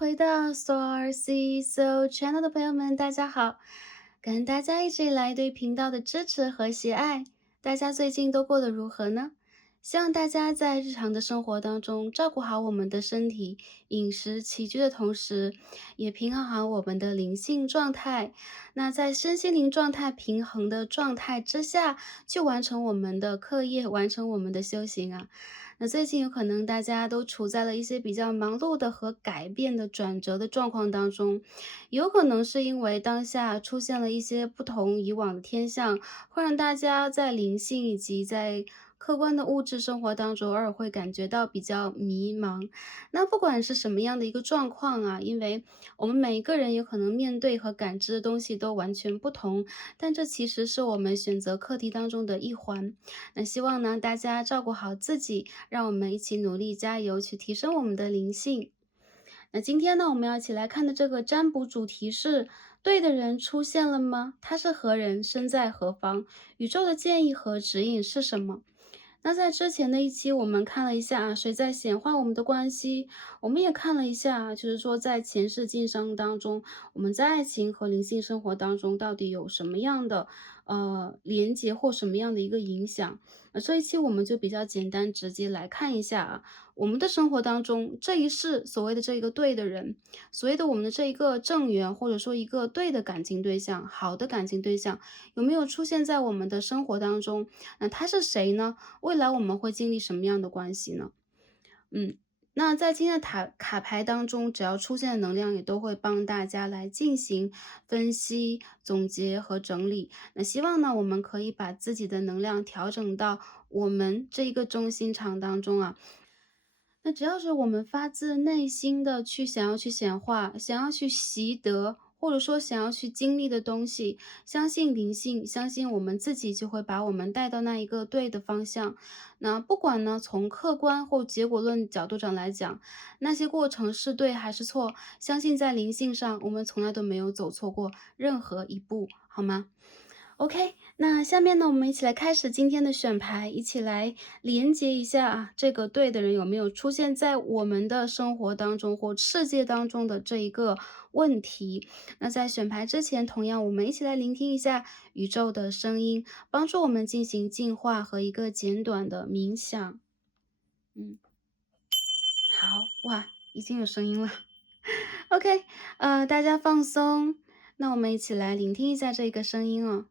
回到 Star C So Channel 的朋友们，大家好！感恩大家一直以来对频道的支持和喜爱，大家最近都过得如何呢？希望大家在日常的生活当中照顾好我们的身体、饮食起居的同时，也平衡好我们的灵性状态。那在身心灵状态平衡的状态之下，去完成我们的课业，完成我们的修行啊。那最近有可能大家都处在了一些比较忙碌的和改变的转折的状况当中，有可能是因为当下出现了一些不同以往的天象，会让大家在灵性以及在客观的物质生活当中，偶尔会感觉到比较迷茫。那不管是什么样的一个状况啊，因为我们每一个人有可能面对和感知的东西都完全不同，但这其实是我们选择课题当中的一环。那希望呢，大家照顾好自己，让我们一起努力加油，去提升我们的灵性。那今天呢，我们要一起来看的这个占卜主题是：对的人出现了吗？他是何人？身在何方？宇宙的建议和指引是什么？那在之前的一期，我们看了一下啊，谁在显化我们的关系？我们也看了一下啊，就是说在前世今生当中，我们在爱情和灵性生活当中到底有什么样的连接或什么样的一个影响？那这一期我们就比较简单直接来看一下啊，我们的生活当中这一世所谓的这一个对的人，所谓的我们的这一个正缘，或者说一个对的感情对象，好的感情对象，有没有出现在我们的生活当中？那他是谁呢？未来我们会经历什么样的关系呢？嗯，那在今天的卡牌当中，只要出现的能量也都会帮大家来进行分析、总结和整理。那希望呢，我们可以把自己的能量调整到我们这一个中心场当中啊。那只要是我们发自内心的去想要去显化，想要去习得，或者说想要去经历的东西，相信灵性，相信我们自己就会把我们带到那一个对的方向。那不管呢，从客观或结果论角度上来讲，那些过程是对还是错，相信在灵性上，我们从来都没有走错过任何一步，好吗？OK，那下面呢，我们一起来开始今天的选牌，一起来连接一下啊，这个对的人有没有出现在我们的生活当中或世界当中的这一个问题。那在选牌之前，同样我们一起来聆听一下宇宙的声音，帮助我们进行净化和一个简短的冥想。嗯，好，哇，已经有声音了。OK，大家放松，那我们一起来聆听一下这个声音哦。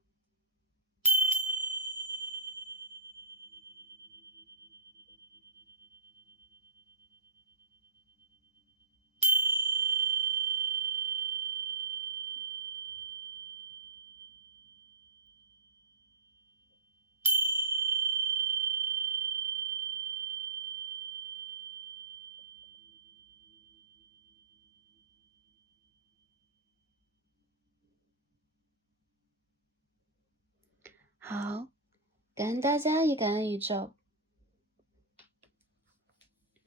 好，感恩大家，也感恩宇宙。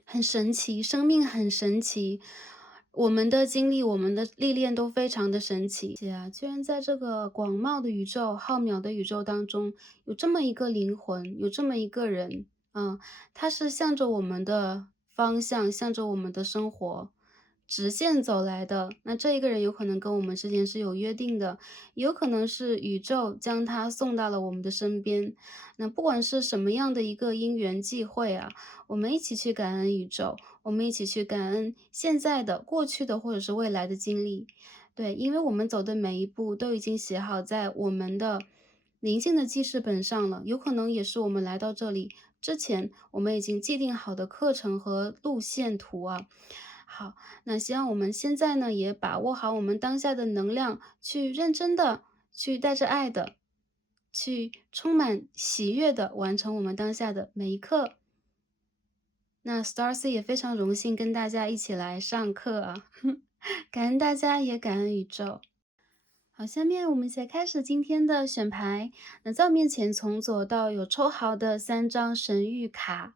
很神奇，生命很神奇，我们的经历、我们的历练都非常的神奇啊！居然在这个广袤的宇宙、浩渺的宇宙当中，有这么一个灵魂，有这么一个人，他是向着我们的方向，向着我们的生活直线走来的。那这一个人有可能跟我们之间是有约定的，也有可能是宇宙将他送到了我们的身边。那不管是什么样的一个因缘际会啊，我们一起去感恩宇宙，我们一起去感恩现在的、过去的或者是未来的经历。对，因为我们走的每一步都已经写好在我们的灵性的记事本上了，有可能也是我们来到这里之前，我们已经既定好的课程和路线图啊。好，那希望我们现在呢，也把握好我们当下的能量，去认真的，去带着爱的，去充满喜悦的完成我们当下的每一刻。那 Starcy 也非常荣幸跟大家一起来上课啊，感恩大家，也感恩宇宙。好，下面我们一起来开始今天的选牌。那在我面前从左到右抽好的3张神谕卡，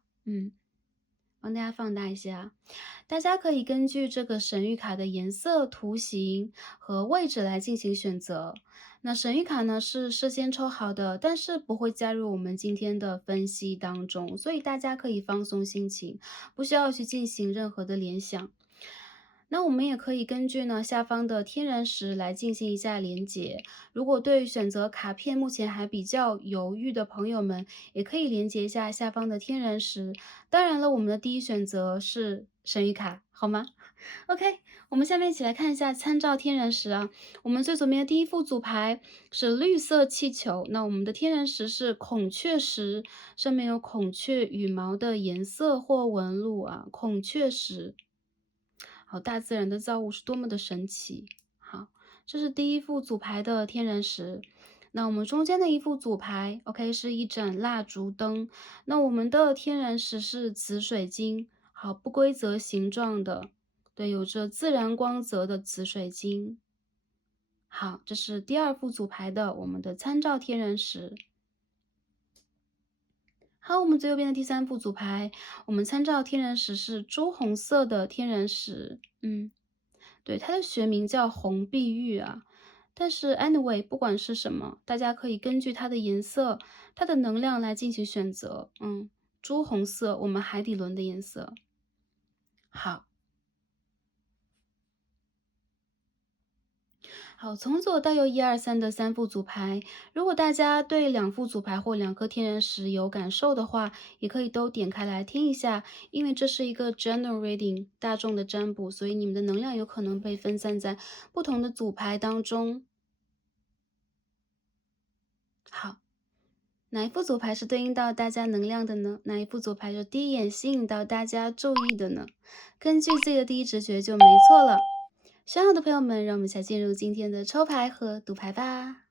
帮大家放大一下。大家可以根据这个神谕卡的颜色、图形和位置来进行选择。那神谕卡呢是事先抽好的，但是不会加入我们今天的分析当中，所以大家可以放松心情，不需要去进行任何的联想。那我们也可以根据呢下方的天然石来进行一下连结。如果对选择卡片目前还比较犹豫的朋友们，也可以连接一下下方的天然石。当然了，我们的第一选择是神谕卡，好吗？OK，我们下面一起来看一下参照天然石啊。我们最左边的第一副组牌是绿色气球，那我们的天然石是孔雀石，上面有孔雀羽毛的颜色或纹路啊，孔雀石。好，大自然的造物是多么的神奇。好，这是第一副组牌的天然石。那我们中间的一副组牌，OK，是一盏蜡烛灯。那我们的天然石是紫水晶，好，不规则形状的，对，有着自然光泽的紫水晶。好，这是第二副组牌的我们的参照天然石。好，我们最右边的第三副组牌，我们参照天然石是朱红色的天然石。对，它的学名叫红碧玉啊。但是 anyway，不管是什么，大家可以根据它的颜色、它的能量来进行选择。朱红色，我们海底轮的颜色。好。好，从左到右1、2、3的3副组牌，如果大家对2副组牌或2颗天然石有感受的话，也可以都点开来听一下，因为这是一个 general reading 大众的占卜，所以你们的能量有可能被分散在不同的组牌当中。好，哪一副组牌是对应到大家能量的呢？哪一副组牌是第一眼吸引到大家注意的呢？根据自己的第一直觉就没错了。选好的朋友们，让我们一起来进入今天的抽牌和读牌吧。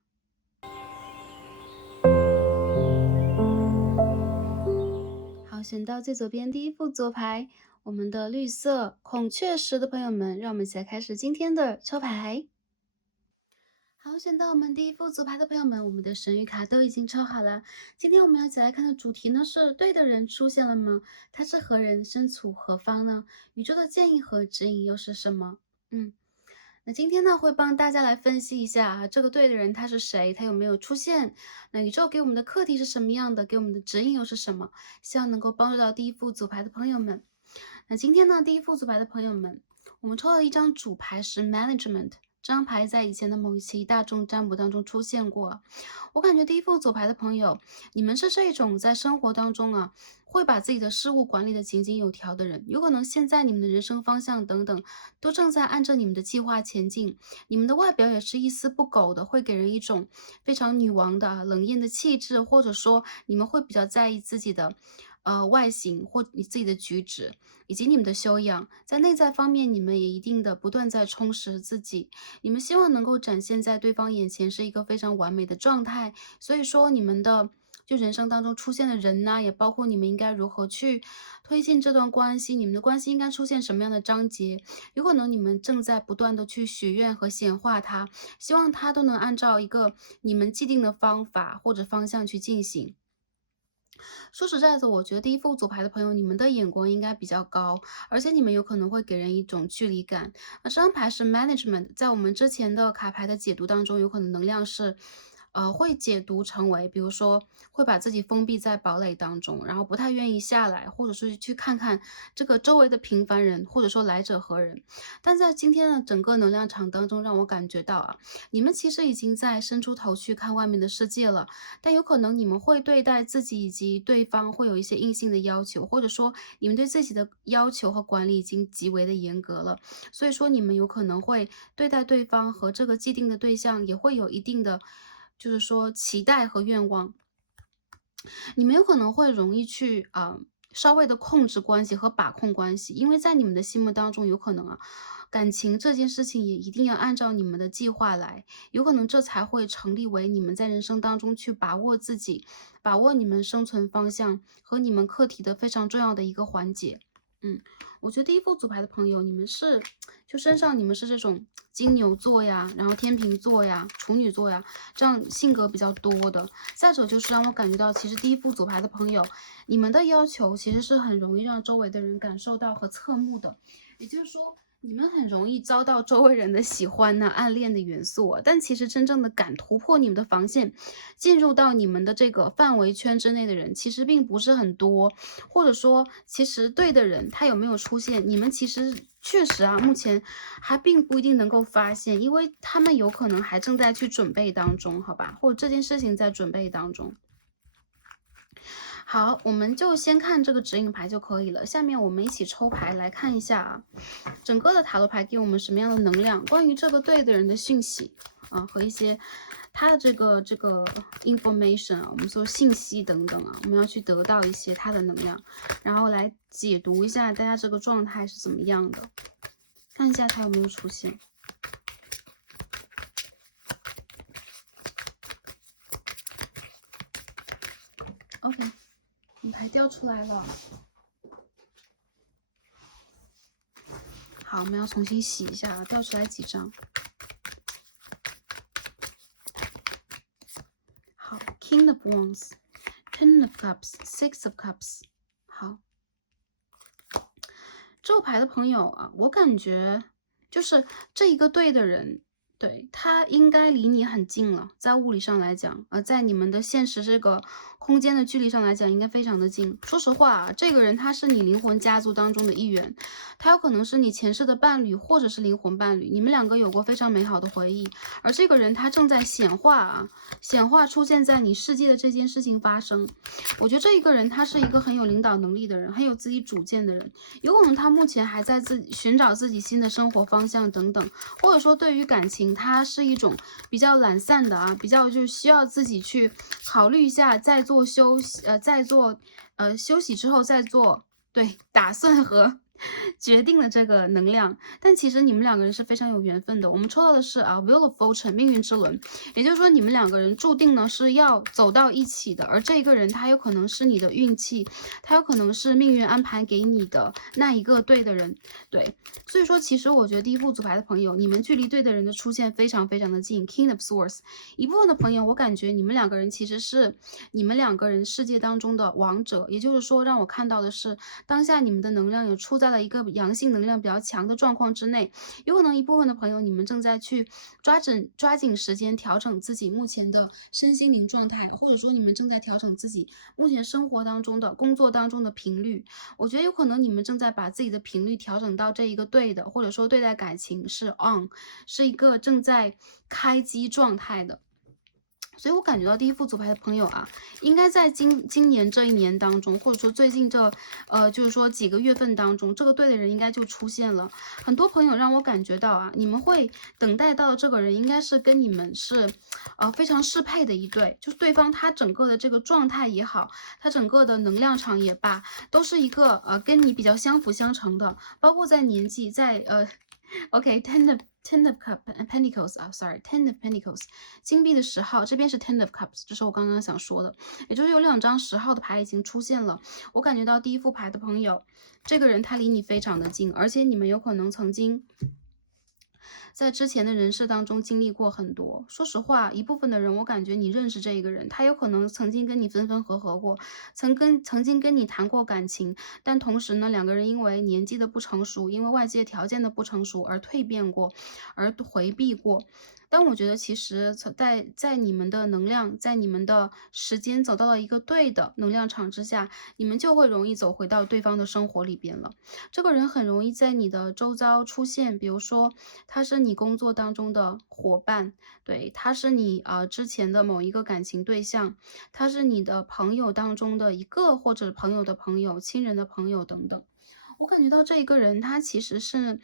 好，选到最左边第一副左牌，我们的绿色孔雀石的朋友们，让我们一起来开始今天的抽牌。好，选到我们第一副组牌的朋友们，我们的神谕卡都已经抽好了。今天我们要一起来看的主题呢是：对的人出现了吗？他是何人？身处何方呢？宇宙的建议和指引又是什么？那今天呢会帮大家来分析一下啊，这个对的人他是谁？他有没有出现？那宇宙给我们的课题是什么样的？给我们的指引又是什么？希望能够帮助到第一副组牌的朋友们。那今天呢，第一副组牌的朋友们，我们抽到一张主牌是 Management。这张牌在以前的某一期大众占卜当中出现过。我感觉第一副组牌的朋友，你们是这种在生活当中啊，会把自己的事物管理的井井有条的人。有可能现在你们的人生方向等等，都正在按着你们的计划前进。你们的外表也是一丝不苟的，会给人一种非常女王的冷艳的气质，或者说你们会比较在意自己的外形或你自己的举止，以及你们的修养。在内在方面，你们也一定的不断在充实自己。你们希望能够展现在对方眼前是一个非常完美的状态。所以说，你们的就人生当中出现的人呢，也包括你们应该如何去推进这段关系，你们的关系应该出现什么样的章节。有可能你们正在不断的去许愿和显化它，希望它都能按照一个你们既定的方法或者方向去进行。说实在的，我觉得第一副组牌的朋友，你们的眼光应该比较高，而且你们有可能会给人一种距离感。那这张牌是 Management，在我们之前的卡牌的解读当中，有可能能量是会解读成为，比如说会把自己封闭在堡垒当中，然后不太愿意下来，或者是去看看这个周围的平凡人，或者说来者何人。但在今天的整个能量场当中，让我感觉到啊，你们其实已经在伸出头去看外面的世界了，但有可能你们会对待自己以及对方会有一些硬性的要求，或者说你们对自己的要求和管理已经极为的严格了，所以说你们有可能会对待对方和这个既定的对象也会有一定的。就是说期待和愿望，你们有可能会容易去稍微的控制关系和把控关系，因为在你们的心目当中，有可能感情这件事情也一定要按照你们的计划来，有可能这才会成立为你们在人生当中去把握自己，把握你们生存方向和你们课题的非常重要的一个环节。我觉得第一副组牌的朋友，你们是就身上你们是这种金牛座呀，然后天秤座呀、处女座呀，这样性格比较多的。再者就是让我感觉到，其实第一副组牌的朋友，你们的要求其实是很容易让周围的人感受到和侧目的，也就是说。你们很容易遭到周围人的喜欢呐、暗恋的元素但其实真正的敢突破你们的防线，进入到你们的这个范围圈之内的人，其实并不是很多。或者说，其实对的人他有没有出现，你们其实确实啊，目前还并不一定能够发现，因为他们有可能还正在去准备当中，好吧？或者这件事情在准备当中。好，我们就先看这个指引牌就可以了。下面我们一起抽牌来看一下啊，整个的塔罗牌给我们什么样的能量？关于这个对的人的讯息啊，和一些他的这个information 啊，我们说信息等等啊，我们要去得到一些他的能量，然后来解读一下大家这个状态是怎么样的，看一下他有没有出现。OK。牌掉出来了，好，我们要重新洗一下，掉出来几张。好 ，King of Wands、Ten of Cups、Six of Cups。好，这牌的朋友啊，我感觉就是这一个对的人。对，他应该离你很近了，在物理上来讲，在你们的现实这个空间的距离上来讲，应该非常的近。说实话啊，这个人他是你灵魂家族当中的一员，他有可能是你前世的伴侣，或者是灵魂伴侣，你们两个有过非常美好的回忆。而这个人他正在显化出现在你世界的这件事情发生。我觉得这一个人他是一个很有领导能力的人，很有自己主见的人，有可能他目前还在寻找自己新的生活方向等等，或者说对于感情。它是一种比较懒散的比较就是需要自己去考虑一下，再做休息之后再做打算和决定了这个能量。但其实你们两个人是非常有缘分的。我们抽到的是Wheel of Fortune 命运之轮，也就是说你们两个人注定呢是要走到一起的。而这个人他有可能是你的运气，他有可能是命运安排给你的那一个对的人。对，所以说其实我觉得第一副组牌的朋友，你们距离对的人的出现非常非常的近。King of Swords， 一部分的朋友，我感觉你们两个人其实是你们两个人世界当中的王者，也就是说让我看到的是当下你们的能量有处在了一个阳性能量比较强的状况之内。有可能一部分的朋友，你们正在去抓紧时间调整自己目前的身心灵状态，或者说你们正在调整自己目前生活当中的工作当中的频率。我觉得有可能你们正在把自己的频率调整到这一个对的，或者说对待感情是 on， 是一个正在开机状态的。所以我感觉到第一副组牌的朋友啊，应该在今年这一年当中，或者说最近这就是说几个月份当中，这个对的人应该就出现了。很多朋友让我感觉到啊，你们会等待到的这个人应该是跟你们是非常适配的一对，就是对方他整个的这个状态也好，他整个的能量场也罢，都是一个跟你比较相辅相成的，包括在年纪在Ten of Pentacles Ten of Pentacles， 金币的10号，这边是 Ten of Cups， 这是我刚刚想说的，也就是有2张10号的牌已经出现了。我感觉到第一副牌的朋友，这个人他离你非常的近，而且你们有可能曾经在之前的人世当中经历过很多。说实话，一部分的人我感觉你认识这一个人，他有可能曾经跟你分分合合过，曾经跟你谈过感情，但同时呢，两个人因为年纪的不成熟，因为外界条件的不成熟而蜕变过，而回避过。但我觉得其实在你们的能量，在你们的时间走到了一个对的能量场之下，你们就会容易走回到对方的生活里边了。这个人很容易在你的周遭出现，比如说他是你工作当中的伙伴，对，他是你之前的某一个感情对象，他是你的朋友当中的一个，或者朋友的朋友、亲人的朋友等等。我感觉到这一个人，他其实是，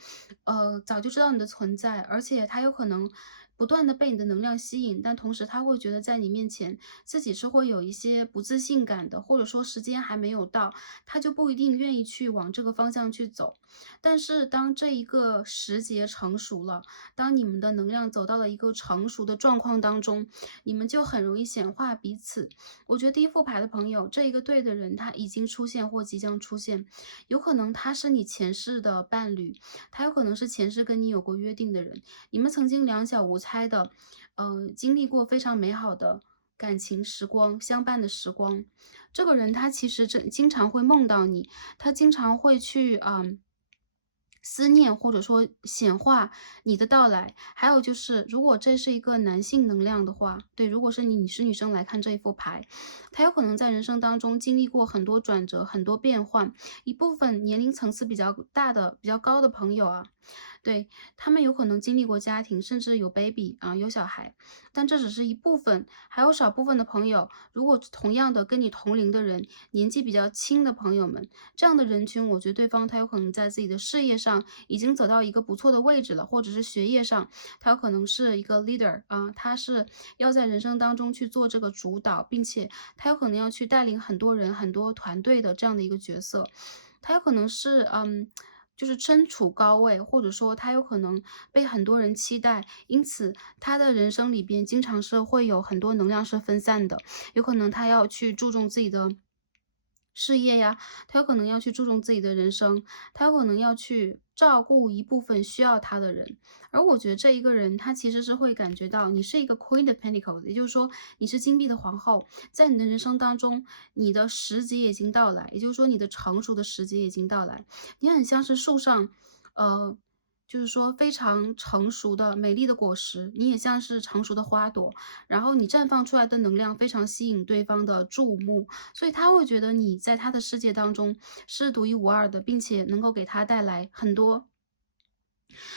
早就知道你的存在，而且他有可能不断的被你的能量吸引，但同时他会觉得在你面前自己是会有一些不自信感的，或者说时间还没有到，他就不一定愿意去往这个方向去走。但是当这一个时节成熟了，当你们的能量走到了一个成熟的状况当中，你们就很容易显化彼此。我觉得第一副牌的朋友，这一个对的人他已经出现或即将出现，有可能他是你前世的伴侣，他有可能是前世跟你有过约定的人，你们曾经两小无猜的，经历过非常美好的感情时光，相伴的时光。这个人他其实经常会梦到你，他经常会去思念或者说显化你的到来。还有就是，如果这是一个男性能量的话，对，如果是你是女生来看这一副牌，他有可能在人生当中经历过很多转折、很多变换。一部分年龄层次比较大的、比较高的朋友啊，对，他们有可能经历过家庭，甚至有 baby 啊，有小孩，但这只是一部分，还有少部分的朋友，如果同样的跟你同龄的人，年纪比较轻的朋友们，这样的人群，我觉得对方他有可能在自己的事业上已经走到一个不错的位置了，或者是学业上，他有可能是一个 leader 啊，他是要在人生当中去做这个主导，并且他有可能要去带领很多人、很多团队的这样的一个角色。他有可能是就是身处高位，或者说他有可能被很多人期待，因此他的人生里边经常是会有很多能量是分散的，有可能他要去注重自己的事业呀，他有可能要去注重自己的人生，他有可能要去照顾一部分需要他的人。而我觉得这一个人，他其实是会感觉到你是一个 Queen of Pentacles，也就是说你是金币的皇后，在你的人生当中，你的时节已经到来，也就是说你的成熟的时节已经到来。你很像是树上，呃，就是说非常成熟的美丽的果实，你也像是成熟的花朵，然后你绽放出来的能量非常吸引对方的注目，所以他会觉得你在他的世界当中是独一无二的，并且能够给他带来很多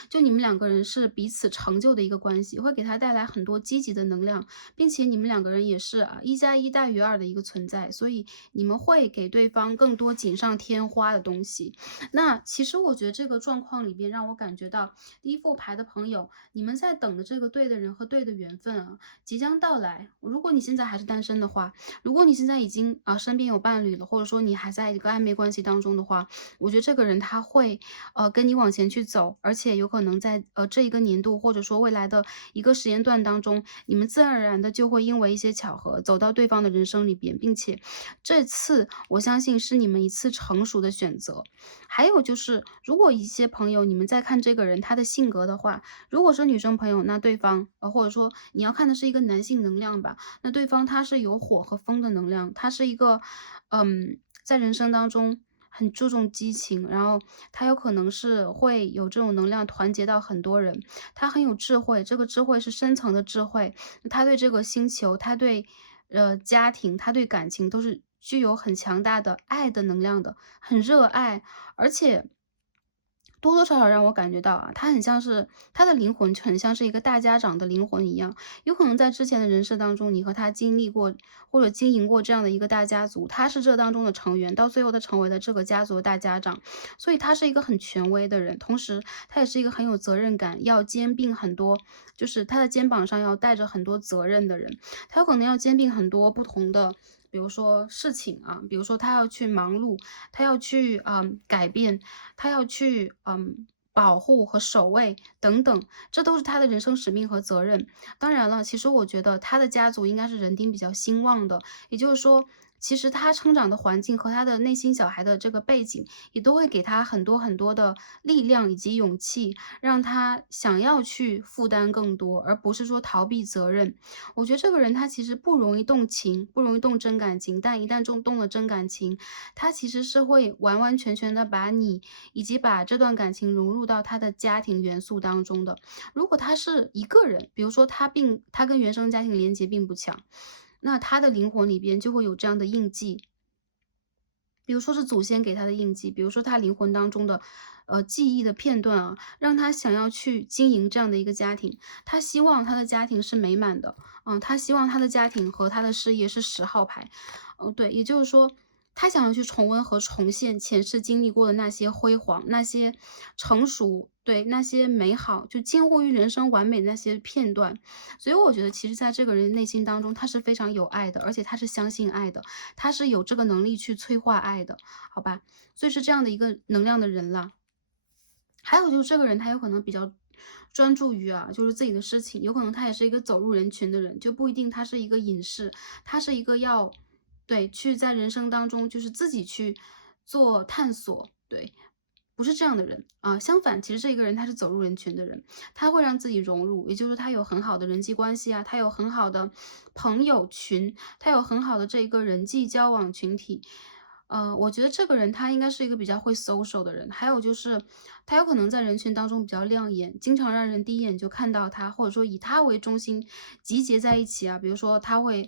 就你们两个人是彼此成就的一个关系，会给他带来很多积极的能量，并且你们两个人也是一加一大于二的一个存在，所以你们会给对方更多锦上添花的东西。那其实我觉得这个状况里边让我感觉到，第一副牌的朋友，你们在等的这个对的人和对的缘分即将到来。如果你现在还是单身的话，如果你现在已经身边有伴侣了，或者说你还在一个暧昧关系当中的话，我觉得这个人他会跟你往前去走，而且有可能在这一个年度或者说未来的一个时间段当中，你们自然而然的就会因为一些巧合走到对方的人生里边，并且这次我相信是你们一次成熟的选择。还有就是，如果一些朋友你们在看这个人他的性格的话，如果是女生朋友，那对方或者说你要看的是一个男性能量吧，那对方他是有火和风的能量，他是一个在人生当中很注重激情，然后他有可能是会有这种能量团结到很多人，他很有智慧，这个智慧是深层的智慧，他对这个星球，他对家庭，他对感情都是具有很强大的爱的能量的，很热爱，而且多多少少让我感觉到他很像是他的灵魂就很像是一个大家长的灵魂一样。有可能在之前的人世当中，你和他经历过或者经营过这样的一个大家族，他是这当中的成员，到最后他成为了这个家族的大家长，所以他是一个很权威的人，同时他也是一个很有责任感，要兼并很多，就是他的肩膀上要带着很多责任的人，他有可能要兼并很多不同的。比如说事情比如说他要去忙碌，他要去改变，他要去保护和守卫等等，这都是他的人生使命和责任。当然了，其实我觉得他的家族应该是人丁比较兴旺的，也就是说，其实他成长的环境和他的内心小孩的这个背景，也都会给他很多很多的力量以及勇气，让他想要去负担更多，而不是说逃避责任。我觉得这个人他其实不容易动情，不容易动真感情，但一旦动了真感情，他其实是会完完全全的把你以及把这段感情融入到他的家庭元素当中的。如果他是一个人，比如说他跟原生家庭连接并不强，那他的灵魂里边就会有这样的印记。比如说是祖先给他的印记，比如说他灵魂当中的，记忆的片段让他想要去经营这样的一个家庭。他希望他的家庭是美满的，他希望他的家庭和他的事业是10号牌。对，也就是说，他想要去重温和重现前世经历过的那些辉煌，那些成熟，对，那些美好，就近乎于人生完美的那些片段。所以我觉得其实在这个人内心当中，他是非常有爱的，而且他是相信爱的。他是有这个能力去催化爱的，好吧？所以是这样的一个能量的人啦。还有就是这个人他有可能比较专注于就是自己的事情，有可能他也是一个走入人群的人，就不一定他是一个隐士，他是一个要对，去在人生当中就是自己去做探索，对。不是这样的人相反，其实这个人他是走入人群的人，他会让自己融入，也就是说他有很好的人际关系他有很好的朋友群，他有很好的这个人际交往群体，我觉得这个人他应该是一个比较会 social 的人，还有就是他有可能在人群当中比较亮眼，经常让人第一眼就看到他，或者说以他为中心集结在一起啊。比如说他会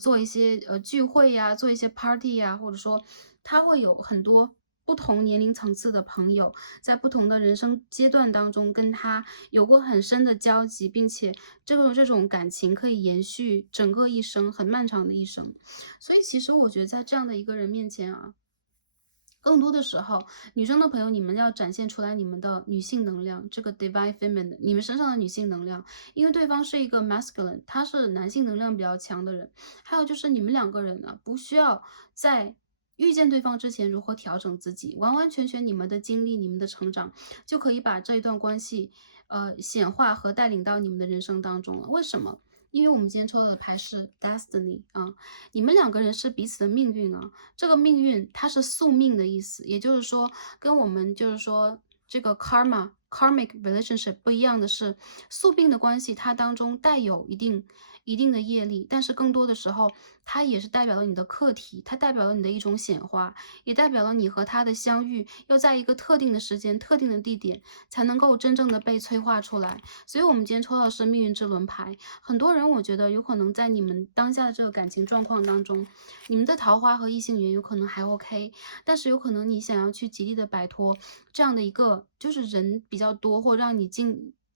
做一些聚会呀，做一些 party 呀，或者说他会有很多不同年龄层次的朋友，在不同的人生阶段当中跟他有过很深的交集，并且这种感情可以延续整个一生，很漫长的一生。所以其实我觉得在这样的一个人面前啊，更多的时候，女生的朋友，你们要展现出来你们的女性能量，这个 divine feminine，你们身上的女性能量，因为对方是一个 masculine，他是男性能量比较强的人。还有就是你们两个人呢，不需要在遇见对方之前如何调整自己，完完全全你们的经历、你们的成长，就可以把这一段关系，显化和带领到你们的人生当中了。为什么？因为我们今天抽到的牌是 Destiny 啊，你们两个人是彼此的命运啊。这个命运它是宿命的意思，也就是说，跟我们就是说这个 karmic relationship 不一样的是，宿命的关系它当中带有一定的业力，但是更多的时候，它也是代表了你的课题，它代表了你的一种显化，也代表了你和他的相遇要在一个特定的时间、特定的地点才能够真正的被催化出来。所以，我们今天抽到的是命运之轮牌。很多人我觉得有可能在你们当下的这个感情状况当中，你们的桃花和异性缘有可能还 OK，但是有可能你想要去极力的摆脱这样的一个就是人比较多，或让你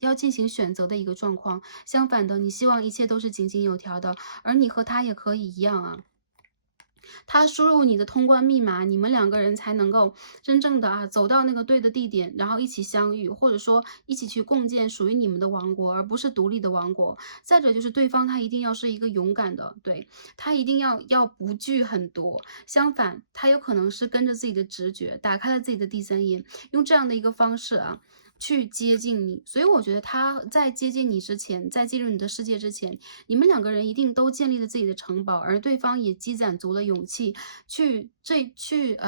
要进行选择的一个状况。相反的，你希望一切都是井井有条的，而你和他也可以一样啊。他输入你的通关密码，你们两个人才能够真正的走到那个对的地点，然后一起相遇，或者说一起去共建属于你们的王国，而不是独立的王国。再者就是对方他一定要是一个勇敢的，对，他一定要不惧很多。相反，他有可能是跟着自己的直觉，打开了自己的第三眼，用这样的一个方式去接近你。所以我觉得他在接近你之前，在进入你的世界之前，你们两个人一定都建立了自己的城堡，而对方也积攒足了勇气去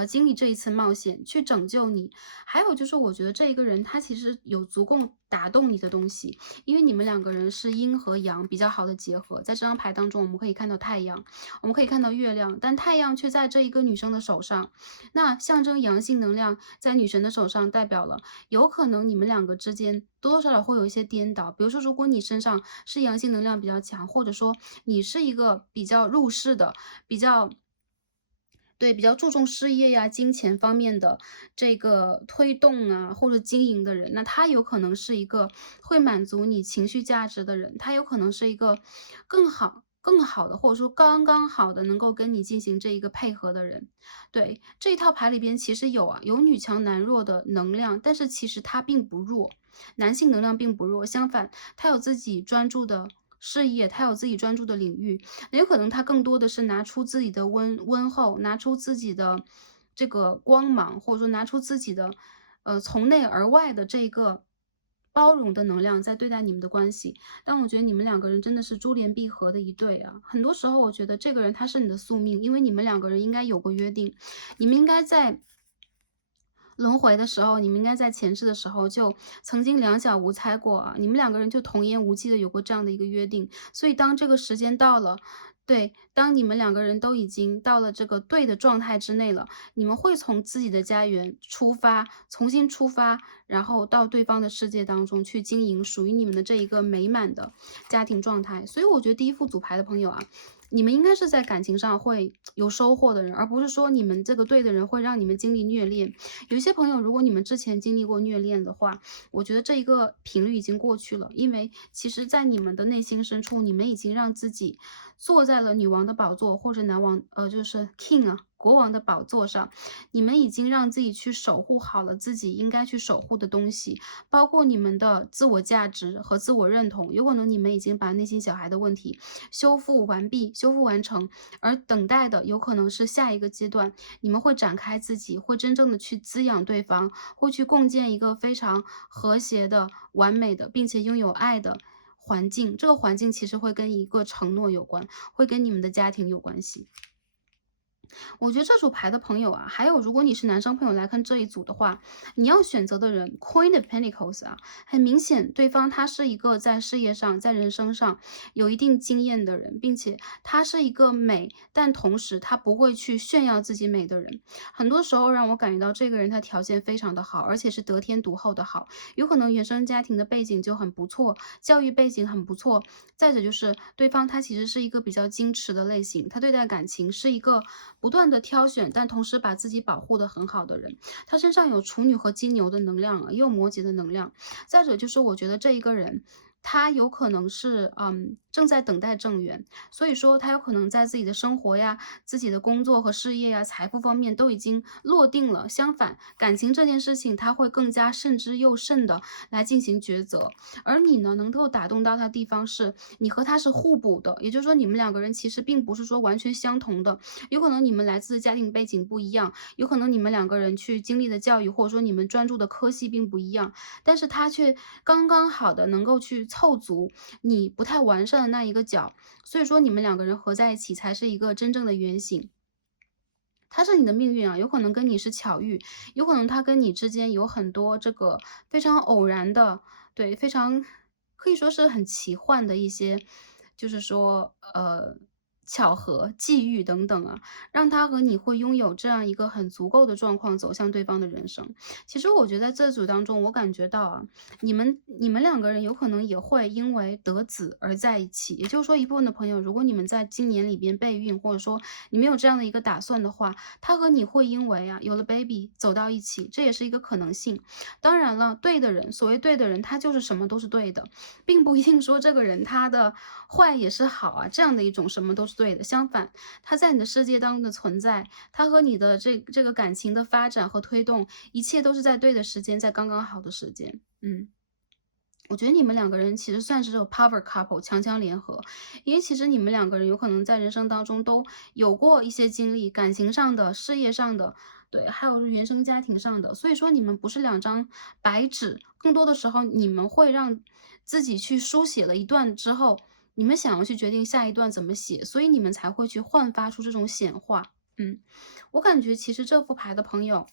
经历这一次冒险，去拯救你。还有就是我觉得这一个人他其实有足够打动你的东西，因为你们两个人是阴和阳比较好的结合。在这张牌当中，我们可以看到太阳，我们可以看到月亮，但太阳却在这一个女生的手上，那象征阳性能量在女神的手上，代表了有可能你们两个之间多多少少会有一些颠倒。比如说，如果你身上是阳性能量比较强，或者说你是一个比较入世的，比较注重事业呀、金钱方面的这个推动啊，或者经营的人，那他有可能是一个会满足你情绪价值的人，他有可能是一个更好的，或者说刚刚好的能够跟你进行这一个配合的人。对，这一套牌里边其实有女强男弱的能量，但是其实他并不弱，男性能量并不弱，相反，他有自己专注的事业，他有自己专注的领域，也有可能他更多的是拿出自己的温厚，拿出自己的这个光芒，或者说拿出自己的从内而外的这个包容的能量在对待你们的关系。但我觉得你们两个人真的是珠联璧合的一对啊。很多时候我觉得这个人他是你的宿命，因为你们两个人应该有过约定，你们应该在轮回的时候，你们应该在前世的时候就曾经两小无猜过啊，你们两个人就童言无忌的有过这样的一个约定。所以当这个时间到了，对，当你们两个人都已经到了这个对的状态之内了，你们会从自己的家园出发，重新出发，然后到对方的世界当中去经营属于你们的这一个美满的家庭状态。所以我觉得第一副组牌的朋友啊，你们应该是在感情上会有收获的人，而不是说你们这个对的人会让你们经历虐恋。有一些朋友，如果你们之前经历过虐恋的话，我觉得这一个频率已经过去了，因为其实在你们的内心深处，你们已经让自己坐在了女王的宝座或者男王，就是 king 啊。国王的宝座上，你们已经让自己去守护好了自己应该去守护的东西，包括你们的自我价值和自我认同。有可能你们已经把内心小孩的问题修复完毕、修复完成，而等待的有可能是下一个阶段，你们会展开自己，会真正的去滋养对方，会去共建一个非常和谐的、完美的，并且拥有爱的环境。这个环境其实会跟一个承诺有关，会跟你们的家庭有关系。我觉得这组牌的朋友啊，还有如果你是男生朋友来看这一组的话，你要选择的人 Queen of Pentacles 啊，很明显对方他是一个在事业上、在人生上有一定经验的人，并且他是一个美，但同时他不会去炫耀自己美的人。很多时候让我感觉到这个人他条件非常的好，而且是得天独厚的好，有可能原生家庭的背景就很不错，教育背景很不错。再者就是对方他其实是一个比较矜持的类型，他对待感情是一个不断的挑选，但同时把自己保护的很好的人。他身上有处女和金牛的能量啊，也有摩羯的能量。再者就是我觉得这一个人，他有可能是正在等待正缘，所以说他有可能在自己的生活呀、自己的工作和事业呀、财富方面都已经落定了。相反，感情这件事情他会更加慎之又慎的来进行抉择。而你呢，能够打动到他的地方是你和他是互补的，也就是说你们两个人其实并不是说完全相同的，有可能你们来自家庭背景不一样，有可能你们两个人去经历的教育或者说你们专注的科系并不一样，但是他却刚刚好的能够去凑足你不太完善的那一个角，所以说你们两个人合在一起才是一个真正的原型。他是你的命运啊，有可能跟你是巧遇，有可能他跟你之间有很多这个非常偶然的，对，非常可以说是很奇幻的一些，就是说巧合、际遇等等啊，让他和你会拥有这样一个很足够的状况走向对方的人生。其实我觉得在这组当中，我感觉到啊，你们两个人有可能也会因为得子而在一起。也就是说，一部分的朋友，如果你们在今年里边备孕，或者说你们有这样的一个打算的话，他和你会因为啊有了 baby 走到一起，这也是一个可能性。当然了，对的人，所谓对的人，他就是什么都是对的，并不一定说这个人他的坏也是好啊，这样的一种什么都是对的。相反，他在你的世界当中的存在，他和你的这个感情的发展和推动，一切都是在对的时间，在刚刚好的时间。我觉得你们两个人其实算是这种 power couple 强强联合，因为其实你们两个人有可能在人生当中都有过一些经历，感情上的、事业上的，对，还有原生家庭上的，所以说你们不是两张白纸，更多的时候你们会让自己去书写了一段之后，你们想要去决定下一段怎么写，所以你们才会去焕发出这种显化。我感觉其实这副牌的朋友，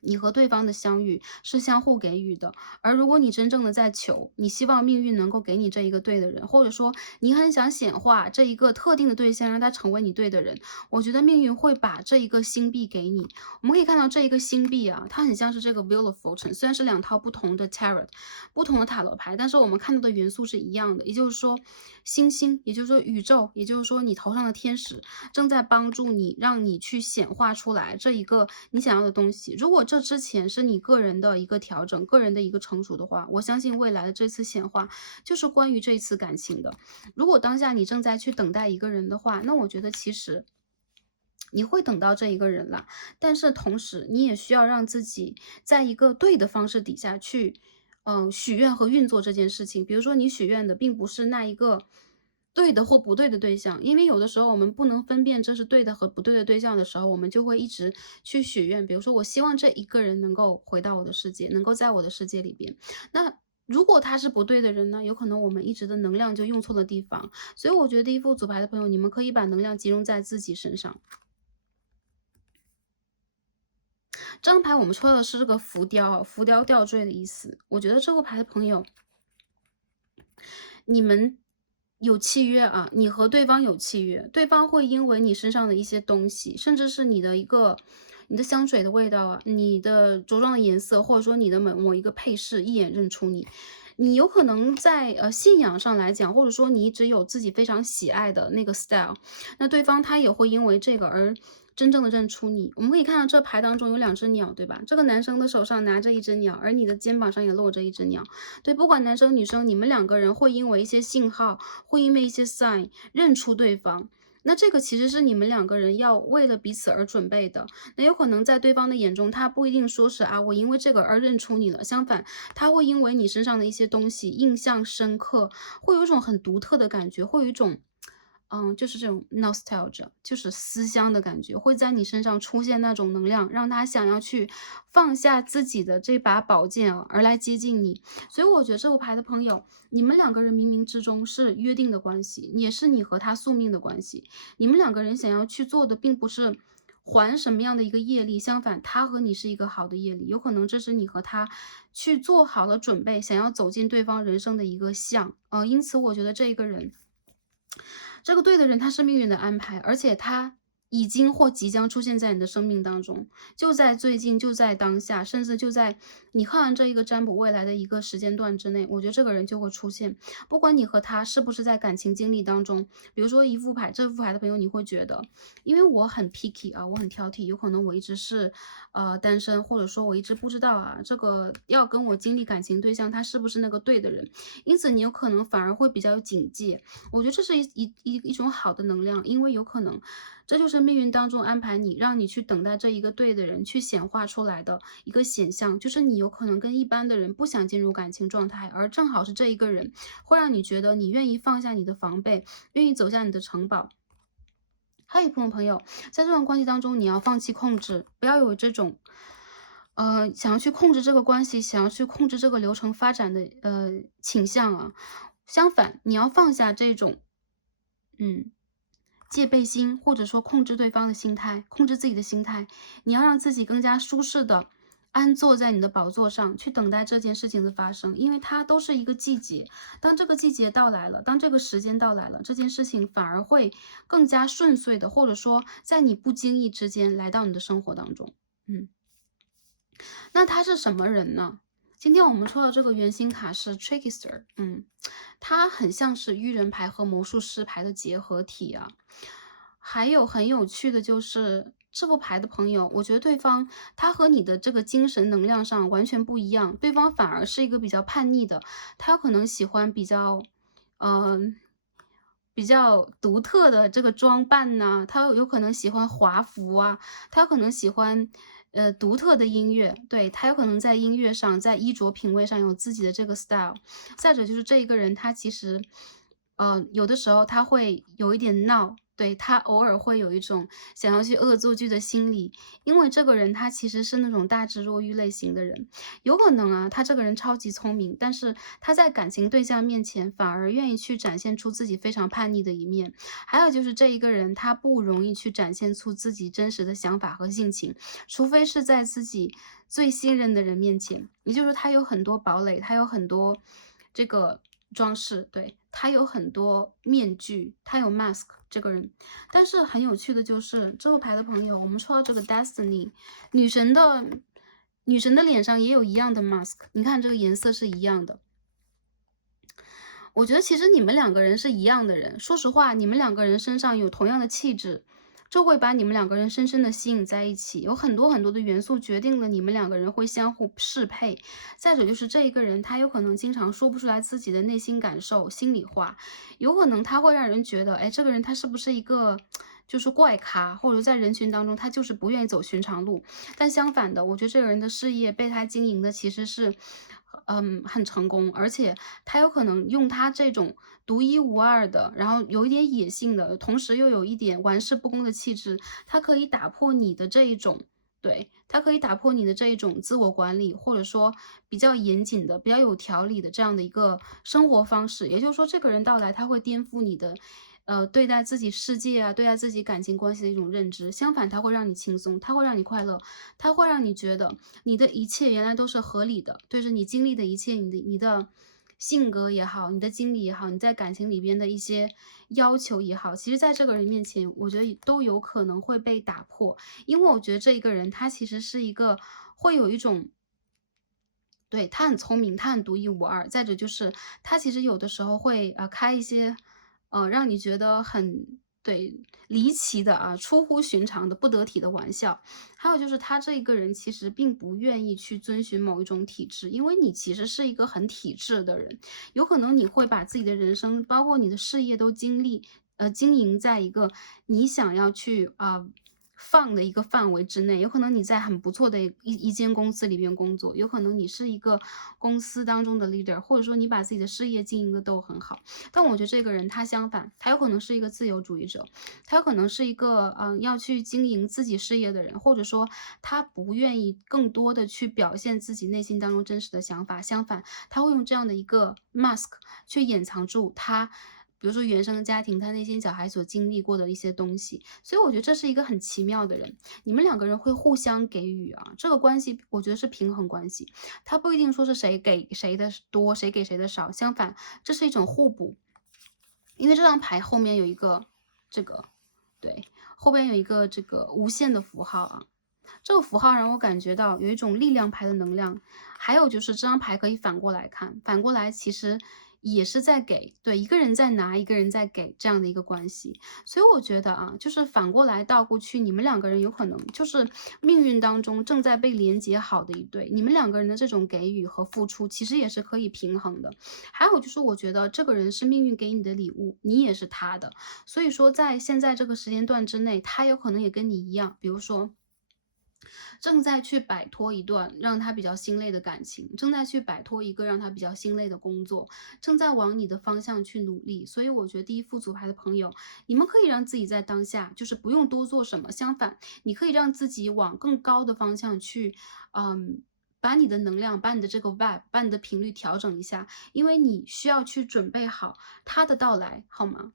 你和对方的相遇是相互给予的，而如果你真正的在求，你希望命运能够给你这一个对的人，或者说你很想显化这一个特定的对象，让他成为你对的人，我觉得命运会把这一个星币给你。我们可以看到这一个星币啊，它很像是这个 Wheel of Fortune，虽然是两套不同的 Tarot，不同的塔罗牌，但是我们看到的元素是一样的，也就是说星星，也就是说宇宙，也就是说你头上的天使正在帮助你，让你去显化出来这一个你想要的东西。如果这之前是你个人的一个调整，个人的一个成熟的话，我相信未来的这次显化就是关于这一次感情的。如果当下你正在去等待一个人的话，那我觉得其实你会等到这一个人了，但是同时你也需要让自己在一个对的方式底下去，许愿和运作这件事情。比如说你许愿的并不是那一个对的或不对的对象，因为有的时候我们不能分辨这是对的和不对的对象的时候，我们就会一直去许愿。比如说我希望这一个人能够回到我的世界，能够在我的世界里边。那如果他是不对的人呢，有可能我们一直的能量就用错了地方。所以我觉得第一副组牌的朋友，你们可以把能量集中在自己身上。这张牌我们抽到的是这个浮雕啊，浮雕吊坠的意思。我觉得这副牌的朋友，你们有契约啊，你和对方有契约，对方会因为你身上的一些东西，甚至是你的香水的味道啊，你的着装的颜色，或者说你的某一个配饰，一眼认出你。你有可能在信仰上来讲，或者说你只有自己非常喜爱的那个 style，那对方他也会因为这个而真正的认出你。我们可以看到这牌当中有两只鸟，对吧？这个男生的手上拿着一只鸟，而你的肩膀上也落着一只鸟。对，不管男生女生，你们两个人会因为一些信号，会因为一些 sign 认出对方。那这个其实是你们两个人要为了彼此而准备的。那有可能在对方的眼中，他不一定说是啊，我因为这个而认出你了。相反，他会因为你身上的一些东西印象深刻，会有一种很独特的感觉，会有一种就是这种 nostalgia，就是思乡的感觉，会在你身上出现那种能量，让他想要去放下自己的这把宝剑啊，而来接近你。所以我觉得这副牌的朋友，你们两个人冥冥之中是约定的关系，也是你和他宿命的关系。你们两个人想要去做的，并不是还什么样的一个业力，相反，他和你是一个好的业力，有可能这是你和他去做好了准备，想要走进对方人生的一个项。因此我觉得这一个人，这个对的人他是命运的安排，而且他已经或即将出现在你的生命当中，就在最近，就在当下，甚至就在你看完这一个占卜未来的一个时间段之内，我觉得这个人就会出现。不管你和他是不是在感情经历当中，比如说一副牌，这副牌的朋友，你会觉得，因为我很 picky 啊，我很挑剔，有可能我一直是单身，或者说我一直不知道啊，这个要跟我经历感情对象他是不是那个对的人，因此你有可能反而会比较有警戒。我觉得这是一种好的能量，因为有可能这就是命运当中安排你，让你去等待这一个对的人去显化出来的一个显象，就是你有可能跟一般的人不想进入感情状态，而正好是这一个人会让你觉得你愿意放下你的防备，愿意走向你的城堡。还有一部分朋友，在这段关系当中，你要放弃控制，不要有这种，想要去控制这个关系，想要去控制这个流程发展的倾向啊。相反，你要放下这种，嗯，戒备心，或者说控制对方的心态，控制自己的心态。你要让自己更加舒适的安坐在你的宝座上，去等待这件事情的发生，因为它都是一个季节。当这个季节到来了，当这个时间到来了，这件事情反而会更加顺遂的，或者说在你不经意之间来到你的生活当中。嗯。那他是什么人呢？今天我们抽到这个圆心卡是 Trickster，他很像是愚人牌和魔术师牌的结合体啊。还有很有趣的就是这副牌的朋友，我觉得对方他和你的这个精神能量上完全不一样，对方反而是一个比较叛逆的，他有可能喜欢嗯、比较独特的这个装扮呐，他有可能喜欢华服啊，他有可能喜欢，独特的音乐，对，他有可能在音乐上，在衣着品味上有自己的这个 style。再者就是这一个人他其实，有的时候他会有一点闹，对，他偶尔会有一种想要去恶作剧的心理，因为这个人他其实是那种大智若愚类型的人。有可能啊，他这个人超级聪明，但是他在感情对象面前反而愿意去展现出自己非常叛逆的一面。还有就是这一个人，他不容易去展现出自己真实的想法和性情，除非是在自己最信任的人面前。也就是说，他有很多堡垒，他有很多这个装饰，对，他有很多面具，他有 mask 这个人。但是很有趣的就是这副牌的朋友，我们抽到这个 Destiny 女神的脸上也有一样的 mask，你看这个颜色是一样的。我觉得其实你们两个人是一样的人，说实话，你们两个人身上有同样的气质，这会把你们两个人深深的吸引在一起。有很多很多的元素决定了你们两个人会相互适配。再者就是这一个人，他有可能经常说不出来自己的内心感受、心里话，有可能他会让人觉得，哎，这个人他是不是一个就是怪咖，或者在人群当中他就是不愿意走寻常路。但相反的，我觉得这个人的事业被他经营的其实是，很成功，而且他有可能用他这种独一无二的，然后有一点野性的，同时又有一点玩世不恭的气质，他可以打破你的这一种。对，他可以打破你的这一种自我管理，或者说比较严谨的、比较有条理的这样的一个生活方式。也就是说，这个人到来，他会颠覆你的对待自己世界啊，对待自己感情关系的一种认知。相反，它会让你轻松，它会让你快乐，它会让你觉得你的一切原来都是合理的，对着你经历的一切，你的性格也好，你的经历也好，你在感情里边的一些要求也好，其实在这个人面前，我觉得都有可能会被打破。因为我觉得这一个人他其实是一个会有一种对，他很聪明，他很独一无二。再者就是他其实有的时候会，开一些，让你觉得很对，离奇的啊，出乎寻常的、不得体的玩笑。还有就是他这一个人其实并不愿意去遵循某一种体制，因为你其实是一个很体制的人，有可能你会把自己的人生，包括你的事业都经营在一个你想要去，放的一个范围之内，有可能你在很不错的一间公司里边工作，有可能你是一个公司当中的 leader，或者说你把自己的事业经营的都很好。但我觉得这个人他相反，他有可能是一个自由主义者，他有可能是一个要去经营自己事业的人，或者说他不愿意更多的去表现自己内心当中真实的想法，相反他会用这样的一个 mask 去掩藏住他。比如说原生家庭，他内心小孩所经历过的一些东西，所以我觉得这是一个很奇妙的人。你们两个人会互相给予啊，这个关系我觉得是平衡关系，它不一定说是谁给谁的多，谁给谁的少，相反，这是一种互补。因为这张牌后面有一个这个，对，后边有一个这个无限的符号啊，这个符号让我感觉到有一种力量牌的能量。还有就是这张牌可以反过来看，反过来其实也是在给，对，一个人在拿，一个人在给这样的一个关系。所以我觉得啊，就是反过来倒过去，你们两个人有可能就是命运当中正在被连接好的一对，你们两个人的这种给予和付出，其实也是可以平衡的。还有就是我觉得这个人是命运给你的礼物，你也是他的，所以说在现在这个时间段之内，他有可能也跟你一样，比如说正在去摆脱一段让他比较心累的感情，正在去摆脱一个让他比较心累的工作，正在往你的方向去努力。所以我觉得第一副组牌的朋友，你们可以让自己在当下就是不用多做什么，相反，你可以让自己往更高的方向去，把你的能量，把你的这个 vibe，把你的频率调整一下，因为你需要去准备好他的到来，好吗？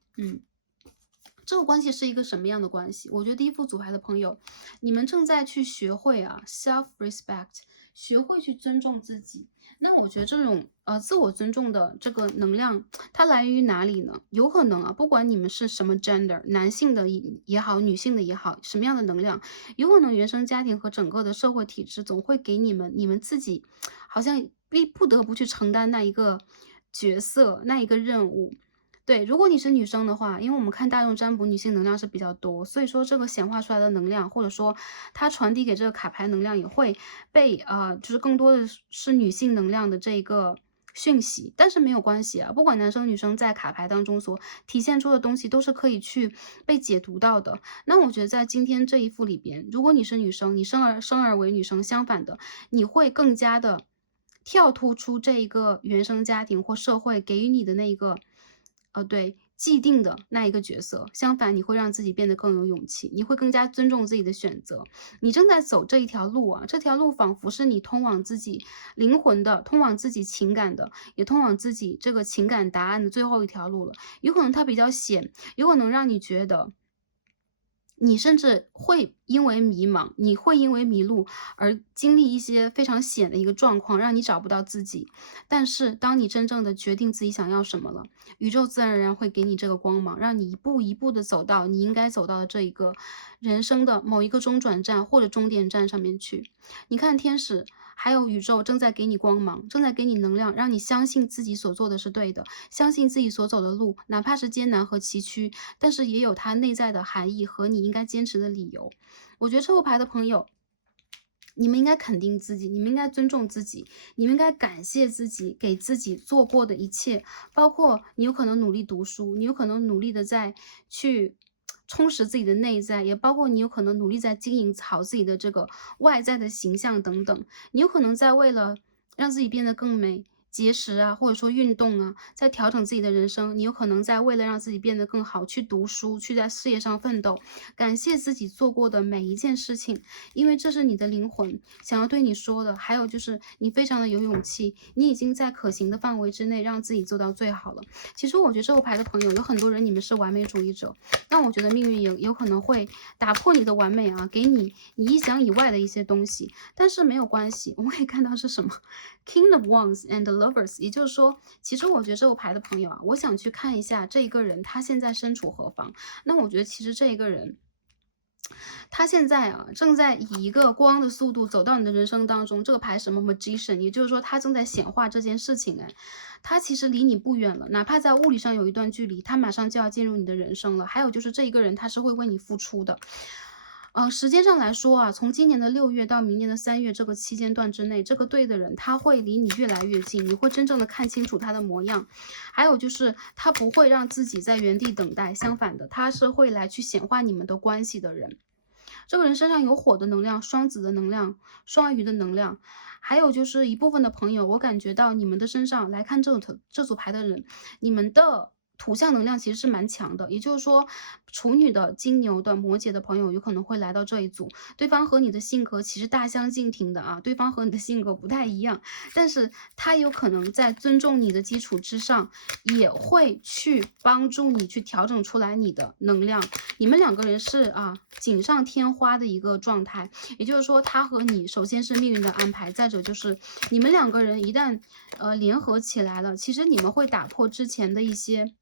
这个关系是一个什么样的关系？我觉得第一副组牌的朋友，你们正在去学会啊 self respect，学会去尊重自己。那我觉得这种自我尊重的这个能量，它来源于哪里呢？有可能啊，不管你们是什么 gender，男性的也好，女性的也好，什么样的能量，有可能原生家庭和整个的社会体制总会给你们自己好像不得不去承担那一个角色，那一个任务。对，如果你是女生的话，因为我们看大众占卜，女性能量是比较多，所以说这个显化出来的能量，或者说它传递给这个卡牌能量，也会被就是更多的是女性能量的这个讯息。但是没有关系啊，不管男生女生在卡牌当中所体现出的东西，都是可以去被解读到的。那我觉得在今天这一副里边，如果你是女生，你生而为女生，相反的，你会更加的跳突出这一个原生家庭或社会给予你的那一个对，既定的那一个角色，相反你会让自己变得更有勇气，你会更加尊重自己的选择。你正在走这一条路啊，这条路仿佛是你通往自己灵魂的，通往自己情感的，也通往自己这个情感答案的最后一条路了。有可能它比较险，有可能让你觉得你甚至会因为迷茫，你会因为迷路而经历一些非常险的一个状况，让你找不到自己。但是当你真正的决定自己想要什么了，宇宙自然而然会给你这个光芒，让你一步一步的走到你应该走到的这一个人生的某一个中转站或者终点站上面去。你看天使还有宇宙正在给你光芒，正在给你能量，让你相信自己所做的是对的，相信自己所走的路，哪怕是艰难和崎岖，但是也有它内在的含义和你应该坚持的理由。我觉得这副牌的朋友，你们应该肯定自己，你们应该尊重自己，你们应该感谢自己给自己做过的一切，包括你有可能努力读书，你有可能努力的在去充实自己的内在，也包括你有可能努力在经营好自己的这个外在的形象等等。你有可能在为了让自己变得更美，节食啊，或者说运动啊，在调整自己的人生，你有可能在为了让自己变得更好，去读书，去在事业上奋斗，感谢自己做过的每一件事情，因为这是你的灵魂想要对你说的。还有就是你非常的有勇气，你已经在可行的范围之内让自己做到最好了。其实我觉得这副牌的朋友有很多人，你们是完美主义者，但我觉得命运也有可能会打破你的完美啊，给你意想以外的一些东西，但是没有关系。我也看到是什么 King of Wands and Lovers， 也就是说，其实我觉得这副牌的朋友啊，我想去看一下这一个人他现在身处何方。那我觉得其实这一个人，他现在啊，正在以一个光的速度走到你的人生当中。这个牌什么 Magician， 也就是说他正在显化这件事情。哎，他其实离你不远了，哪怕在物理上有一段距离，他马上就要进入你的人生了。还有就是这一个人他是会为你付出的。时间上来说啊，从今年的6月到明年的3月这个期间段之内，这个对的人他会离你越来越近，你会真正的看清楚他的模样。还有就是他不会让自己在原地等待，相反的，他是会来去显化你们的关系的人。这个人身上有火的能量、双子的能量、双鱼的能量，还有就是一部分的朋友，我感觉到你们的身上来看这组牌的人，你们的土象能量其实是蛮强的，也就是说，处女的、金牛的、摩羯的朋友有可能会来到这一组，对方和你的性格其实大相径庭的啊，对方和你的性格不太一样，但是他有可能在尊重你的基础之上，也会去帮助你去调整出来你的能量。你们两个人是锦上添花的一个状态，也就是说，他和你首先是命运的安排，再者就是你们两个人一旦联合起来了，其实你们会打破之前的一些。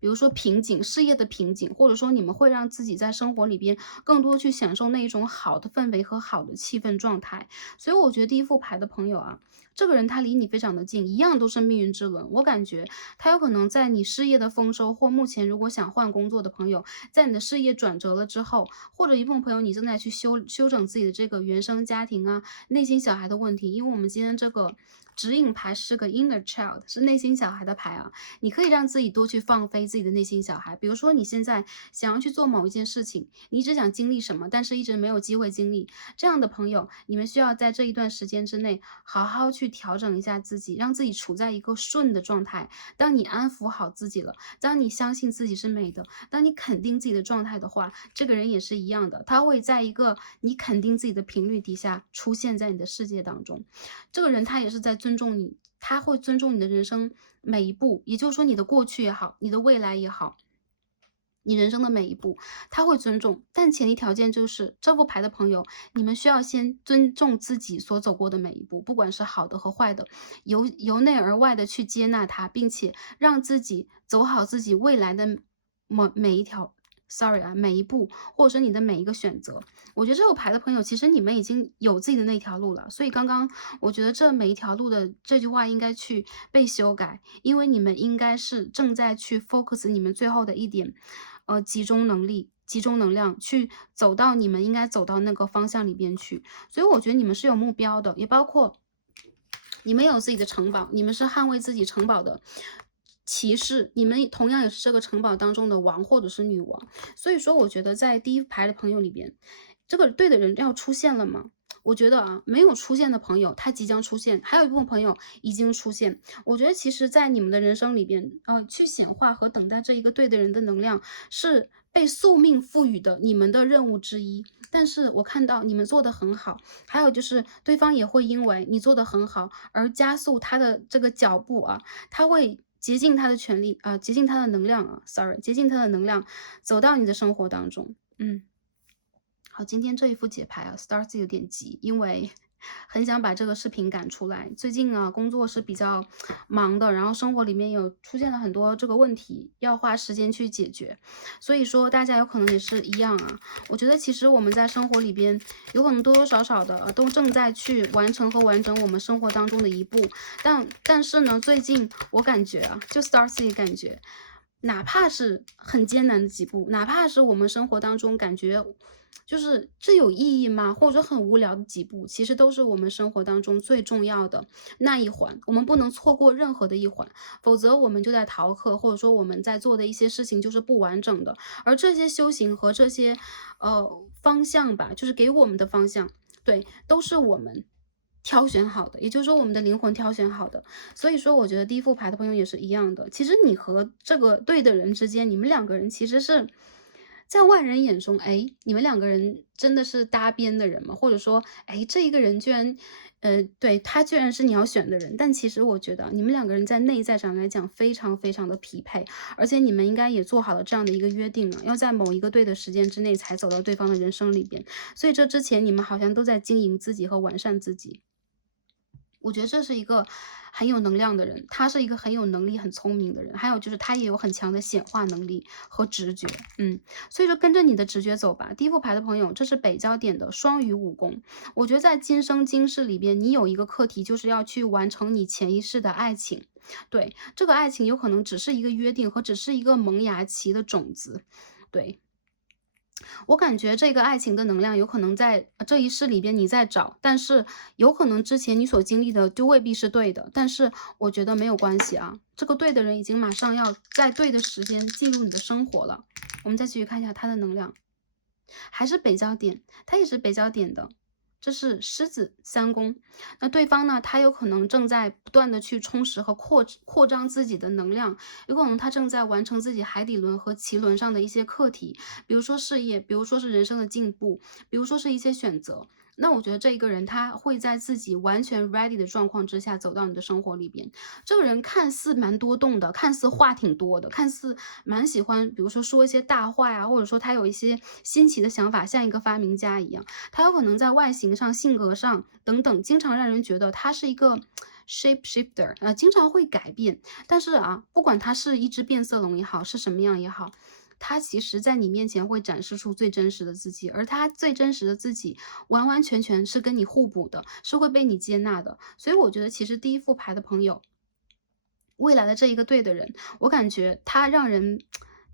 比如说瓶颈，事业的瓶颈，或者说你们会让自己在生活里边更多去享受那一种好的氛围和好的气氛状态。所以我觉得第一副牌的朋友啊，这个人他离你非常的近，一样都是命运之轮。我感觉他有可能在你事业的丰收，或目前如果想换工作的朋友，在你的事业转折了之后，或者一部分朋友你正在去修整自己的这个原生家庭啊、内心小孩的问题。因为我们今天这个指引牌是个 inner child，是内心小孩的牌啊。你可以让自己多去放飞自己的内心小孩，比如说你现在想要去做某一件事情，你一直想经历什么，但是一直没有机会经历，这样的朋友，你们需要在这一段时间之内好好去调整一下自己，让自己处在一个顺的状态。当你安抚好自己了，当你相信自己是美的，当你肯定自己的状态的话，这个人也是一样的，他会在一个你肯定自己的频率底下出现在你的世界当中。这个人他也是在尊重你，他会尊重你的人生每一步，也就是说你的过去也好，你的未来也好，你人生的每一步，他会尊重，但前提条件就是这副牌的朋友，你们需要先尊重自己所走过的每一步，不管是好的和坏的，由内而外的去接纳它，并且让自己走好自己未来的每一条。Sorry 啊，每一步，或者说你的每一个选择，我觉得这副牌的朋友，其实你们已经有自己的那条路了。所以刚刚我觉得这每一条路的这句话应该去被修改，因为你们应该是正在去 focus 你们最后的一点。集中能力、集中能量去走到你们应该走到那个方向里边去。所以我觉得你们是有目标的，也包括你们有自己的城堡，你们是捍卫自己城堡的骑士，你们同样也是这个城堡当中的王或者是女王。所以说，我觉得在第一排的朋友里边，这个对的人要出现了吗？我觉得啊，没有出现的朋友，他即将出现；还有一部分朋友已经出现。我觉得其实，在你们的人生里边，去显化和等待这一个对的人的能量，是被宿命赋予的你们的任务之一。但是我看到你们做的很好，还有就是对方也会因为你做的很好而加速他的这个脚步啊，他会。竭尽他的全力啊，竭尽他的能量啊，sorry，竭尽他的能量，走到你的生活当中。好，今天这一副解牌啊，Stars 有点急，因为很想把这个视频赶出来。最近啊，工作是比较忙的，然后生活里面有出现了很多这个问题，要花时间去解决。所以说，大家有可能也是一样啊。我觉得其实我们在生活里边，有可能多多少少的都正在去完成和完整我们生活当中的一步。但是呢，最近我感觉啊，就 Stars 也感觉。哪怕是很艰难的几步，哪怕是我们生活当中感觉就是这有意义吗？或者说很无聊的几步，其实都是我们生活当中最重要的那一环，我们不能错过任何的一环，否则我们就在逃课，或者说我们在做的一些事情就是不完整的。而这些修行和这些方向吧，就是给我们的方向，对，都是我们挑选好的，也就是说我们的灵魂挑选好的。所以说我觉得第一副牌的朋友也是一样的，其实你和这个对的人之间，你们两个人其实是在外人眼中，哎，你们两个人真的是搭边的人吗？或者说，哎，这一个人居然对，他居然是你要选的人。但其实我觉得你们两个人在内在上来讲非常非常的匹配，而且你们应该也做好了这样的一个约定了，要在某一个对的时间之内才走到对方的人生里边。所以这之前你们好像都在经营自己和完善自己。我觉得这是一个很有能量的人，他是一个很有能力、很聪明的人，还有就是他也有很强的显化能力和直觉，所以说跟着你的直觉走吧。第一副牌的朋友，这是北焦点的双鱼武功，我觉得在今生今世里边，你有一个课题，就是要去完成你前一世的爱情。对，这个爱情有可能只是一个约定和只是一个萌芽期的种子，对，我感觉这个爱情的能量有可能在这一世里边你在找，但是有可能之前你所经历的就未必是对的，但是我觉得没有关系啊，这个对的人已经马上要在对的时间进入你的生活了。我们再继续看一下他的能量。还是北交点，它也是北交点的。这是狮子三宫，那对方呢，他有可能正在不断的去充实和扩张自己的能量，有可能他正在完成自己海底轮和脐轮上的一些课题，比如说事业，比如说是人生的进步，比如说是一些选择。那我觉得这一个人他会在自己完全 ready 的状况之下走到你的生活里边。这个人看似蛮多动的，看似话挺多的，看似蛮喜欢，比如说说一些大话呀，或者说他有一些新奇的想法，像一个发明家一样。他有可能在外形上、性格上等等，经常让人觉得他是一个 shape shifter，经常会改变。但是啊，不管他是一只变色龙也好，是什么样也好，他其实在你面前会展示出最真实的自己，而他最真实的自己完完全全是跟你互补的，是会被你接纳的。所以我觉得其实第一副牌的朋友，未来的这一个对的人，我感觉他让人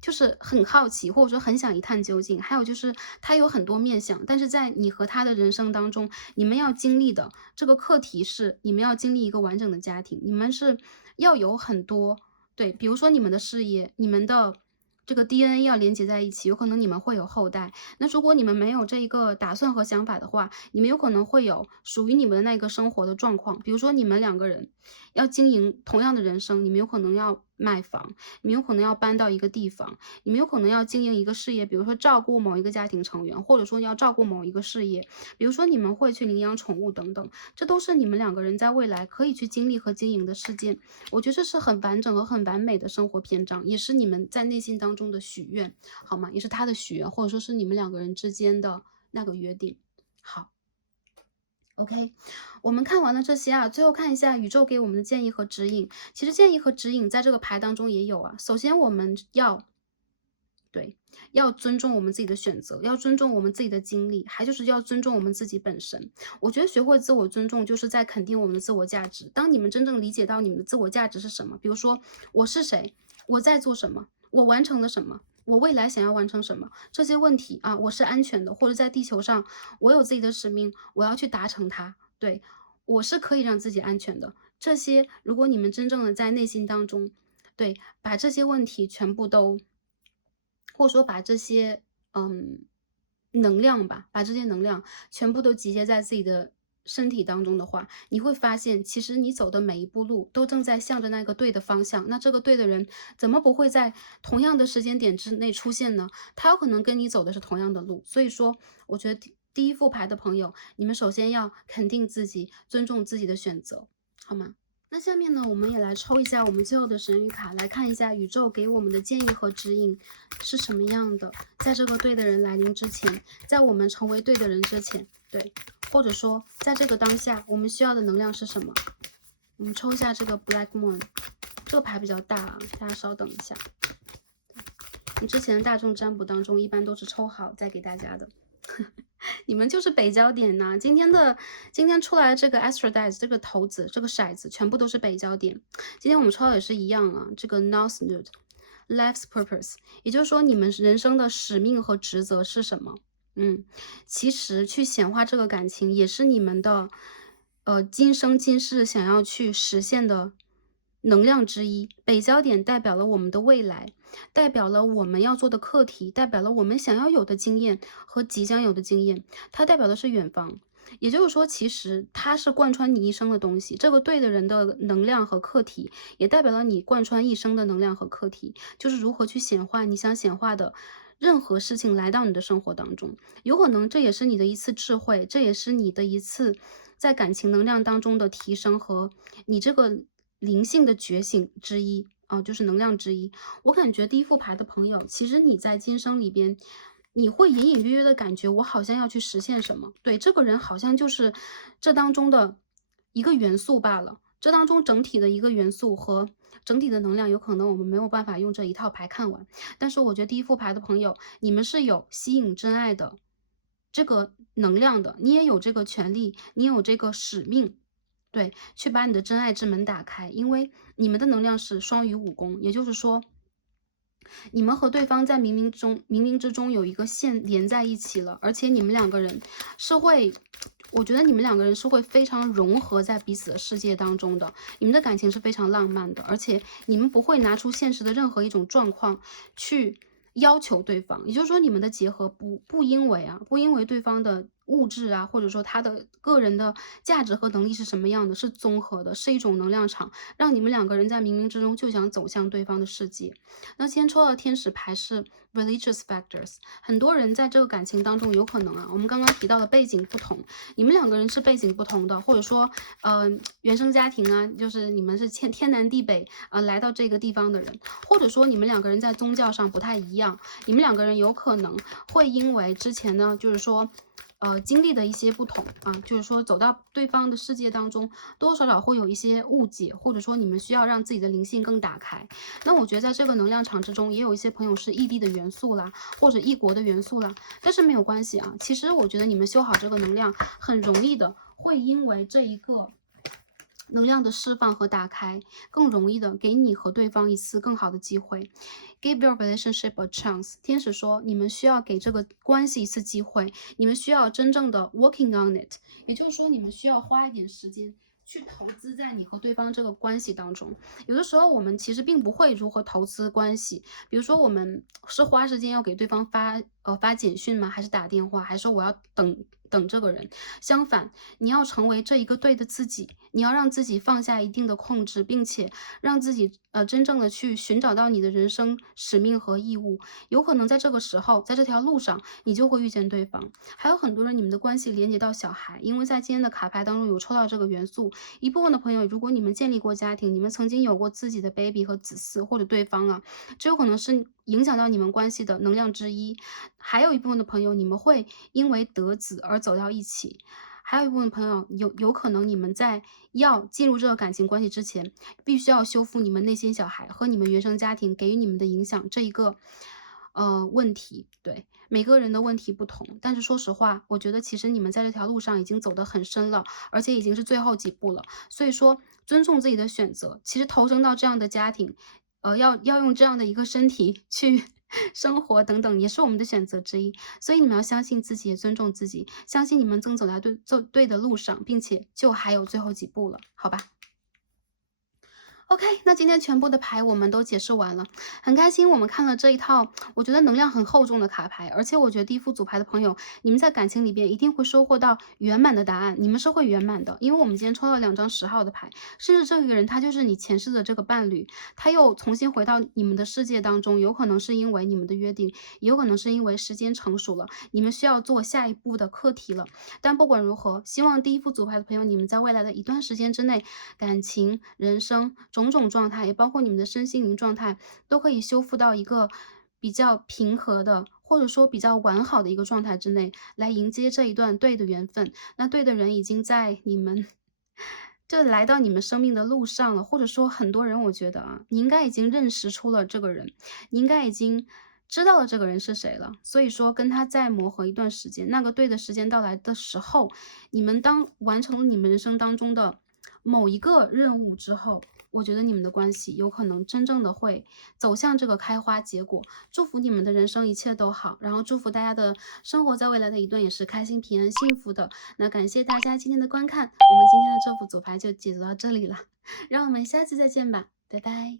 就是很好奇，或者说很想一探究竟。还有就是他有很多面相，但是在你和他的人生当中，你们要经历的这个课题是，你们要经历一个完整的家庭，你们是要有很多对，比如说你们的事业，你们的这个 DNA 要连接在一起，有可能你们会有后代。那如果你们没有这一个打算和想法的话，你们有可能会有属于你们的那个生活的状况。比如说你们两个人要经营同样的人生，你们有可能要买房，你们有可能要搬到一个地方，你们有可能要经营一个事业，比如说照顾某一个家庭成员，或者说要照顾某一个事业，比如说你们会去领养宠物等等，这都是你们两个人在未来可以去经历和经营的事件。我觉得这是很完整和很完美的生活篇章，也是你们在内心当中的许愿，好吗？也是他的许愿，或者说是你们两个人之间的那个约定。好。OK，我们看完了这些啊，最后看一下宇宙给我们的建议和指引。其实建议和指引在这个牌当中也有啊。首先我们要尊重我们自己的选择，要尊重我们自己的经历，还就是要尊重我们自己本身。我觉得学会自我尊重，就是在肯定我们的自我价值。当你们真正理解到你们的自我价值是什么，比如说我是谁，我在做什么，我完成了什么。我未来想要完成什么？这些问题啊，我是安全的，或者在地球上，我有自己的使命，我要去达成它。对，我是可以让自己安全的。这些，如果你们真正的在内心当中，对，把这些问题全部都或者说把这些能量吧，把这些能量全部都集结在自己的身体当中的话，你会发现，其实你走的每一步路都正在向着那个对的方向。那这个对的人怎么不会在同样的时间点之内出现呢？他有可能跟你走的是同样的路。所以说，我觉得第一副牌的朋友，你们首先要肯定自己，尊重自己的选择，好吗？那下面呢，我们也来抽一下我们最后的神谕卡，来看一下宇宙给我们的建议和指引是什么样的。在这个对的人来临之前，在我们成为对的人之前，对，或者说在这个当下，我们需要的能量是什么？我们抽一下这个 Black Moon， 这个牌比较大啊，大家稍等一下。你之前的大众占卜当中，一般都是抽好再给大家的。你们就是北焦点呐、今天出来的这个 Astro Dice 这个骰子，这个骰子全部都是北焦点。今天我们抽的也是一样啊，这个 North Node Life's Purpose， 也就是说你们人生的使命和职责是什么？其实去显化这个感情也是你们的今生今世想要去实现的能量之一。北焦点代表了我们的未来，代表了我们要做的课题，代表了我们想要有的经验和即将有的经验，它代表的是远方。也就是说，其实它是贯穿你一生的东西。这个对的人的能量和课题，也代表了你贯穿一生的能量和课题，就是如何去显化你想显化的任何事情来到你的生活当中。有可能这也是你的一次智慧，这也是你的一次在感情能量当中的提升和你这个灵性的觉醒之一啊，就是能量之一。我感觉第一副牌的朋友，其实你在今生里边，你会隐隐约约的感觉，我好像要去实现什么。对，这个人好像就是这当中的一个元素罢了。这当中整体的一个元素和整体的能量，有可能我们没有办法用这一套牌看完。但是我觉得第一副牌的朋友，你们是有吸引真爱的这个能量的，你也有这个权利，你有这个使命。对，去把你的真爱之门打开，因为你们的能量是双鱼五宫，也就是说，你们和对方在冥冥之中有一个线连在一起了，而且你们两个人是会，我觉得你们两个人是会非常融合在彼此的世界当中的，你们的感情是非常浪漫的，而且你们不会拿出现实的任何一种状况去要求对方，也就是说你们的结合不因为对方的物质啊，或者说他的个人的价值和能力是什么样的，是综合的，是一种能量场，让你们两个人在冥冥之中就想走向对方的世界。那先抽到的天使牌是 religious factors，很多人在这个感情当中有可能啊，我们刚刚提到的背景不同，你们两个人是背景不同的，或者说原生家庭啊，就是你们是天南地北来到这个地方的人，或者说你们两个人在宗教上不太一样，你们两个人有可能会因为之前呢，就是说经历的一些不同啊，就是说走到对方的世界当中，多多少少会有一些误解，或者说你们需要让自己的灵性更打开。那我觉得在这个能量场之中，也有一些朋友是异地的元素啦，或者异国的元素啦，但是没有关系啊。其实我觉得你们修好这个能量，很容易的会因为这一个能量的释放和打开，更容易的给你和对方一次更好的机会。Give your relationship a chance。天使说，你们需要给这个关系一次机会，你们需要真正的 working on it，也就是说，你们需要花一点时间。去投资在你和对方这个关系当中，有的时候我们其实并不会如何投资关系，比如说我们是花时间要给对方发简讯吗？还是打电话？还是说我要等这个人？相反，你要成为这一个对的自己，你要让自己放下一定的控制，并且让自己真正的去寻找到你的人生使命和义务。有可能在这个时候，在这条路上，你就会遇见对方。还有很多人，你们的关系连接到小孩，因为在今天的卡牌当中有抽到这个元素。一部分的朋友，如果你们建立过家庭，你们曾经有过自己的 baby 和子嗣或者对方啊，这有可能是影响到你们关系的能量之一。还有一部分的朋友，你们会因为得子而走到一起。还有一部分朋友有可能你们在要进入这个感情关系之前，必须要修复你们内心小孩和你们原生家庭给予你们的影响这一个问题。对，每个人的问题不同，但是说实话，我觉得其实你们在这条路上已经走得很深了，而且已经是最后几步了。所以说，尊重自己的选择。其实投生到这样的家庭，要用这样的一个身体去生活等等，也是我们的选择之一。所以你们要相信自己，也尊重自己，相信你们正走在对的路上，并且就还有最后几步了，好吧？OK，那今天全部的牌我们都解释完了，很开心我们看了这一套，我觉得能量很厚重的卡牌，而且我觉得第一副组牌的朋友，你们在感情里边一定会收获到圆满的答案，你们是会圆满的，因为我们今天抽到2张10号的牌，甚至这个人他就是你前世的这个伴侣，他又重新回到你们的世界当中，有可能是因为你们的约定，也有可能是因为时间成熟了，你们需要做下一步的课题了。但不管如何，希望第一副组牌的朋友，你们在未来的一段时间之内，感情、人生种种状态，也包括你们的身心灵状态，都可以修复到一个比较平和的，或者说比较完好的一个状态之内，来迎接这一段对的缘分。那对的人已经在你们就来到你们生命的路上了，或者说很多人，我觉得啊，你应该已经认识出了这个人，你应该已经知道了这个人是谁了。所以说，跟他再磨合一段时间，那个对的时间到来的时候，你们当完成了你们人生当中的某一个任务之后，我觉得你们的关系有可能真正的会走向这个开花结果。祝福你们的人生一切都好，然后祝福大家的生活在未来的一段也是开心、平安、幸福的。那感谢大家今天的观看，我们今天的这副组牌就解读到这里了，让我们下次再见吧，拜拜。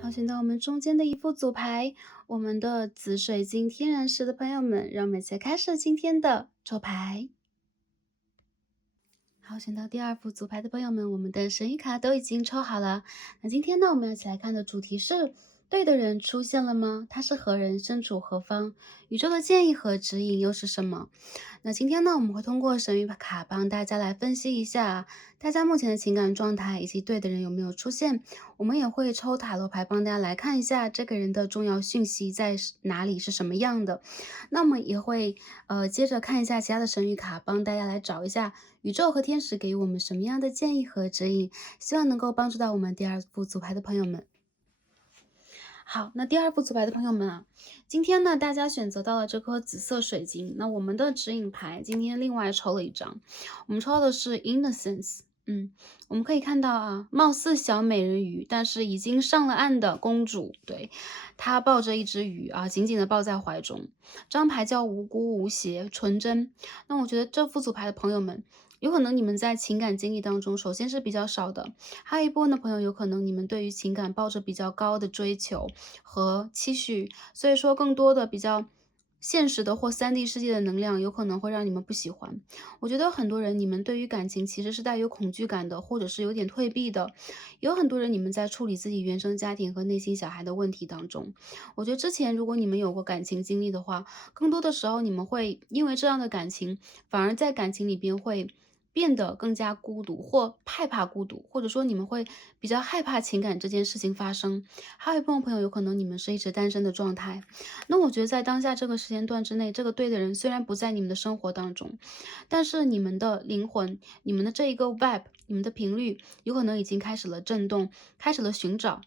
好，选到我们中间的一副组牌，我们的紫水晶天然石的朋友们，让我们一起来开始今天的抽牌。好，选到第2副组牌的朋友们，我们的神谕卡都已经抽好了。那今天呢，我们要一起来看的主题是：对的人出现了吗？他是何人？身处何方？宇宙的建议和指引又是什么？那今天呢，我们会通过神谕卡帮大家来分析一下大家目前的情感状态，以及对的人有没有出现。我们也会抽塔罗牌帮大家来看一下这个人的重要讯息在哪里，是什么样的。那么也会接着看一下其他的神谕卡，帮大家来找一下宇宙和天使给予我们什么样的建议和指引，希望能够帮助到我们第2副组牌的朋友们。好，那第2副组牌的朋友们啊，今天呢，大家选择到了这颗紫色水晶。那我们的指引牌今天另外抽了一张，我们抽到的是 Innocence。我们可以看到啊，貌似小美人鱼，但是已经上了岸的公主，对，她抱着一只鱼啊，紧紧的抱在怀中。这张牌叫无辜、无邪、纯真。那我觉得这副组牌的朋友们，有可能你们在情感经历当中，首先是比较少的，还有一部分的朋友，有可能你们对于情感抱着比较高的追求和期许，所以说更多的比较现实的或3D 世界的能量，有可能会让你们不喜欢。我觉得很多人，你们对于感情其实是带有恐惧感的，或者是有点退避的。有很多人，你们在处理自己原生家庭和内心小孩的问题当中。我觉得之前如果你们有过感情经历的话，更多的时候你们会因为这样的感情，反而在感情里边会变得更加孤独，或害怕孤独，或者说你们会比较害怕情感这件事情发生。还有一部分朋友，有可能你们是一直单身的状态。那我觉得在当下这个时间段之内，这个对的人虽然不在你们的生活当中，但是你们的灵魂、你们的这一个 vibe、你们的频率，有可能已经开始了震动，开始了寻找。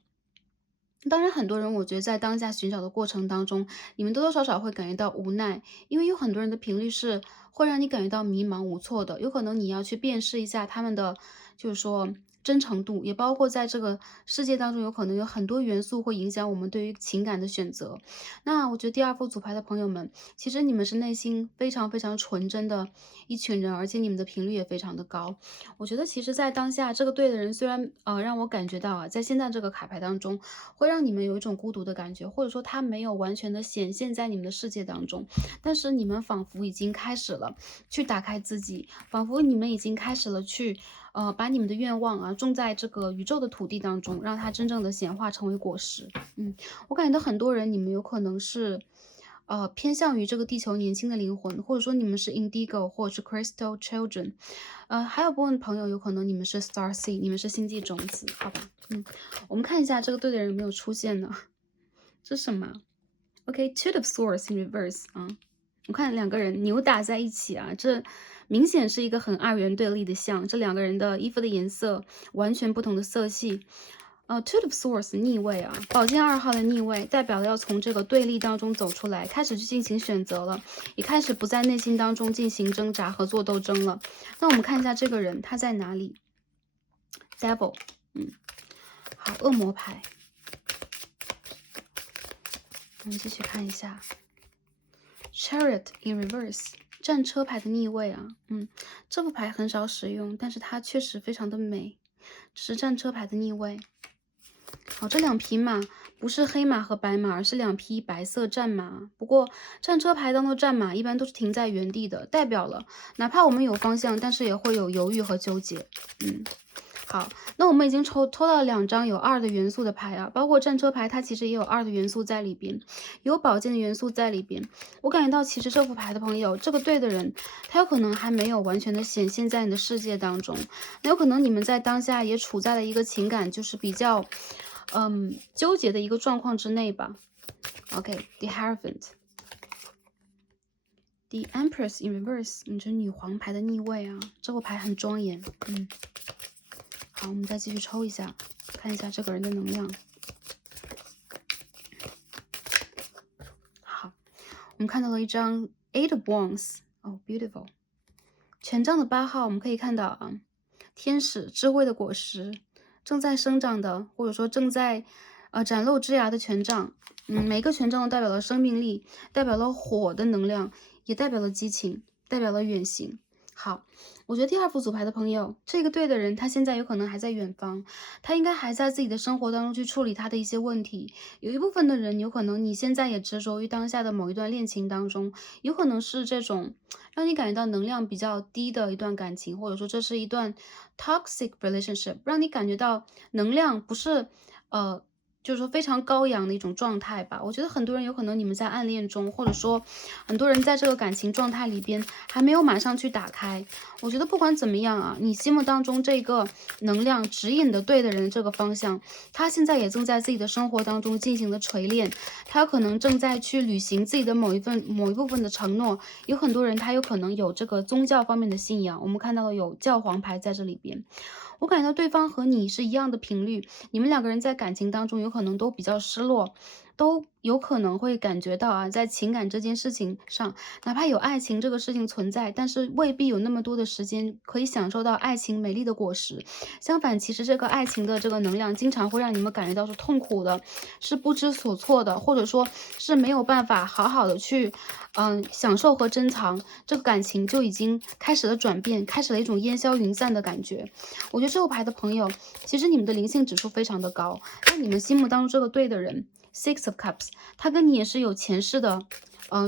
当然，很多人我觉得在当下寻找的过程当中，你们多多少少会感觉到无奈，因为有很多人的频率是会让你感觉到迷茫无措的，有可能你要去辨识一下他们的，就是说真诚度，也包括在这个世界当中，有可能有很多元素会影响我们对于情感的选择。那我觉得第二副组牌的朋友们，其实你们是内心非常非常纯真的一群人，而且你们的频率也非常的高。我觉得其实在当下这个对的人，虽然让我感觉到啊，在现在这个卡牌当中，会让你们有一种孤独的感觉，或者说他没有完全的显现在你们的世界当中，但是你们仿佛已经开始了去打开自己，仿佛你们已经开始了去把你们的愿望啊种在这个宇宙的土地当中，让它真正的显化成为果实。我感觉到很多人，你们有可能是偏向于这个地球年轻的灵魂，或者说你们是 Indigo 或者是 Crystal Children，还有部分朋友有可能你们是 Star Seed，你们是星际种子，好吧？我们看一下这个对的人有没有出现呢？这是什么？OK，Two of Swords in reverse 啊，我看两个人扭打在一起啊，这明显是一个很二元对立的象，这两个人的衣服的颜色完全不同的色系。Two of Swords 逆位啊，宝剑2号的逆位，代表了要从这个对立当中走出来，开始去进行选择了，也开始不在内心当中进行挣扎和做斗争了。那我们看一下这个人他在哪里 ？Devil，好，恶魔牌。我们继续看一下 Chariot in reverse， 战车牌的逆位啊，这副牌很少使用，但是它确实非常的美，只是战车牌的逆位。好，这两匹马不是黑马和白马，而是两匹白色战马。不过战车牌当中的战马一般都是停在原地的，代表了哪怕我们有方向，但是也会有犹豫和纠结。好，那我们已经抽到2张有2的元素的牌啊，包括战车牌，它其实也有2的元素在里边，有宝剑的元素在里边。我感觉到其实这副牌的朋友，这个对的人，他有可能还没有完全的显现在你的世界当中，那有可能你们在当下也处在了一个情感就是比较纠结的一个状况之内吧。OK，The Hierophant。The Empress in reverse， 你这女皇牌的逆位啊，这副牌很庄严。好，我们再继续抽一下，看一下这个人的能量。好，我们看到了一张 Eight of Wands， beautiful。权杖的8号，我们可以看到啊，天使智慧的果实正在生长的，或者说正在展露枝芽的权杖。每个权杖都代表了生命力，代表了火的能量，也代表了激情，代表了远行。好，我觉得第2副组牌的朋友，这个对的人，他现在有可能还在远方，他应该还在自己的生活当中去处理他的一些问题。有一部分的人，有可能你现在也执着于当下的某一段恋情当中，有可能是这种让你感觉到能量比较低的一段感情，或者说这是一段 toxic relationship， 让你感觉到能量不是就是说非常高扬的一种状态吧。我觉得很多人有可能你们在暗恋中，或者说很多人在这个感情状态里边还没有马上去打开。我觉得不管怎么样啊，你心目当中这个能量指引的对的人这个方向，他现在也正在自己的生活当中进行的锤炼，他有可能正在去履行自己的某一部分的承诺。有很多人他有可能有这个宗教方面的信仰，我们看到了有教皇牌在这里边。我感觉到对方和你是一样的频率，你们两个人在感情当中有可能都比较失落，都有可能会感觉到啊，在情感这件事情上，哪怕有爱情这个事情存在，但是未必有那么多的时间可以享受到爱情美丽的果实。相反，其实这个爱情的这个能量，经常会让你们感觉到是痛苦的，是不知所措的，或者说是没有办法好好的去，享受和珍藏，这个感情就已经开始了转变，开始了一种烟消云散的感觉。我觉得这后排的朋友，其实你们的灵性指数非常的高，那你们心目当中这个对的人，Six of Cups，他跟你也是有前世的，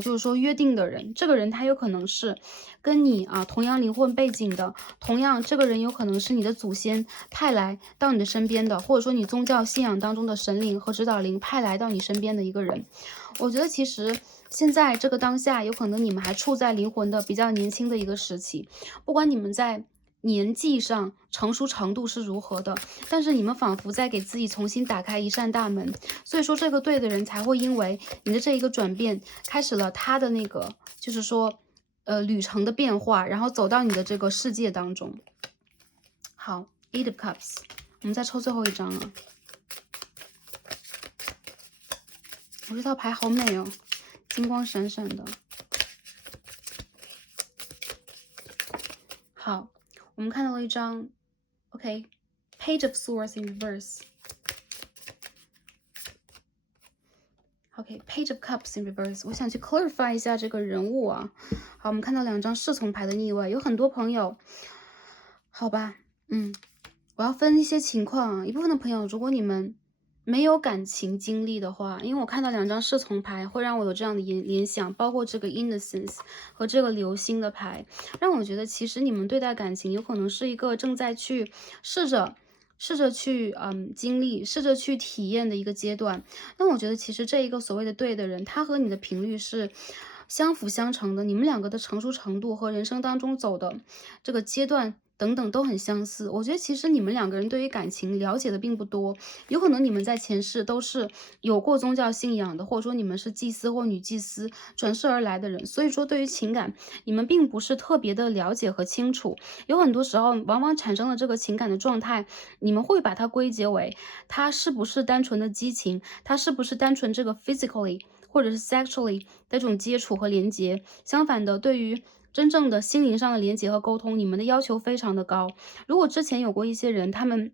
就是说约定的人。这个人他有可能是跟你啊同样灵魂背景的，同样这个人有可能是你的祖先派来到你的身边的，或者说你宗教信仰当中的神灵和指导灵派来到你身边的一个人。我觉得其实现在这个当下，有可能你们还处在灵魂的比较年轻的一个时期，不管你们在年纪上成熟程度是如何的，但是你们仿佛在给自己重新打开一扇大门，所以说这个对的人才会因为你的这一个转变，开始了他的那个就是说，旅程的变化，然后走到你的这个世界当中。好，Eight of Cups，我们再抽最后一张啊。我这套牌好美哦，金光闪闪的。好，我们看到了一张 ，OK，Page of Swords in reverse。OK，Page of Cups in reverse。我想去 clarify 一下这个人物啊。好，我们看到2张侍从牌的逆位，有很多朋友，好吧，我要分一些情况啊。一部分的朋友，如果你们没有感情经历的话，因为我看到2张侍从牌，会让我有这样的联想，包括这个 Innocence 和这个流星的牌，让我觉得其实你们对待感情有可能是一个正在去试着去经历，试着去体验的一个阶段。那我觉得其实这一个所谓的对的人，他和你的频率是相辅相成的，你们两个的成熟程度和人生当中走的这个阶段等等都很相似。我觉得其实你们2个人对于感情了解的并不多，有可能你们在前世都是有过宗教信仰的，或者说你们是祭司或女祭司转世而来的人，所以说对于情感你们并不是特别的了解和清楚。有很多时候往往产生了这个情感的状态，你们会把它归结为它是不是单纯的激情，它是不是单纯这个 physically 或者是 sexually 的这种接触和连接。相反的，对于真正的心灵上的连接和沟通，你们的要求非常的高。如果之前有过一些人，他们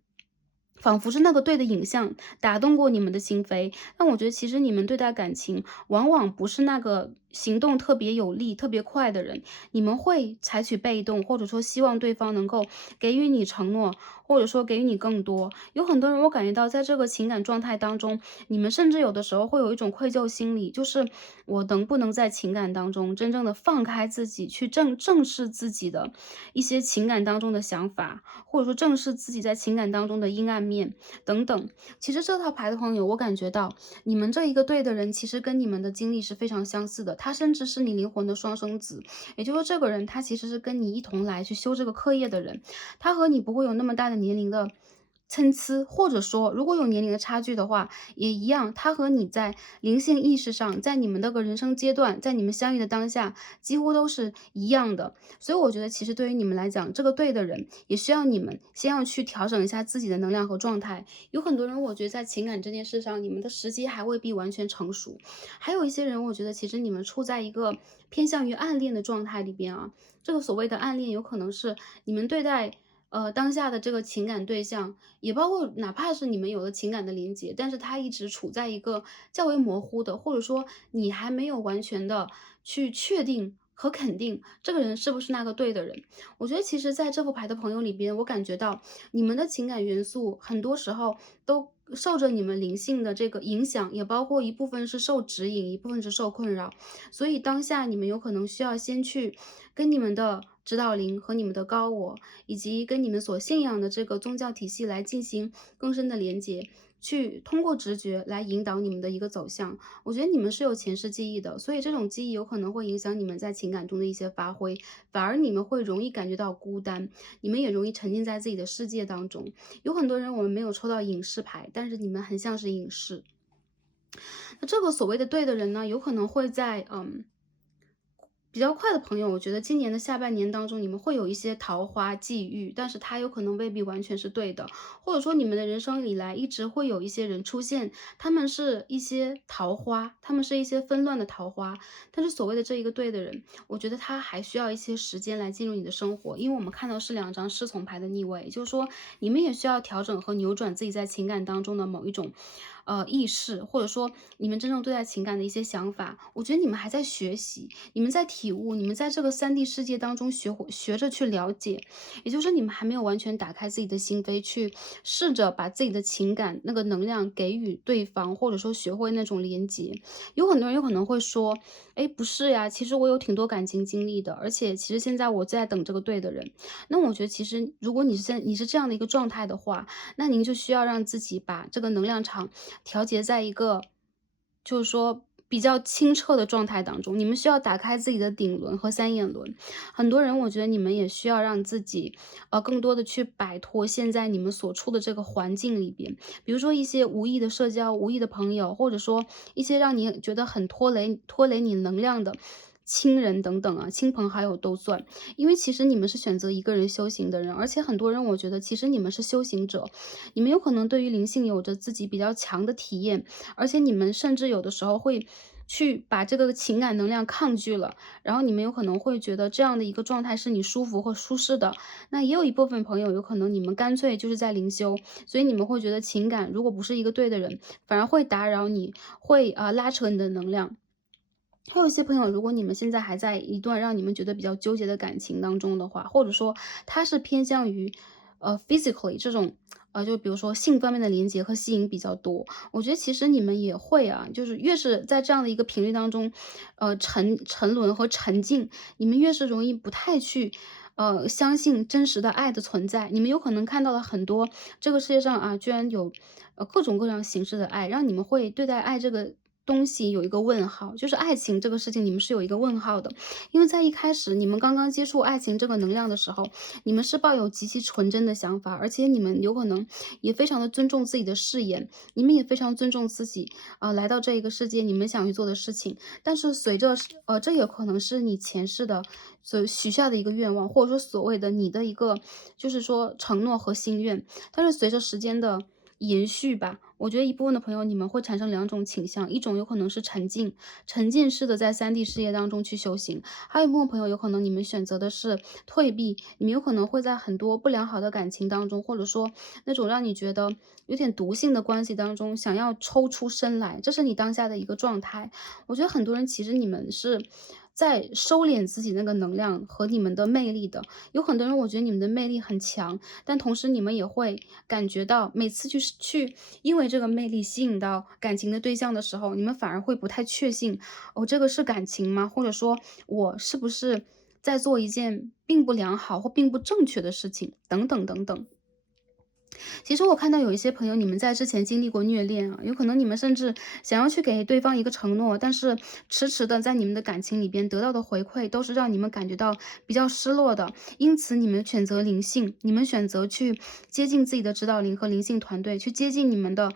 仿佛是那个对的影像打动过你们的心扉，但我觉得其实你们对待感情往往不是那个行动特别有力、特别快的人，你们会采取被动，或者说希望对方能够给予你承诺，或者说给予你更多。有很多人我感觉到在这个情感状态当中，你们甚至有的时候会有一种愧疚心理，就是我能不能在情感当中真正的放开自己，去正视自己的一些情感当中的想法，或者说正视自己在情感当中的阴暗面等等。其实这套牌的朋友，我感觉到你们这一个对的人，其实跟你们的经历是非常相似的，他甚至是你灵魂的双生子。也就是说，这个人他其实是跟你一同来去修这个课业的人，他和你不会有那么大的年龄的参差，或者说如果有年龄的差距的话，也一样，他和你在灵性意识上，在你们那个人生阶段，在你们相遇的当下，几乎都是一样的。所以我觉得其实对于你们来讲，这个对的人也需要你们先要去调整一下自己的能量和状态。有很多人，我觉得在情感这件事上，你们的时机还未必完全成熟。还有一些人，我觉得其实你们处在一个偏向于暗恋的状态里边啊。这个所谓的暗恋，有可能是你们对待当下的这个情感对象，也包括哪怕是你们有了情感的连接，但是他一直处在一个较为模糊的，或者说你还没有完全的去确定和肯定这个人是不是那个对的人。我觉得其实在这副牌的朋友里边，我感觉到你们的情感元素很多时候都受着你们灵性的这个影响，也包括一部分是受指引，一部分是受困扰。所以当下你们有可能需要先去跟你们的指导灵和你们的高我，以及跟你们所信仰的这个宗教体系来进行更深的连接，去通过直觉来引导你们的一个走向。我觉得你们是有前世记忆的，所以这种记忆有可能会影响你们在情感中的一些发挥，反而你们会容易感觉到孤单，你们也容易沉浸在自己的世界当中。有很多人我们没有抽到隐士牌，但是你们很像是隐士。那这个所谓的对的人呢，有可能会在比较快的朋友，我觉得今年的下半年当中，你们会有一些桃花际遇，但是它有可能未必完全是对的，或者说你们的人生以来一直会有一些人出现，他们是一些桃花，他们是一些纷乱的桃花，但是所谓的这一个对的人，我觉得他还需要一些时间来进入你的生活，因为我们看到是两张侍从牌的逆位，也就是说你们也需要调整和扭转自己在情感当中的某一种意识，或者说你们真正对待情感的一些想法。我觉得你们还在学习，你们在体悟，你们在这个3D 世界当中学着去了解，也就是说你们还没有完全打开自己的心扉，去试着把自己的情感那个能量给予对方，或者说学会那种连接。有很多人有可能会说，哎，不是呀，其实我有挺多感情经历的，而且其实现在我在等这个对的人。那我觉得其实如果你是这样的一个状态的话，那您就需要让自己把这个能量场调节在一个，就是说比较清澈的状态当中。你们需要打开自己的顶轮和三眼轮。很多人我觉得你们也需要让自己，更多的去摆脱现在你们所处的这个环境里边。比如说一些无意的社交、无意的朋友，或者说一些让你觉得很拖累你能量的亲人等等啊，亲朋好友都算。因为其实你们是选择一个人修行的人，而且很多人我觉得其实你们是修行者，你们有可能对于灵性有着自己比较强的体验，而且你们甚至有的时候会去把这个情感能量抗拒了，然后你们有可能会觉得这样的一个状态是你舒服或舒适的。那也有一部分朋友有可能你们干脆就是在灵修，所以你们会觉得情感如果不是一个对的人，反而会打扰你，会拉扯你的能量。还有一些朋友，如果你们现在还在一段让你们觉得比较纠结的感情当中的话，或者说它是偏向于physically 这种就比如说性方面的连接和吸引比较多，我觉得其实你们也会啊，就是越是在这样的一个频率当中，沉沦和沉浸，你们越是容易不太去相信真实的爱的存在。你们有可能看到了很多这个世界上啊，居然有各种各样形式的爱，让你们会对待爱这个东西有一个问号，就是爱情这个事情你们是有一个问号的。因为在一开始你们刚刚接触爱情这个能量的时候，你们是抱有极其纯真的想法，而且你们有可能也非常的尊重自己的誓言，你们也非常尊重自己来到这一个世界你们想去做的事情。但是随着这也可能是你前世的所许下的一个愿望，或者说所谓的你的一个就是说承诺和心愿。但是随着时间的延续吧，我觉得一部分的朋友你们会产生两种倾向，一种有可能是沉浸式的在3D 世界当中去修行，还有一部分朋友有可能你们选择的是退避，你们有可能会在很多不良好的感情当中，或者说那种让你觉得有点毒性的关系当中，想要抽出身来，这是你当下的一个状态。我觉得很多人其实你们是在收敛自己那个能量和你们的魅力的。有很多人我觉得你们的魅力很强，但同时你们也会感觉到每次去因为这个魅力吸引到感情的对象的时候，你们反而会不太确信，哦，这个是感情吗？或者说我是不是在做一件并不良好或并不正确的事情，等等等等。其实我看到有一些朋友，你们在之前经历过虐恋啊，有可能你们甚至想要去给对方一个承诺，但是迟迟的在你们的感情里边得到的回馈都是让你们感觉到比较失落的，因此你们选择灵性，你们选择去接近自己的指导灵和灵性团队，去接近你们的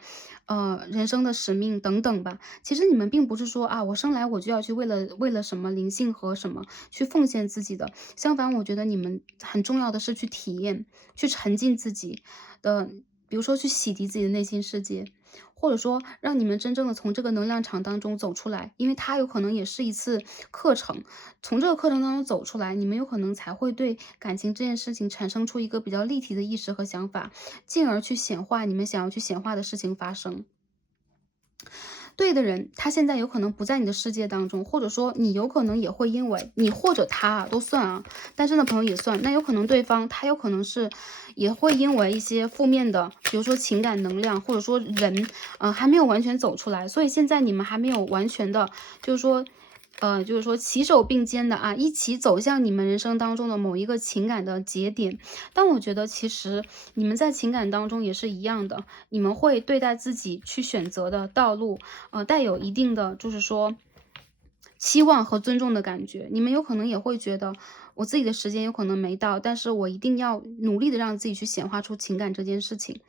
人生的使命等等吧。其实你们并不是说啊，我生来我就要去为了什么灵性和什么去奉献自己的，相反，我觉得你们很重要的是去体验，去沉浸自己。比如说去洗涤自己的内心世界，或者说让你们真正的从这个能量场当中走出来，因为它有可能也是一次课程。从这个课程当中走出来，你们有可能才会对感情这件事情产生出一个比较立体的意识和想法，进而去显化你们想要去显化的事情发生。对的人，他现在有可能不在你的世界当中，或者说你有可能也会因为你或者他啊都算啊，单身的朋友也算。那有可能对方他有可能是也会因为一些负面的，比如说情感能量，或者说人，还没有完全走出来，所以现在你们还没有完全的，就是说齐手并肩的啊，一起走向你们人生当中的某一个情感的节点。但我觉得其实你们在情感当中也是一样的，你们会对待自己去选择的道路，带有一定的就是说期望和尊重的感觉。你们有可能也会觉得，我自己的时间有可能没到，但是我一定要努力的让自己去显化出情感这件事情。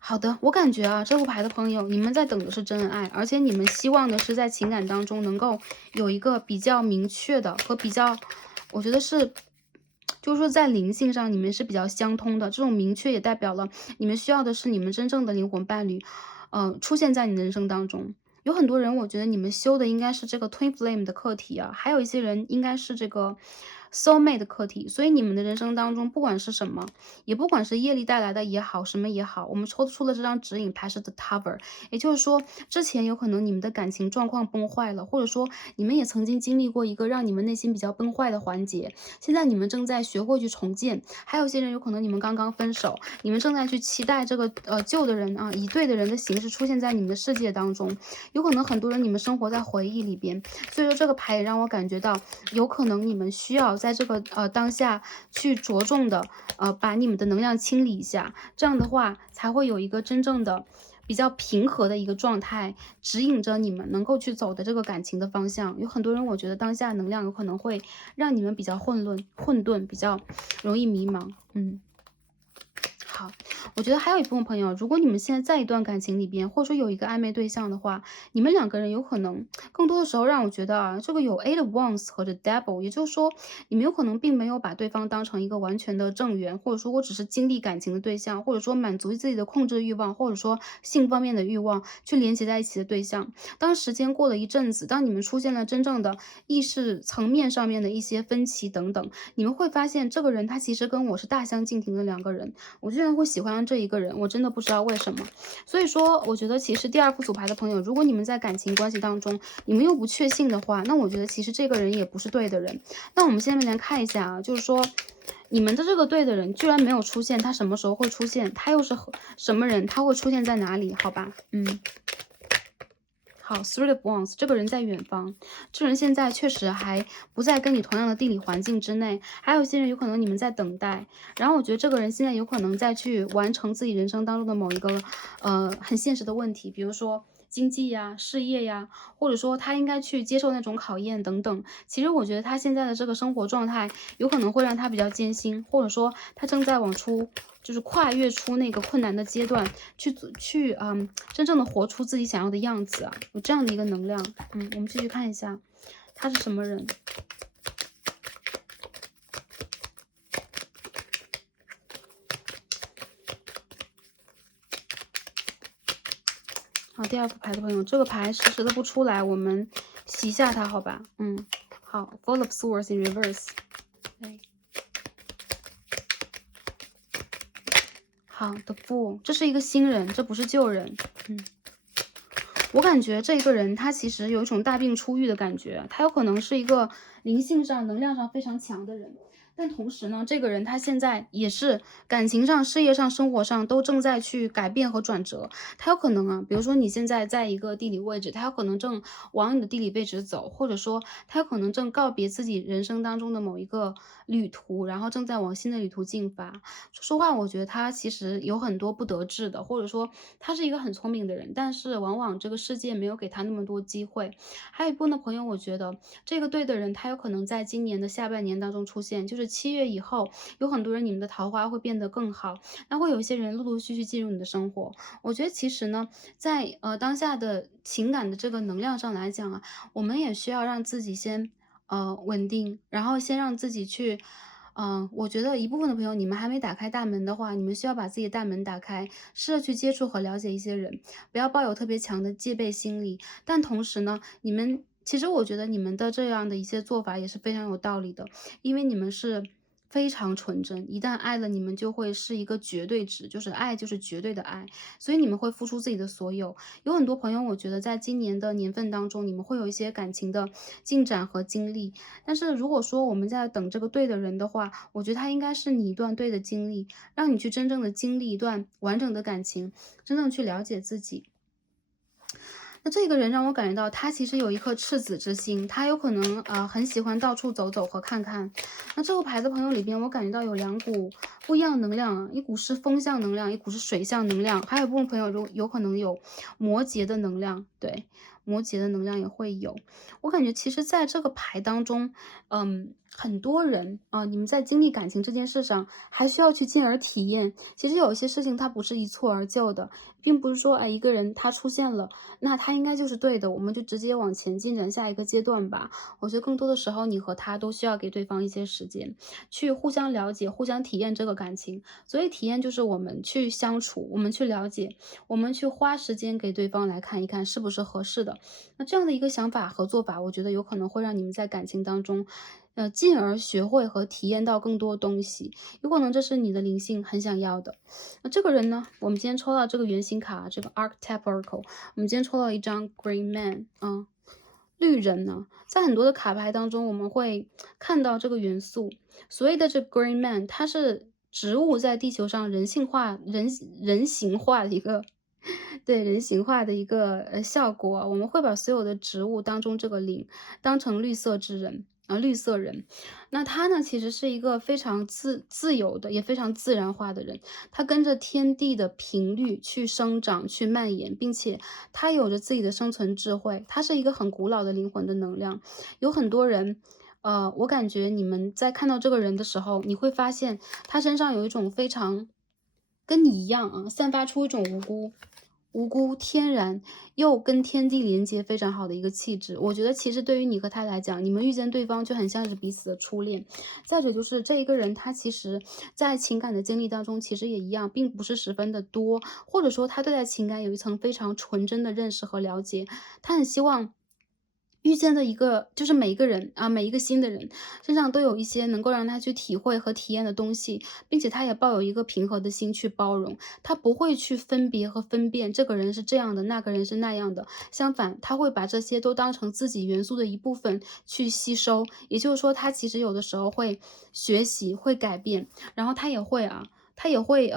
好的，我感觉啊，这副牌的朋友，你们在等的是真爱，而且你们希望的是在情感当中能够有一个比较明确的和比较，我觉得是，就是说在灵性上你们是比较相通的。这种明确也代表了你们需要的是你们真正的灵魂伴侣，出现在你的人生当中。有很多人，我觉得你们修的应该是这个 Twin Flame 的课题啊，还有一些人应该是这个 Soul Mate 的课题。所以你们的人生当中，不管是什么，也不管是业力带来的也好，什么也好，我们抽出了这张指引牌是 The Tower，也就是说，之前有可能你们的感情状况崩坏了，或者说你们也曾经经历过一个让你们内心比较崩坏的环节，现在你们正在学会去重建。还有一些人有可能你们刚刚分手，你们正在去期待这个旧的人啊，以对的人的形式出现在你们的世界当中。有可能很多人你们生活在回忆里边，所以说这个牌也让我感觉到，有可能你们需要在这个当下去着重的把你们的能量清理一下，这样的话才会有一个真正的比较平和的一个状态，指引着你们能够去走的这个感情的方向。有很多人我觉得当下能量有可能会让你们比较混沌，比较容易迷茫。好，我觉得还有一部分朋友，如果你们现在在一段感情里边，或者说有一个暧昧对象的话，你们两个人有可能更多的时候让我觉得啊，这个有 Eight of Wands 和这 Devil，也就是说，你们有可能并没有把对方当成一个完全的正缘，或者说我只是经历感情的对象，或者说满足自己的控制欲望，或者说性方面的欲望去连接在一起的对象。当时间过了一阵子，当你们出现了真正的意识层面上面的一些分歧等等，你们会发现这个人他其实跟我是大相径庭的两个人。我居然会喜欢上这一个人，我真的不知道为什么。所以说，我觉得其实第二副组牌的朋友，如果你们在感情关系当中，你们又不确信的话，那我觉得其实这个人也不是对的人。那我们下面来看一下啊，就是说你们的这个对的人居然没有出现，他什么时候会出现？他又是什么人？他会出现在哪里？好吧，好，Three of Wands，这个人在远方，这人现在确实还不在跟你同样的地理环境之内，还有一些人有可能你们在等待，然后我觉得这个人现在有可能在去完成自己人生当中的某一个很现实的问题，比如说经济呀、事业呀，或者说他应该去接受那种考验等等。其实我觉得他现在的这个生活状态有可能会让他比较艰辛，或者说他正在就是跨越出那个困难的阶段，真正的活出自己想要的样子啊，有这样的一个能量。我们继续看一下，他是什么人？好，第二副牌的朋友，这个牌迟迟的不出来，我们洗一下它，好吧？好，Four of Swords in reverse。对，好的，Fool，这是一个新人，这不是旧人。我感觉这个人他其实有一种大病初愈的感觉，他有可能是一个灵性上、能量上非常强的人，但同时呢，这个人他现在也是感情上、事业上、生活上都正在去改变和转折。他有可能啊，比如说你现在在一个地理位置，他有可能正往你的地理位置走，或者说他有可能正告别自己人生当中的某一个旅途，然后正在往新的旅途进发。说实话，我觉得他其实有很多不得志的，或者说他是一个很聪明的人，但是往往这个世界没有给他那么多机会。还有一部分的朋友，我觉得这个对的人，他有可能在今年的下半年当中出现，就是7月以后，有很多人你们的桃花会变得更好，那会有一些人陆陆续续进入你的生活。我觉得其实呢，在当下的情感的这个能量上来讲啊，我们也需要让自己先稳定，然后先让自己去。我觉得一部分的朋友，你们还没打开大门的话，你们需要把自己的大门打开，试着去接触和了解一些人，不要抱有特别强的戒备心理。但同时呢，其实我觉得你们的这样的一些做法也是非常有道理的，因为你们是非常纯真，一旦爱了，你们就会是一个绝对值，就是爱就是绝对的爱，所以你们会付出自己的所有。有很多朋友，我觉得在今年的年份当中，你们会有一些感情的进展和经历，但是如果说我们在等这个对的人的话，我觉得他应该是你一段对的经历，让你去真正的经历一段完整的感情，真正去了解自己。那这个人让我感觉到他其实有一颗赤子之心，他有可能很喜欢到处走走和看看。那这个牌的朋友里边，我感觉到有两股不一样的能量啊，一股是风象能量，一股是水象能量，还有一部分朋友有可能有摩羯的能量，对，摩羯的能量也会有。我感觉其实在这个牌当中，很多人啊，你们在经历感情这件事上，还需要去进而体验。其实有一些事情它不是一蹴而就的，并不是说，哎，一个人他出现了，那他应该就是对的，我们就直接往前进展下一个阶段吧。我觉得更多的时候，你和他都需要给对方一些时间，去互相了解、互相体验这个感情。所以体验就是我们去相处，我们去了解，我们去花时间给对方来看一看是不是合适的。那这样的一个想法和做法，我觉得有可能会让你们在感情当中进而学会和体验到更多东西，有可能这是你的灵性很想要的。那这个人呢，我们今天抽到这个圆形卡，这个 Archetype Oracle，我们今天抽到一张 Green Man 啊，绿人呢，在很多的卡牌当中，我们会看到这个元素。所谓的这 Green Man，它是植物在地球上人形化的一个对，人形化的一个效果。我们会把所有的植物当中这个灵当成绿色之人。绿色人，那他呢，其实是一个非常自由的，也非常自然化的人。他跟着天地的频率去生长、去蔓延，并且他有着自己的生存智慧。他是一个很古老的灵魂的能量。有很多人，我感觉你们在看到这个人的时候，你会发现他身上有一种非常跟你一样啊，散发出一种无辜、天然又跟天地连接非常好的一个气质。我觉得其实对于你和他来讲，你们遇见对方就很像是彼此的初恋。再者就是这一个人，他其实在情感的经历当中，其实也一样，并不是十分的多，或者说他对待情感有一层非常纯真的认识和了解。他很希望遇见的一个就是每一个人啊，每一个新的人身上都有一些能够让他去体会和体验的东西，并且他也抱有一个平和的心去包容，他不会去分别和分辨这个人是这样的，那个人是那样的。相反，他会把这些都当成自己元素的一部分去吸收。也就是说，他其实有的时候会学习，会改变，然后他也会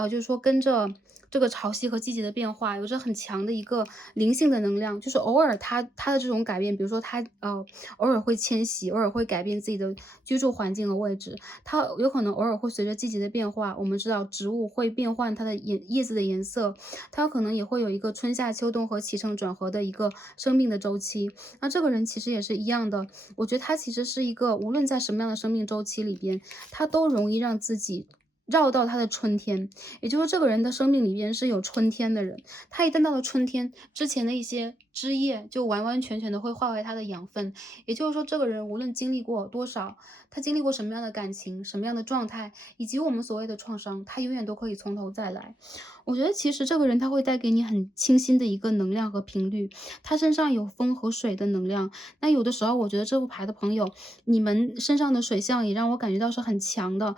就是说跟着这个潮汐和季节的变化，有着很强的一个灵性的能量。就是偶尔他的这种改变，比如说他偶尔会迁徙，偶尔会改变自己的居住环境和位置。它有可能偶尔会随着季节的变化，我们知道植物会变换它的叶子的颜色，它有可能也会有一个春夏秋冬和起承转合的一个生命的周期。那这个人其实也是一样的，我觉得他其实是一个无论在什么样的生命周期里边，他都容易让自己绕到他的春天。也就是说这个人的生命里边是有春天的人，他一旦到了春天，之前的一些枝叶就完完全全的会化为他的养分。也就是说这个人无论经历过多少，他经历过什么样的感情，什么样的状态，以及我们所谓的创伤，他永远都可以从头再来。我觉得其实这个人他会带给你很清新的一个能量和频率，他身上有风和水的能量。那有的时候我觉得这副牌的朋友，你们身上的水象也让我感觉到是很强的，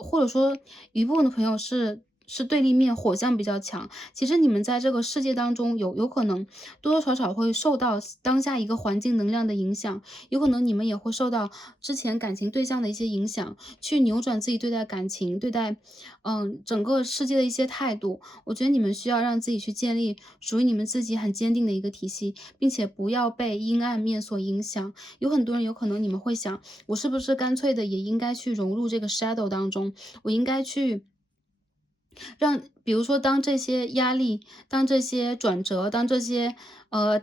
或者说一部分的朋友是对立面，火象比较强。其实你们在这个世界当中有可能多多少少会受到当下一个环境能量的影响，有可能你们也会受到之前感情对象的一些影响，去扭转自己对待感情、对待整个世界的一些态度。我觉得你们需要让自己去建立属于你们自己很坚定的一个体系，并且不要被阴暗面所影响。有很多人有可能你们会想，我是不是干脆的也应该去融入这个 shadow 当中，我应该去比如说当这些压力，当这些转折，当这些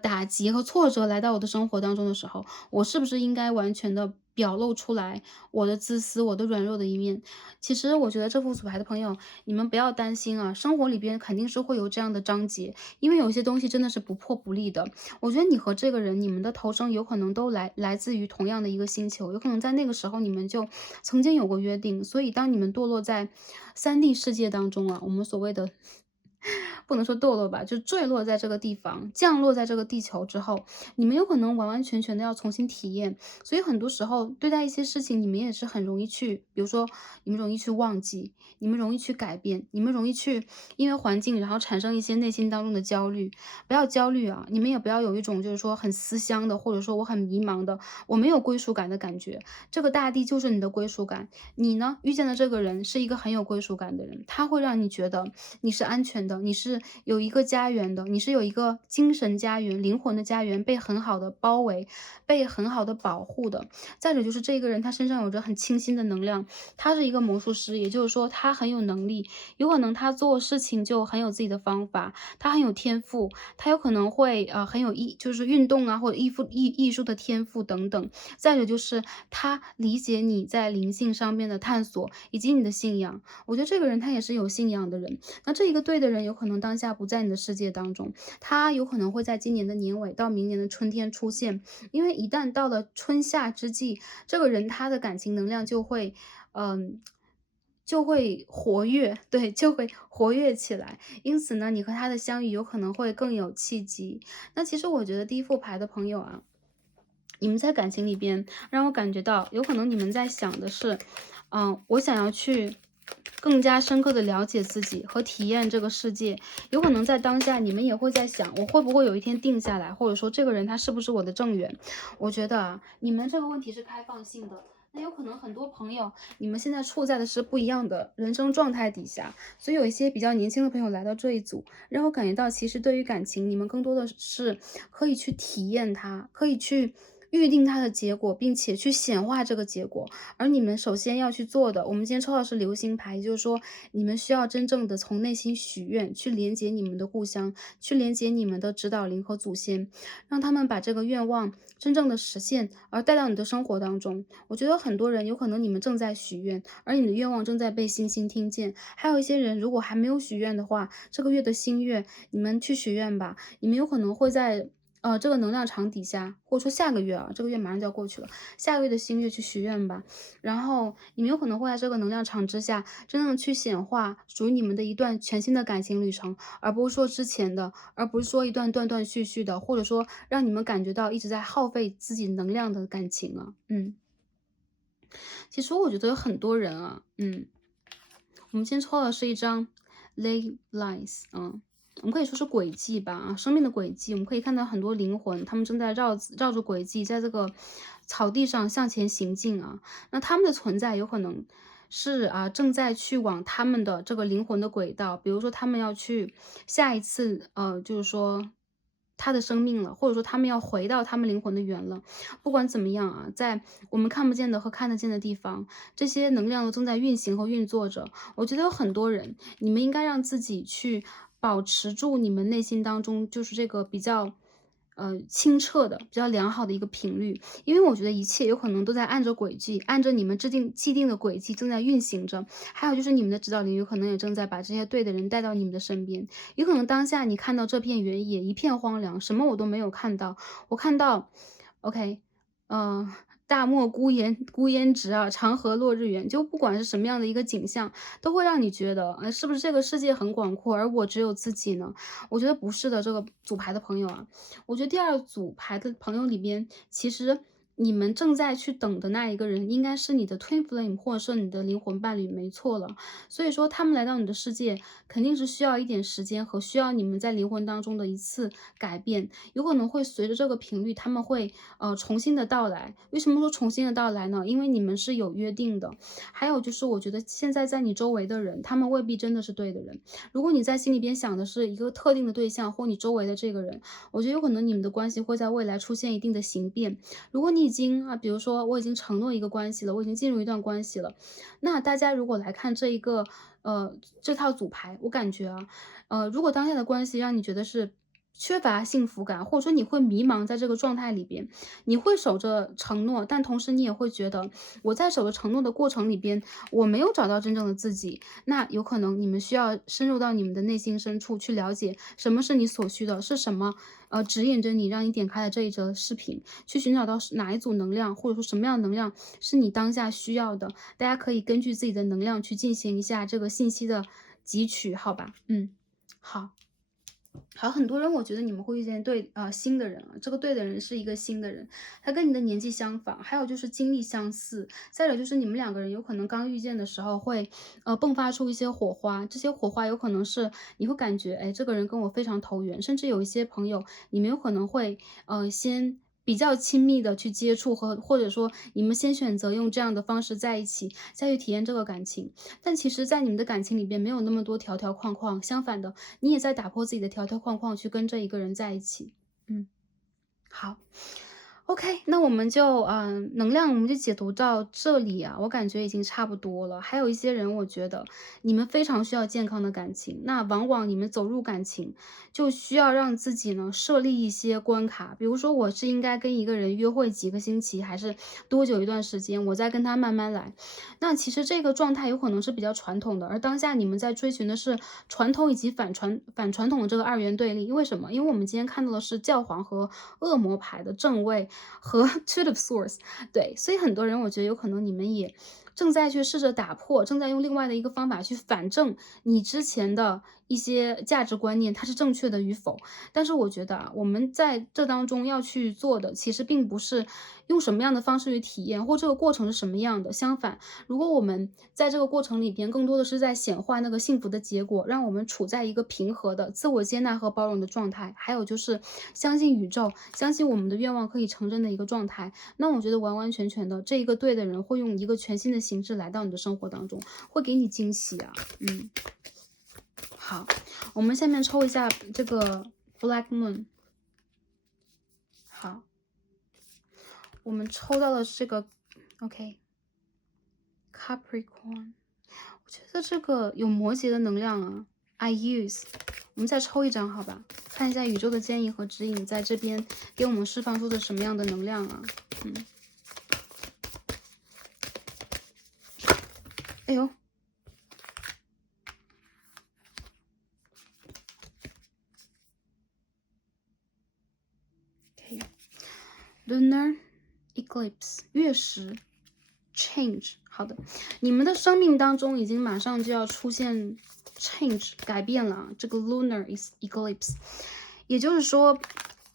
打击和挫折来到我的生活当中的时候，我是不是应该完全的表露出来我的自私、我的软弱的一面？其实我觉得这副组牌的朋友，你们不要担心啊，生活里边肯定是会有这样的章节，因为有些东西真的是不破不立的。我觉得你和这个人，你们的投生有可能都来自于同样的一个星球，有可能在那个时候你们就曾经有过约定，所以当你们堕落在3D 世界当中啊，我们所谓的不能说堕落吧，就坠落在这个地方，降落在这个地球之后，你们有可能完完全全的要重新体验。所以很多时候对待一些事情，你们也是很容易去，比如说你们容易去忘记，你们容易去改变，你们容易去因为环境，然后产生一些内心当中的焦虑。不要焦虑啊，你们也不要有一种就是说很思乡的，或者说我很迷茫的，我没有归属感的感觉。这个大地就是你的归属感，你呢遇见的这个人是一个很有归属感的人，他会让你觉得你是安全的。的，你是有一个家园的，你是有一个精神家园、灵魂的家园被很好的包围、被很好的保护的。再者就是这个人他身上有着很清新的能量，他是一个魔术师，也就是说他很有能力，有可能他做事情就很有自己的方法，他很有天赋，他有可能会很有就是运动啊或者艺术的天赋等等。再者就是他理解你在灵性上面的探索以及你的信仰，我觉得这个人他也是有信仰的人。那这一个对的人有可能当下不在你的世界当中，他有可能会在今年的年尾到明年的春天出现，因为一旦到了春夏之际，这个人他的感情能量嗯。就会活跃，对，就会活跃起来。因此呢，你和他的相遇有可能会更有契机。那其实我觉得第一副牌的朋友啊，你们在感情里边让我感觉到，有可能你们在想的是，我想要去更加深刻的了解自己和体验这个世界。有可能在当下你们也会在想，我会不会有一天定下来，或者说这个人他是不是我的正缘？我觉得啊，你们这个问题是开放性的。那有可能很多朋友，你们现在处在的是不一样的人生状态底下，所以有一些比较年轻的朋友来到这一组，让我感觉到，其实对于感情，你们更多的是可以去体验它，可以去预定它的结果，并且去显化这个结果。而你们首先要去做的，我们今天抽到的是流星牌，也就是说，你们需要真正的从内心许愿，去连接你们的故乡，去连接你们的指导灵和祖先，让他们把这个愿望真正的实现，而带到你的生活当中。我觉得很多人有可能你们正在许愿，而你的愿望正在被星星听见。还有一些人如果还没有许愿的话，这个月的新月，你们去许愿吧。你们有可能会在这个能量场底下，或者说下个月啊，这个月马上就要过去了，下个月的新月去许愿吧。然后你们有可能会在这个能量场之下，真正的去显化属于你们的一段全新的感情旅程，而不是说之前的，而不是说一段断断续续的，或者说让你们感觉到一直在耗费自己能量的感情啊。其实我觉得有很多人啊，我们今天抽到的是一张 Ley Lines，我们可以说是轨迹吧，生命的轨迹。我们可以看到很多灵魂，他们正在绕着轨迹，在这个草地上向前行进啊。那他们的存在有可能是正在去往他们的这个灵魂的轨道，比如说他们要去下一次，就是说他的生命了，或者说他们要回到他们灵魂的源了。不管怎么样啊，在我们看不见的和看得见的地方，这些能量都正在运行和运作着。我觉得有很多人，你们应该让自己去保持住你们内心当中就是这个比较清澈的、比较良好的一个频率。因为我觉得一切有可能都在按着轨迹，按着你们既定的轨迹正在运行着。还有就是你们的指导灵有可能也正在把这些对的人带到你们的身边。有可能当下你看到这片原野一片荒凉，什么我都没有看到，我看到 OK，大漠孤烟直啊，长河落日圆。就不管是什么样的一个景象，都会让你觉得，是不是这个世界很广阔，而我只有自己呢？我觉得不是的，这个组牌的朋友啊，我觉得第二组牌的朋友里边，其实你们正在去等的那一个人，应该是你的 twin flame，或者说你的灵魂伴侣，没错了。所以说他们来到你的世界，肯定是需要一点时间和需要你们在灵魂当中的一次改变，有可能会随着这个频率，他们会重新的到来。为什么说重新的到来呢？因为你们是有约定的。还有就是我觉得现在在你周围的人，他们未必真的是对的人。如果你在心里边想的是一个特定的对象或你周围的这个人，我觉得有可能你们的关系会在未来出现一定的形变。如果你已经比如说我已经承诺一个关系了，我已经进入一段关系了，那大家如果来看这一个这套组牌，我感觉如果当下的关系让你觉得是缺乏幸福感，或者说你会迷茫在这个状态里边，你会守着承诺，但同时你也会觉得我在守着承诺的过程里边，我没有找到真正的自己。那有可能你们需要深入到你们的内心深处去了解什么是你所需的，是什么指引着你，让你点开了这一则视频，去寻找到是哪一组能量，或者说什么样的能量是你当下需要的。大家可以根据自己的能量去进行一下这个信息的汲取，好吧？好。好，很多人我觉得你们会遇见新的人啊，这个对的人是一个新的人，他跟你的年纪相仿，还有就是经历相似，再者就是你们两个人有可能刚遇见的时候会迸发出一些火花，这些火花有可能是你会感觉，哎，这个人跟我非常投缘，甚至有一些朋友，你们有可能会先比较亲密的去接触或者说你们先选择用这样的方式在一起，再去体验这个感情。但其实在你们的感情里边没有那么多条条框框，相反的，你也在打破自己的条条框框去跟这一个人在一起。好。OK，那我们就能量我们就解读到这里啊，我感觉已经差不多了。还有一些人，我觉得你们非常需要健康的感情，那往往你们走入感情，就需要让自己呢设立一些关卡，比如说我是应该跟一个人约会几个星期，还是多久一段时间，我再跟他慢慢来。那其实这个状态有可能是比较传统的，而当下你们在追寻的是传统以及反传统的这个二元对立。因为什么？因为我们今天看到的是教皇和恶魔牌的正位和 Two of Swords，对，所以很多人我觉得有可能你们也正在去试着打破，正在用另外的一个方法去反证你之前的一些价值观念它是正确的与否。但是我觉得啊，我们在这当中要去做的，其实并不是用什么样的方式去体验，或这个过程是什么样的。相反，如果我们在这个过程里边，更多的是在显化那个幸福的结果，让我们处在一个平和的自我接纳和包容的状态，还有就是相信宇宙，相信我们的愿望可以成真的一个状态。那我觉得完完全全的，这一个对的人会用一个全新的形式来到你的生活当中，会给你惊喜啊。好，我们下面抽一下这个 Black Moon。好，我们抽到的是这个 OK Capricorn，我觉得这个有摩羯的能量啊。I use， 我们再抽一张好吧，看一下宇宙的建议和指引在这边给我们释放出的什么样的能量啊。哎呦。Lunar eclipse 月食 change， 好的，你们的生命当中已经马上就要出现 change 改变了，这个 lunar eclipse， 也就是说，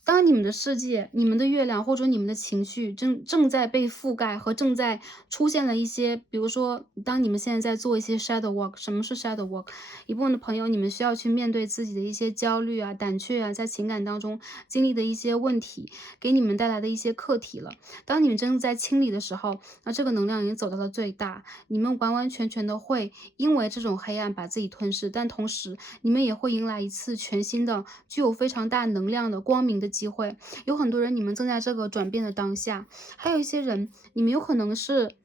当你们的世界、你们的月亮或者你们的情绪正在被覆盖和正在出现了一些，比如说，当你们现在在做一些 shadow work， 什么是 shadow work？ 一部分的朋友，你们需要去面对自己的一些焦虑啊、胆怯啊，在情感当中经历的一些问题，给你们带来的一些课题了。当你们真的在清理的时候，那这个能量已经走到了最大，你们完完全全的会因为这种黑暗把自己吞噬，但同时你们也会迎来一次全新的、具有非常大能量的光明的机会。有很多人，你们正在这个转变的当下，还有一些人，你们有可能是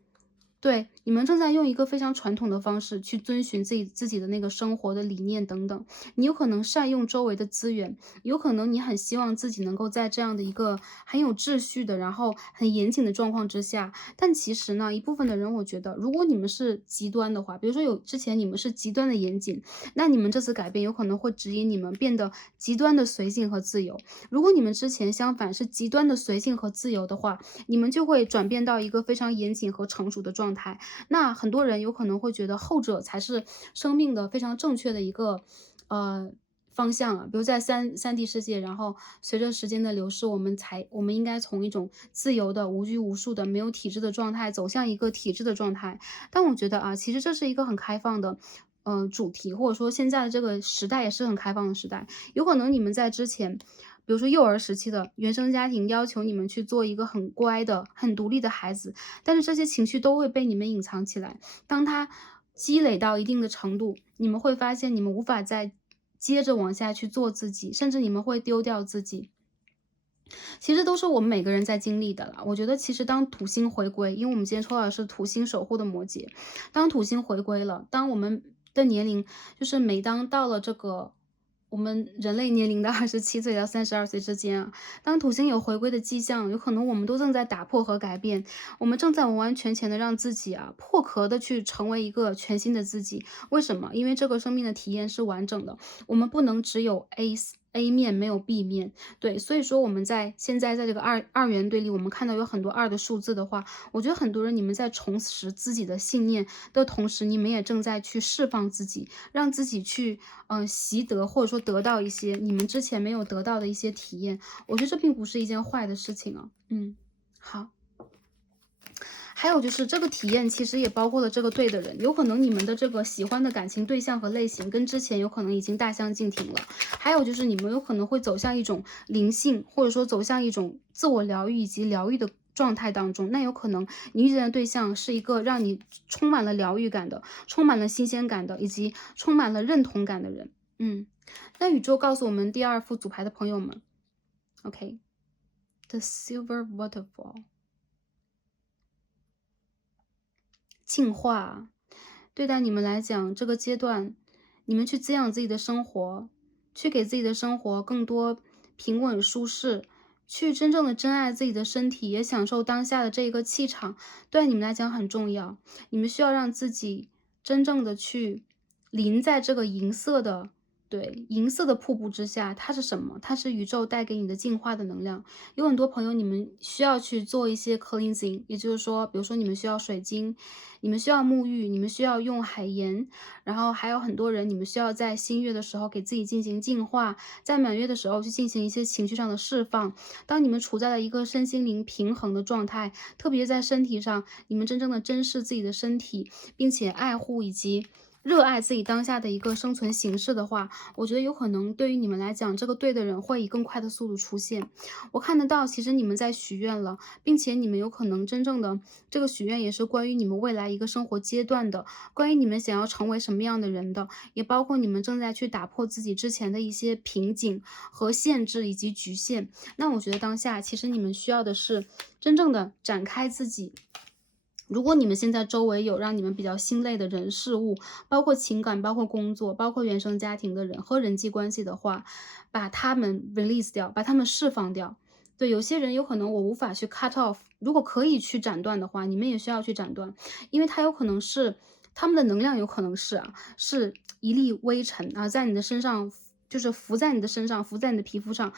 对，你们正在用一个非常传统的方式去遵循自己的那个生活的理念等等。你有可能善用周围的资源，有可能你很希望自己能够在这样的一个很有秩序的，然后很严谨的状况之下。但其实呢，一部分的人，我觉得，如果你们是极端的话，比如说之前你们是极端的严谨，那你们这次改变有可能会指引你们变得极端的随性和自由。如果你们之前相反是极端的随性和自由的话，你们就会转变到一个非常严谨和成熟的状态。那很多人有可能会觉得后者才是生命的非常正确的一个方向啊。比如在3D 世界，然后随着时间的流逝，我们应该从一种自由的、无拘无束的、没有体制的状态走向一个体制的状态。但我觉得啊，其实这是一个很开放的主题，或者说现在的这个时代也是很开放的时代。有可能你们在之前，比如说幼儿时期的原生家庭要求你们去做一个很乖的、很独立的孩子，但是这些情绪都会被你们隐藏起来。当它积累到一定的程度，你们会发现你们无法再接着往下去做自己，甚至你们会丢掉自己。其实都是我们每个人在经历的啦。我觉得其实当土星回归，因为我们今天抽到的是土星守护的摩羯，当土星回归了，当我们的年龄就是每当到了这个我们人类年龄的27岁到32岁之间啊，当土星有回归的迹象，有可能我们都正在打破和改变，我们正在完完全全的让自己啊破壳的去成为一个全新的自己。为什么？因为这个生命的体验是完整的，我们不能只有 A 面没有 B 面。对，所以说我们现在在这个二元对立，我们看到有很多2的数字的话，我觉得很多人你们在重拾自己的信念的同时，你们也正在去释放自己，让自己去习得或者说得到一些你们之前没有得到的一些体验。我觉得这并不是一件坏的事情啊。好。还有就是这个体验其实也包括了这个对的人，有可能你们的这个喜欢的感情对象和类型跟之前有可能已经大相径庭了。还有就是你们有可能会走向一种灵性，或者说走向一种自我疗愈以及疗愈的状态当中，那有可能你遇见的对象是一个让你充满了疗愈感的，充满了新鲜感的，以及充满了认同感的人。那宇宙告诉我们第二副组牌的朋友们，OK，The Silver Waterfall。进化，对待你们来讲，这个阶段，你们去滋养自己的生活，去给自己的生活更多平稳舒适，去真正的珍爱自己的身体，也享受当下的这一个气场，对你们来讲很重要。你们需要让自己真正的去临在这个银色的对，银色的瀑布之下，它是什么？它是宇宙带给你的净化的能量。有很多朋友，你们需要去做一些 cleansing，也就是说，比如说你们需要水晶，你们需要沐浴，你们需要用海盐，然后还有很多人，你们需要在新月的时候给自己进行净化，在满月的时候去进行一些情绪上的释放。当你们处在了一个身心灵平衡的状态，特别在身体上，你们真正的珍视自己的身体，并且爱护以及热爱自己当下的一个生存形式的话，我觉得有可能对于你们来讲，这个对的人会以更快的速度出现。我看得到，其实你们在许愿了，并且你们有可能真正的这个许愿也是关于你们未来一个生活阶段的，关于你们想要成为什么样的人的，也包括你们正在去打破自己之前的一些瓶颈和限制以及局限。那我觉得当下其实你们需要的是真正的展开自己。如果你们现在周围有让你们比较心累的人事物，包括情感、包括工作、包括原生家庭的人和人际关系的话，把他们 release 掉，把他们释放掉。对，有些人有可能我无法去 cut off，如果可以去斩断的话，你们也需要去斩断，因为它有可能是他们的能量，有可能是一粒微尘啊，在你的身上就是浮在你的身上，浮在你的皮肤上，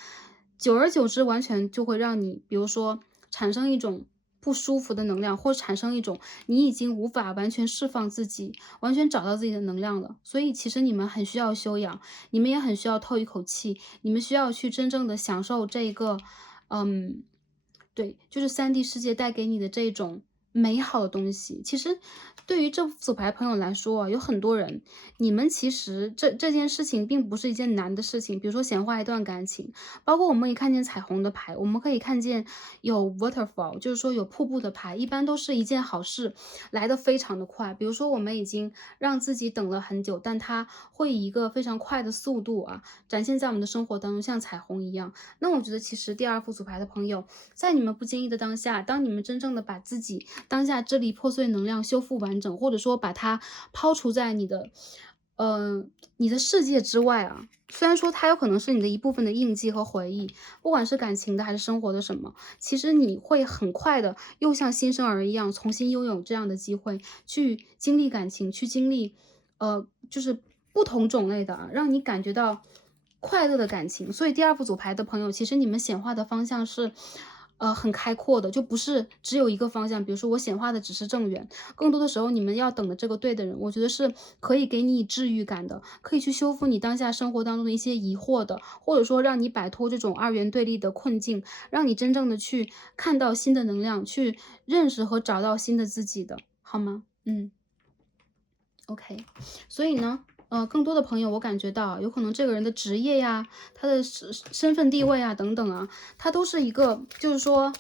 久而久之，完全就会让你，比如说产生一种不舒服的能量，或产生一种你已经无法完全释放自己，完全找到自己的能量了。所以其实你们很需要休养，你们也很需要透一口气，你们需要去真正的享受这个，对，就是3D 世界带给你的这种美好的东西。其实对于这组牌朋友来说啊，有很多人，你们其实这件事情并不是一件难的事情。比如说显化一段感情，包括我们可以看见彩虹的牌，我们可以看见有 waterfall，就是说有瀑布的牌，一般都是一件好事，来得非常的快。比如说我们已经让自己等了很久，但它会以一个非常快的速度展现在我们的生活当中，像彩虹一样。那我觉得其实第二副组牌的朋友，在你们不经意的当下，当你们真正的把自己当下支离破碎能量修复完整，或者说把它抛除在你的世界之外虽然说它有可能是你的一部分的印记和回忆，不管是感情的还是生活的什么，其实你会很快的又像新生儿一样重新拥有这样的机会，去经历感情，去经历就是不同种类的让你感觉到快乐的感情。所以第二副组牌的朋友，其实你们显化的方向是很开阔的，就不是只有一个方向。比如说我显化的只是正缘，更多的时候你们要等的这个对的人，我觉得是可以给你治愈感的，可以去修复你当下生活当中的一些疑惑的，或者说让你摆脱这种二元对立的困境，让你真正的去看到新的能量，去认识和找到新的自己的，好吗？OK，所以呢，更多的朋友我感觉到，有可能这个人的职业呀，他的身份地位等等他都是一个，就是说，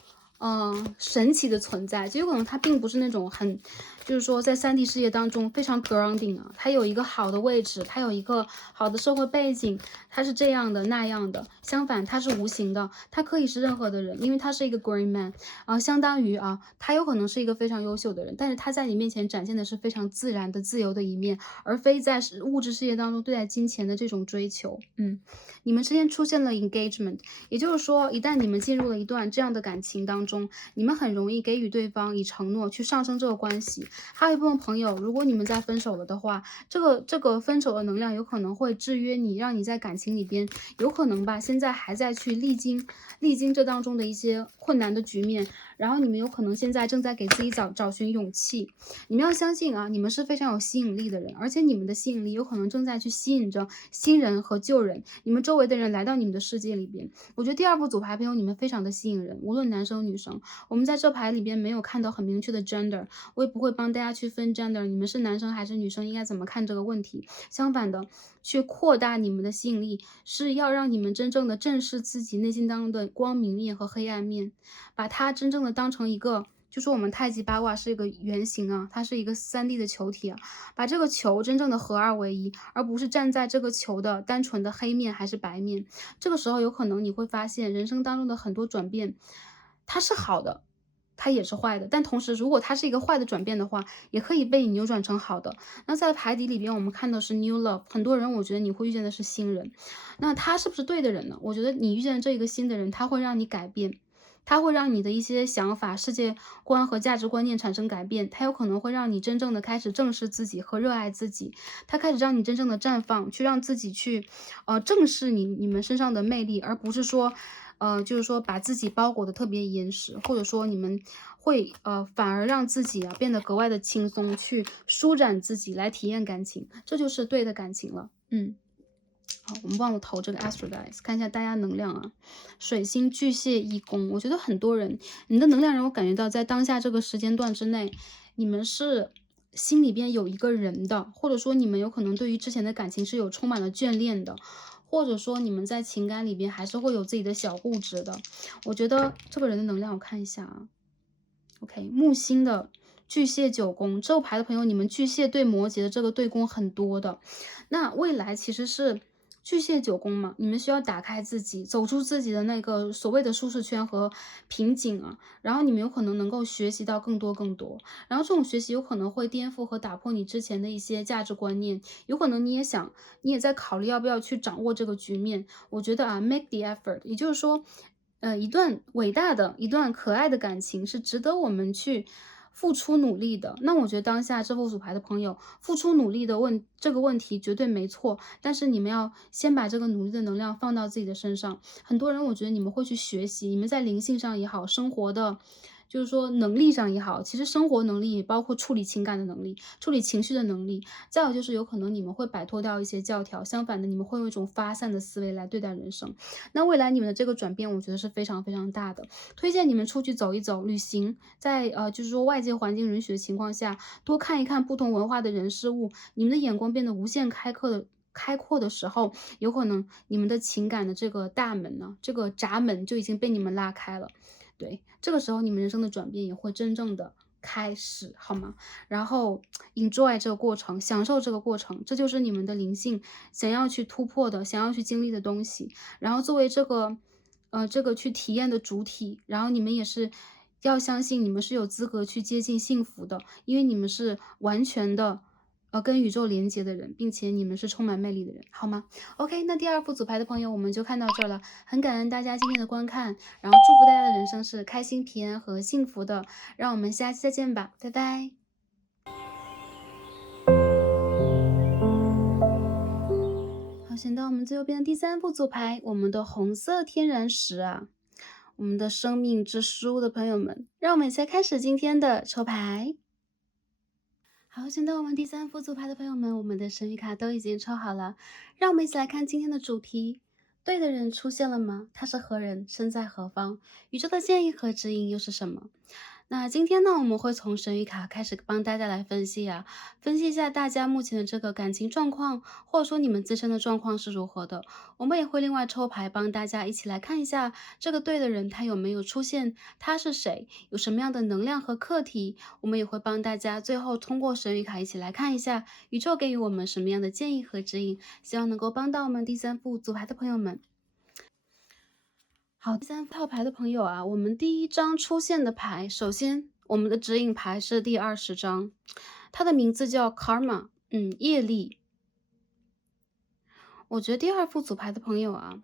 神奇的存在。就有可能他并不是那种很，就是说在3D 世界当中非常 grounding他有一个好的位置，他有一个好的社会背景，他是这样的那样的。相反，他是无形的，他可以是任何的人，因为他是一个 green man，相当于他有可能是一个非常优秀的人，但是他在你面前展现的是非常自然的、自由的一面，而非在物质世界当中对待金钱的这种追求。你们之间出现了 engagement，也就是说，一旦你们进入了一段这样的感情当中，你们很容易给予对方以承诺，去上升这个关系。还有一部分朋友，如果你们在分手了的话，这个分手的能量有可能会制约你，让你在感情里边有可能吧，现在还在去历经这当中的一些困难的局面，然后你们有可能现在正在给自己找寻勇气。你们要相信啊，你们是非常有吸引力的人，而且你们的吸引力有可能正在去吸引着新人和旧人，你们周围的人来到你们的世界里边。我觉得第二副组牌朋友你们非常的吸引人，无论男生女生。我们在这牌里边没有看到很明确的 gender，我也不会帮大家去分 gender，你们是男生还是女生，应该怎么看这个问题。相反的，去扩大你们的吸引力，是要让你们真正的正视自己内心当中的光明面和黑暗面，把它真正的当成一个。就说我们太极八卦是一个圆形啊，它是一个3D 的球体啊，把这个球真正的合二为一，而不是站在这个球的单纯的黑面还是白面。这个时候有可能你会发现人生当中的很多转变，它是好的，它也是坏的。但同时，如果它是一个坏的转变的话，也可以被你扭转成好的。那在牌底里边，我们看到是 new love，很多人我觉得你会遇见的是新人。那他是不是对的人呢？我觉得你遇见这一个新的人，他会让你改变。他会让你的一些想法、世界观和价值观念产生改变，他有可能会让你真正的开始正视自己和热爱自己，他开始让你真正的绽放，去让自己去，正视你们身上的魅力，而不是说，就是说把自己包裹的特别严实，或者说你们会，反而让自己啊变得格外的轻松，去舒展自己来体验感情，这就是对的感情了，嗯。好，我们忘了投这个 Astro Dice，看一下大家能量啊。水星巨蟹一宫，我觉得很多人，你的能量让我感觉到，在当下这个时间段之内，你们是心里边有一个人的，或者说你们有可能对于之前的感情是有充满了眷恋的，或者说你们在情感里边还是会有自己的小固执的。我觉得这个人的能量，我看一下啊。OK，木星的巨蟹9宫，这个牌的朋友，你们巨蟹对摩羯的这个对宫很多的。那未来其实是巨蟹9宫嘛，你们需要打开自己，走出自己的那个所谓的舒适圈和瓶颈啊，然后你们有可能能够学习到更多更多，然后这种学习有可能会颠覆和打破你之前的一些价值观念，有可能你也在考虑要不要去掌握这个局面。我觉得啊，make the effort，也就是说，一段伟大的、一段可爱的感情是值得我们去付出努力的。那我觉得当下这副组牌的朋友，付出努力的这个问题绝对没错，但是你们要先把这个努力的能量放到自己的身上。很多人我觉得你们会去学习，你们在灵性上也好，生活的就是说能力上也好，其实生活能力也包括处理情感的能力、处理情绪的能力。再有就是有可能你们会摆脱掉一些教条，相反的，你们会用一种发散的思维来对待人生。那未来你们的这个转变，我觉得是非常非常大的。推荐你们出去走一走，旅行，在就是说外界环境允许的情况下，多看一看不同文化的人事物，你们的眼光变得无限开阔的时候，有可能你们的情感的这个大门呢，这个闸门就已经被你们拉开了。对，这个时候你们人生的转变也会真正的开始，好吗？然后 enjoy 这个过程，享受这个过程，这就是你们的灵性想要去突破的、想要去经历的东西。然后作为这个去体验的主体，然后你们也是要相信你们是有资格去接近幸福的，因为你们是完全的。跟宇宙连接的人，并且你们是充满魅力的人，好吗？OK，那第二副组牌的朋友我们就看到这儿了，很感恩大家今天的观看，然后祝福大家的人生是开心、平安和幸福的，让我们下期再见吧，拜拜。好，选到我们最右边的第三副组牌，我们的红色天然石啊，我们的生命之书的朋友们，让我们一起来开始今天的抽牌。好，选到我们第三副组牌的朋友们，我们的神谕卡都已经抽好了，让我们一起来看今天的主题。对的人出现了吗？他是何人？身在何方？宇宙的建议和指引又是什么？那今天呢，我们会从神谕卡开始帮大家来分析啊，分析一下大家目前的这个感情状况，或者说你们自身的状况是如何的。我们也会另外抽牌帮大家一起来看一下这个对的人他有没有出现，他是谁，有什么样的能量和课题。我们也会帮大家最后通过神谕卡一起来看一下宇宙给予我们什么样的建议和指引，希望能够帮到我们第三副组牌的朋友们。好，第三套牌的朋友啊，我们第一张出现的牌，首先我们的指引牌是第20张，它的名字叫 Karma，业力。我觉得第二副组牌的朋友啊，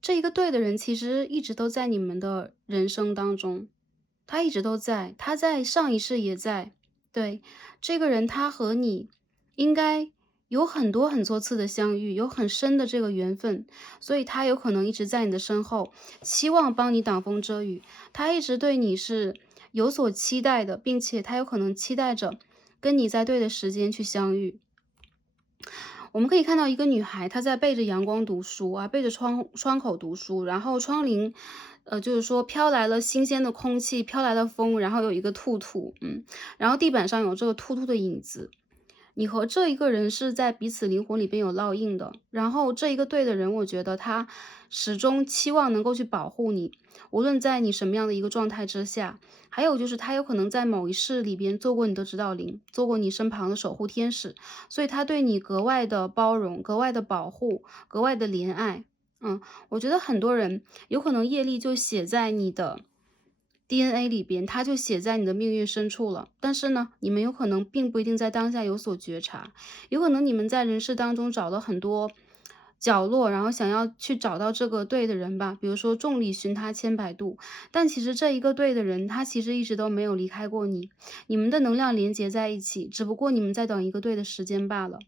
这一个对的人其实一直都在你们的人生当中，他一直都在，他在上一世也在，对，这个人他和你应该有很多次的相遇，有很深的这个缘分，所以他有可能一直在你的身后，期望帮你挡风遮雨。他一直对你是有所期待的，并且他有可能期待着跟你在对的时间去相遇。我们可以看到一个女孩，她在背着阳光读书啊，背着窗口读书，然后窗棂，就是说飘来了新鲜的空气，飘来了风，然后有一个兔兔，然后地板上有这个兔兔的影子。你和这一个人是在彼此灵魂里边有烙印的，然后这一个对的人，我觉得他始终期望能够去保护你，无论在你什么样的一个状态之下。还有就是他有可能在某一世里边做过你的指导灵，做过你身旁的守护天使，所以他对你格外的包容，格外的保护，格外的怜爱。我觉得很多人有可能业力就写在你的 DNA 里边，它就写在你的命运深处了。但是呢，你们有可能并不一定在当下有所觉察，有可能你们在人世当中找了很多角落，然后想要去找到这个对的人吧，比如说众里寻他千百度，但其实这一个对的人，他其实一直都没有离开过你，你们的能量连接在一起，只不过你们在等一个对的时间罢了。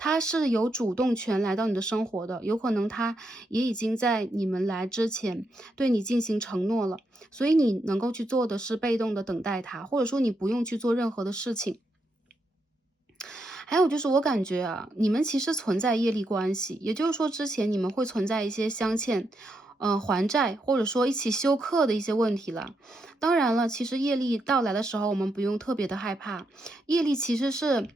他是有主动权来到你的生活的，有可能他也已经在你们来之前对你进行承诺了，所以你能够去做的是被动的等待他，或者说你不用去做任何的事情。还有就是我感觉啊，你们其实存在业力关系，也就是说之前你们会存在一些相欠，还债，或者说一起休克的一些问题了。当然了，其实业力到来的时候，我们不用特别的害怕，业力其实是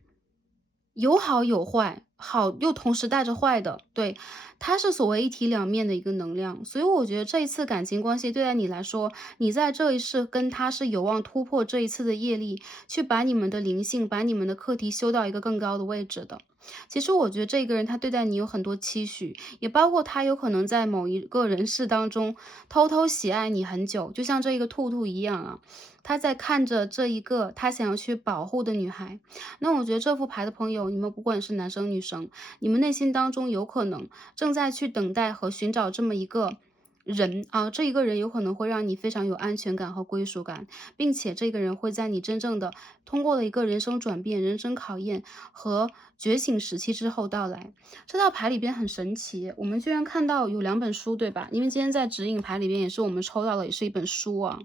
有好有坏，好又同时带着坏的，对，它是所谓一体两面的一个能量。所以我觉得这一次感情关系对待你来说，你在这一世跟他是有望突破这一次的业力，去把你们的灵性，把你们的课题修到一个更高的位置的。其实我觉得这个人他对待你有很多期许，也包括他有可能在某一个人世当中偷偷喜爱你很久，就像这一个兔兔一样啊，他在看着这一个他想要去保护的女孩。那我觉得这副牌的朋友，你们不管是男生女生，你们内心当中有可能正在去等待和寻找这么一个人啊，这一个人有可能会让你非常有安全感和归属感，并且这个人会在你真正的通过了一个人生转变、人生考验和觉醒时期之后到来。这套牌里边很神奇，我们居然看到有2本书，对吧？因为今天在指引牌里边也是我们抽到的，也是一本书啊。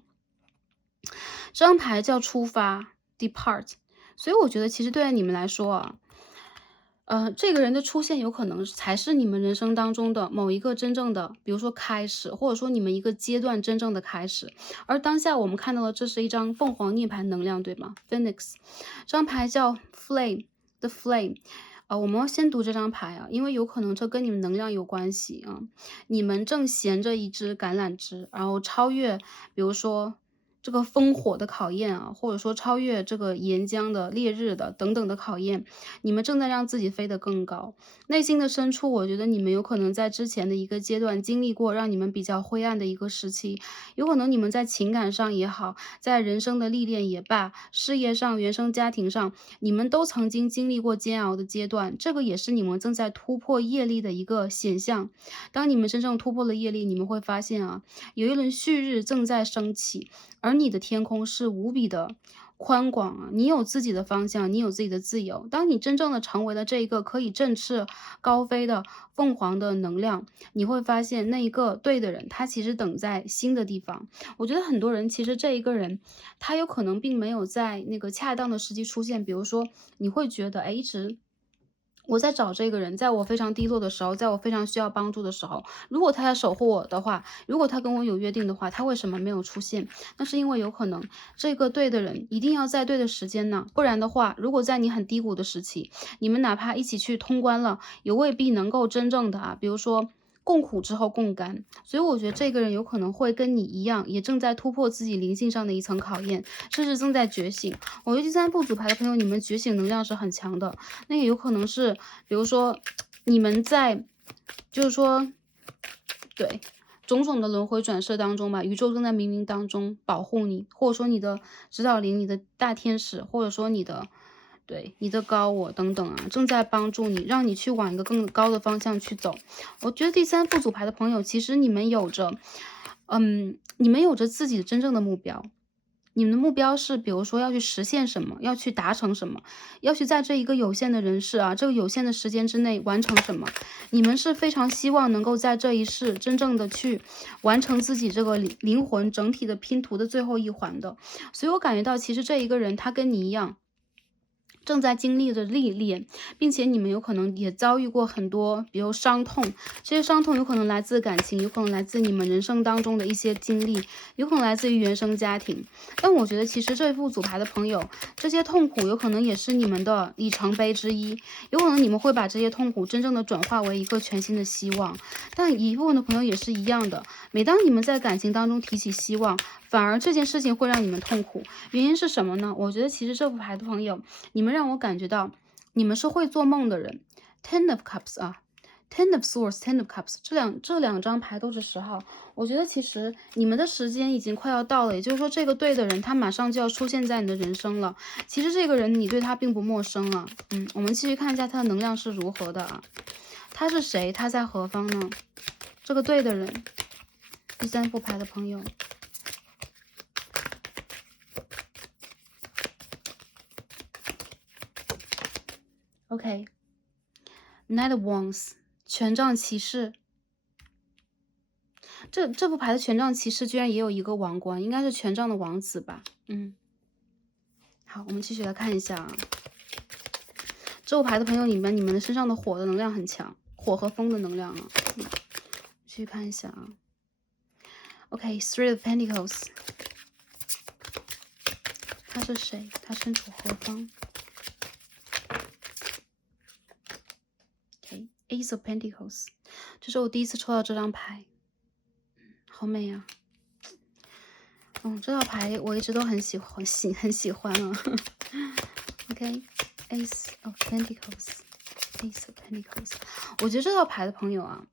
这张牌叫出发 （Depart），所以我觉得其实对于你们来说啊，这个人的出现有可能才是你们人生当中的某一个真正的，比如说开始，或者说你们一个阶段真正的开始。而当下我们看到的，这是一张凤凰涅槃能量，对吗？Phoenix，这张牌叫 Flame，The Flame。我们要先读这张牌啊，因为有可能这跟你们能量有关系啊。你们正衔着一支橄榄枝，然后超越，比如说这个烽火的考验啊，或者说超越这个岩浆的烈日的等等的考验，你们正在让自己飞得更高。内心的深处，我觉得你们有可能在之前的一个阶段经历过让你们比较灰暗的一个时期，有可能你们在情感上也好，在人生的历练也罢，事业上、原生家庭上，你们都曾经经历过煎熬的阶段，这个也是你们正在突破业力的一个显象。当你们真正突破了业力，你们会发现啊，有一轮旭日正在升起，而你的天空是无比的宽广啊，你有自己的方向，你有自己的自由。当你真正的成为了这一个可以振翅高飞的凤凰的能量，你会发现那一个对的人，他其实等在新的地方。我觉得很多人其实这一个人，他有可能并没有在那个恰当的时机出现。比如说，你会觉得，哎，一直我在找这个人，在我非常低落的时候，在我非常需要帮助的时候，如果他要守护我的话，如果他跟我有约定的话，他为什么没有出现？那是因为有可能这个对的人一定要在对的时间呢，不然的话，如果在你很低谷的时期，你们哪怕一起去通关了，也未必能够真正的比如说共苦之后共甘。所以我觉得这个人有可能会跟你一样，也正在突破自己灵性上的一层考验，甚至正在觉醒。我觉得第三部组牌的朋友，你们觉醒能量是很强的，那也有可能是，比如说你们在，就是说，对。种种的轮回转世当中吧，宇宙正在冥冥当中保护你，或者说你的指导灵、你的大天使，或者说你的你的高我等等啊，正在帮助你，让你去往一个更高的方向去走。我觉得第三副组牌的朋友，其实你们有着，你们有着自己真正的目标，你们的目标是比如说要去实现什么，要去达成什么，要去在这一个有限的人世啊，这个有限的时间之内完成什么。你们是非常希望能够在这一世真正的去完成自己这个灵魂整体的拼图的最后一环的。所以我感觉到其实这一个人他跟你一样，正在经历着历练，并且你们有可能也遭遇过很多，比如伤痛，这些伤痛有可能来自感情，有可能来自你们人生当中的一些经历，有可能来自于原生家庭。但我觉得其实这副组牌的朋友，这些痛苦有可能也是你们的里程碑之一，有可能你们会把这些痛苦真正的转化为一个全新的希望。但一部分的朋友也是一样的，每当你们在感情当中提起希望，反而这件事情会让你们痛苦，原因是什么呢？我觉得其实这副牌的朋友，你们让我感觉到你们是会做梦的人。Ten of Cups 啊，Ten of Swords, Ten of Cups，这两张牌都是10号。我觉得其实你们的时间已经快要到了，也就是说这个对的人他马上就要出现在你的人生了。其实这个人你对他并不陌生啊，我们继续看一下他的能量是如何的啊。他是谁？他在何方呢？这个对的人，第3副牌的朋友。OK，Knight of Wands， 权杖骑士。这副牌的权杖骑士居然也有一个王冠，应该是权杖的王子吧？好，我们继续来看一下啊。这副牌的朋友里面，你们的身上的火的能量很强，火和风的能量啊。继续看一下啊。OK，Three of Pentacles， 他是谁？他身处何方？OK，Ace of Pentacles， 这是我第一次抽到这张牌，好美啊！这套牌我一直都很喜欢，很喜欢啊。OK，Ace of Pentacles，Ace of Pentacles， 我觉得这套牌的朋友啊，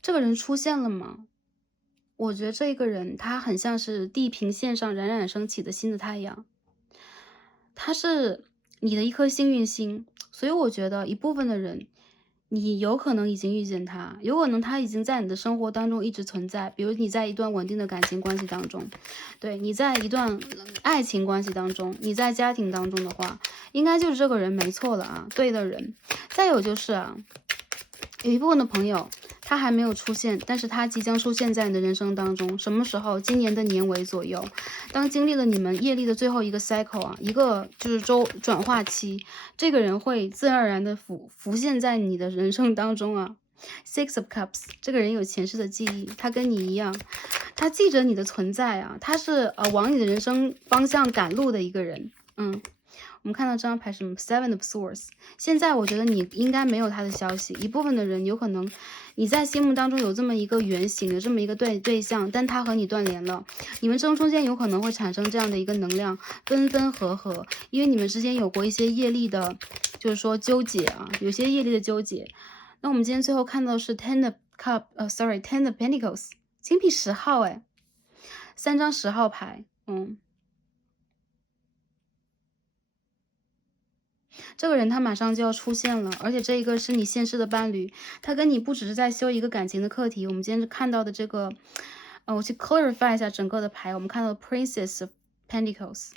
这个人出现了吗？我觉得这个人他很像是地平线上冉冉升起的新的太阳，他是你的一颗幸运星，所以我觉得一部分的人，你有可能已经遇见他，有可能他已经在你的生活当中一直存在。比如你在一段稳定的感情关系当中，对，你在一段爱情关系当中，你在家庭当中的话，应该就是这个人没错了啊，对的人。再有就是啊，有一部分的朋友他还没有出现，但是他即将出现在你的人生当中。什么时候？今年的年尾左右，当经历了你们业力的最后一个 cycle 啊，一个就是转化期，这个人会自然而然的浮现在你的人生当中啊。Six of Cups， 这个人有前世的记忆，他跟你一样，他记着你的存在啊，他是往你的人生方向赶路的一个人。我们看到这张牌是什么 ？Seven of Swords。现在我觉得你应该没有他的消息，一部分的人有可能你在心目当中有这么一个原型，有这么一个对象，但他和你断联了，你们中间有可能会产生这样的一个能量，分分合合，因为你们之间有过一些业力的，就是说纠结啊，有些业力的纠结。那我们今天最后看到的是 Ten of Ten of Pentacles， 金币10号，哎，3张10号牌，这个人他马上就要出现了，而且这一个是你现世的伴侣，他跟你不只是在修一个感情的课题。我们今天看到的这个，我去 clarify 一下整个的牌，我们看到 Princess of Pentacles。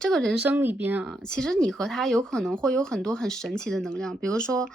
这个人生里边啊，其实你和他有可能会有很多很神奇的能量，比如说，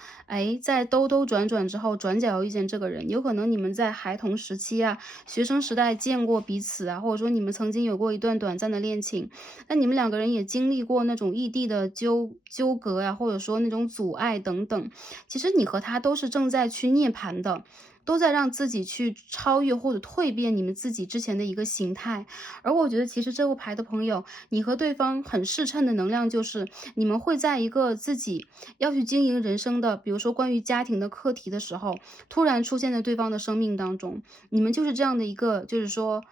在兜兜转转之后，转角要遇见这个人，有可能你们在孩童时期啊，学生时代见过彼此啊，或者说你们曾经有过一段短暂的恋情，那你们两个人也经历过那种异地的纠葛呀，或者说那种阻碍等等，其实你和他都是正在去涅槃的。都在让自己去超越或者蜕变你们自己之前的一个形态，而我觉得其实这副牌的朋友，你和对方很适称的能量就是你们会在一个自己要去经营人生的，比如说关于家庭的课题的时候，突然出现在对方的生命当中，你们就是这样的一个，就是说，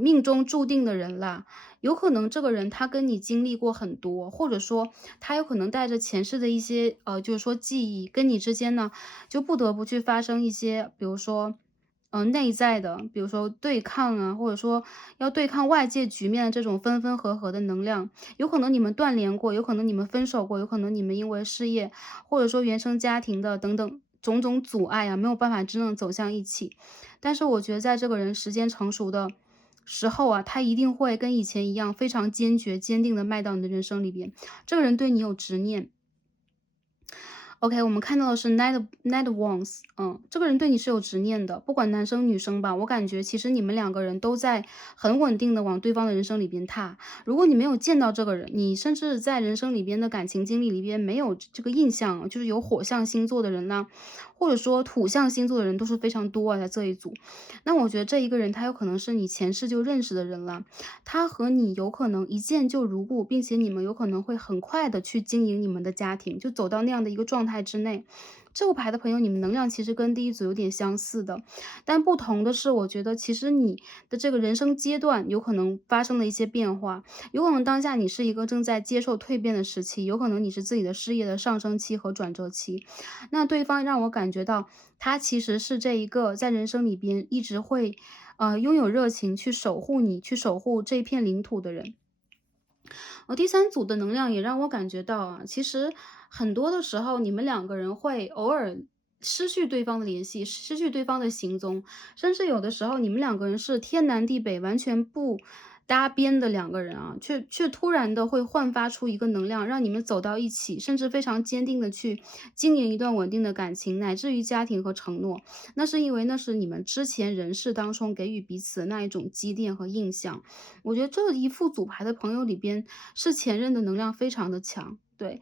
命中注定的人啦。有可能这个人他跟你经历过很多，或者说他有可能带着前世的一些就是说记忆，跟你之间呢就不得不去发生一些，比如说内在的，比如说对抗啊，或者说要对抗外界局面的这种分分合合的能量，有可能你们断联过，有可能你们分手过，有可能你们因为事业或者说原生家庭的等等种种阻碍啊，没有办法真正走向一起。但是我觉得在这个人时间成熟的时候啊，他一定会跟以前一样非常坚决、坚定的迈到你的人生里边。这个人对你有执念，OK，我们看到的是 Knight of Wands，这个人对你是有执念的，不管男生女生吧，我感觉其实你们两个人都在很稳定的往对方的人生里边踏。如果你没有见到这个人，你甚至在人生里边的感情经历里边没有这个印象，就是有火象星座的人呢，或者说土象星座的人都是非常多啊，在这一组。那我觉得这一个人他有可能是你前世就认识的人了，他和你有可能一见就如故，并且你们有可能会很快的去经营你们的家庭，就走到那样的一个状态之内。这个牌的朋友，你们能量其实跟第一组有点相似的，但不同的是，我觉得其实你的这个人生阶段有可能发生了一些变化，有可能当下你是一个正在接受蜕变的时期，有可能你是自己的事业的上升期和转折期。那对方让我感觉到，他其实是这一个在人生里边一直会，拥有热情去守护你，去守护这片领土的人。第三组的能量也让我感觉到啊，其实很多的时候，你们两个人会偶尔失去对方的联系，失去对方的行踪，甚至有的时候你们两个人是天南地北，完全不搭边的两个人啊，却突然的会焕发出一个能量，让你们走到一起，甚至非常坚定的去经营一段稳定的感情，乃至于家庭和承诺。那是因为那是你们之前人世当中给予彼此的那一种积淀和印象。我觉得这一副组牌的朋友里边，是前任的能量非常的强，对。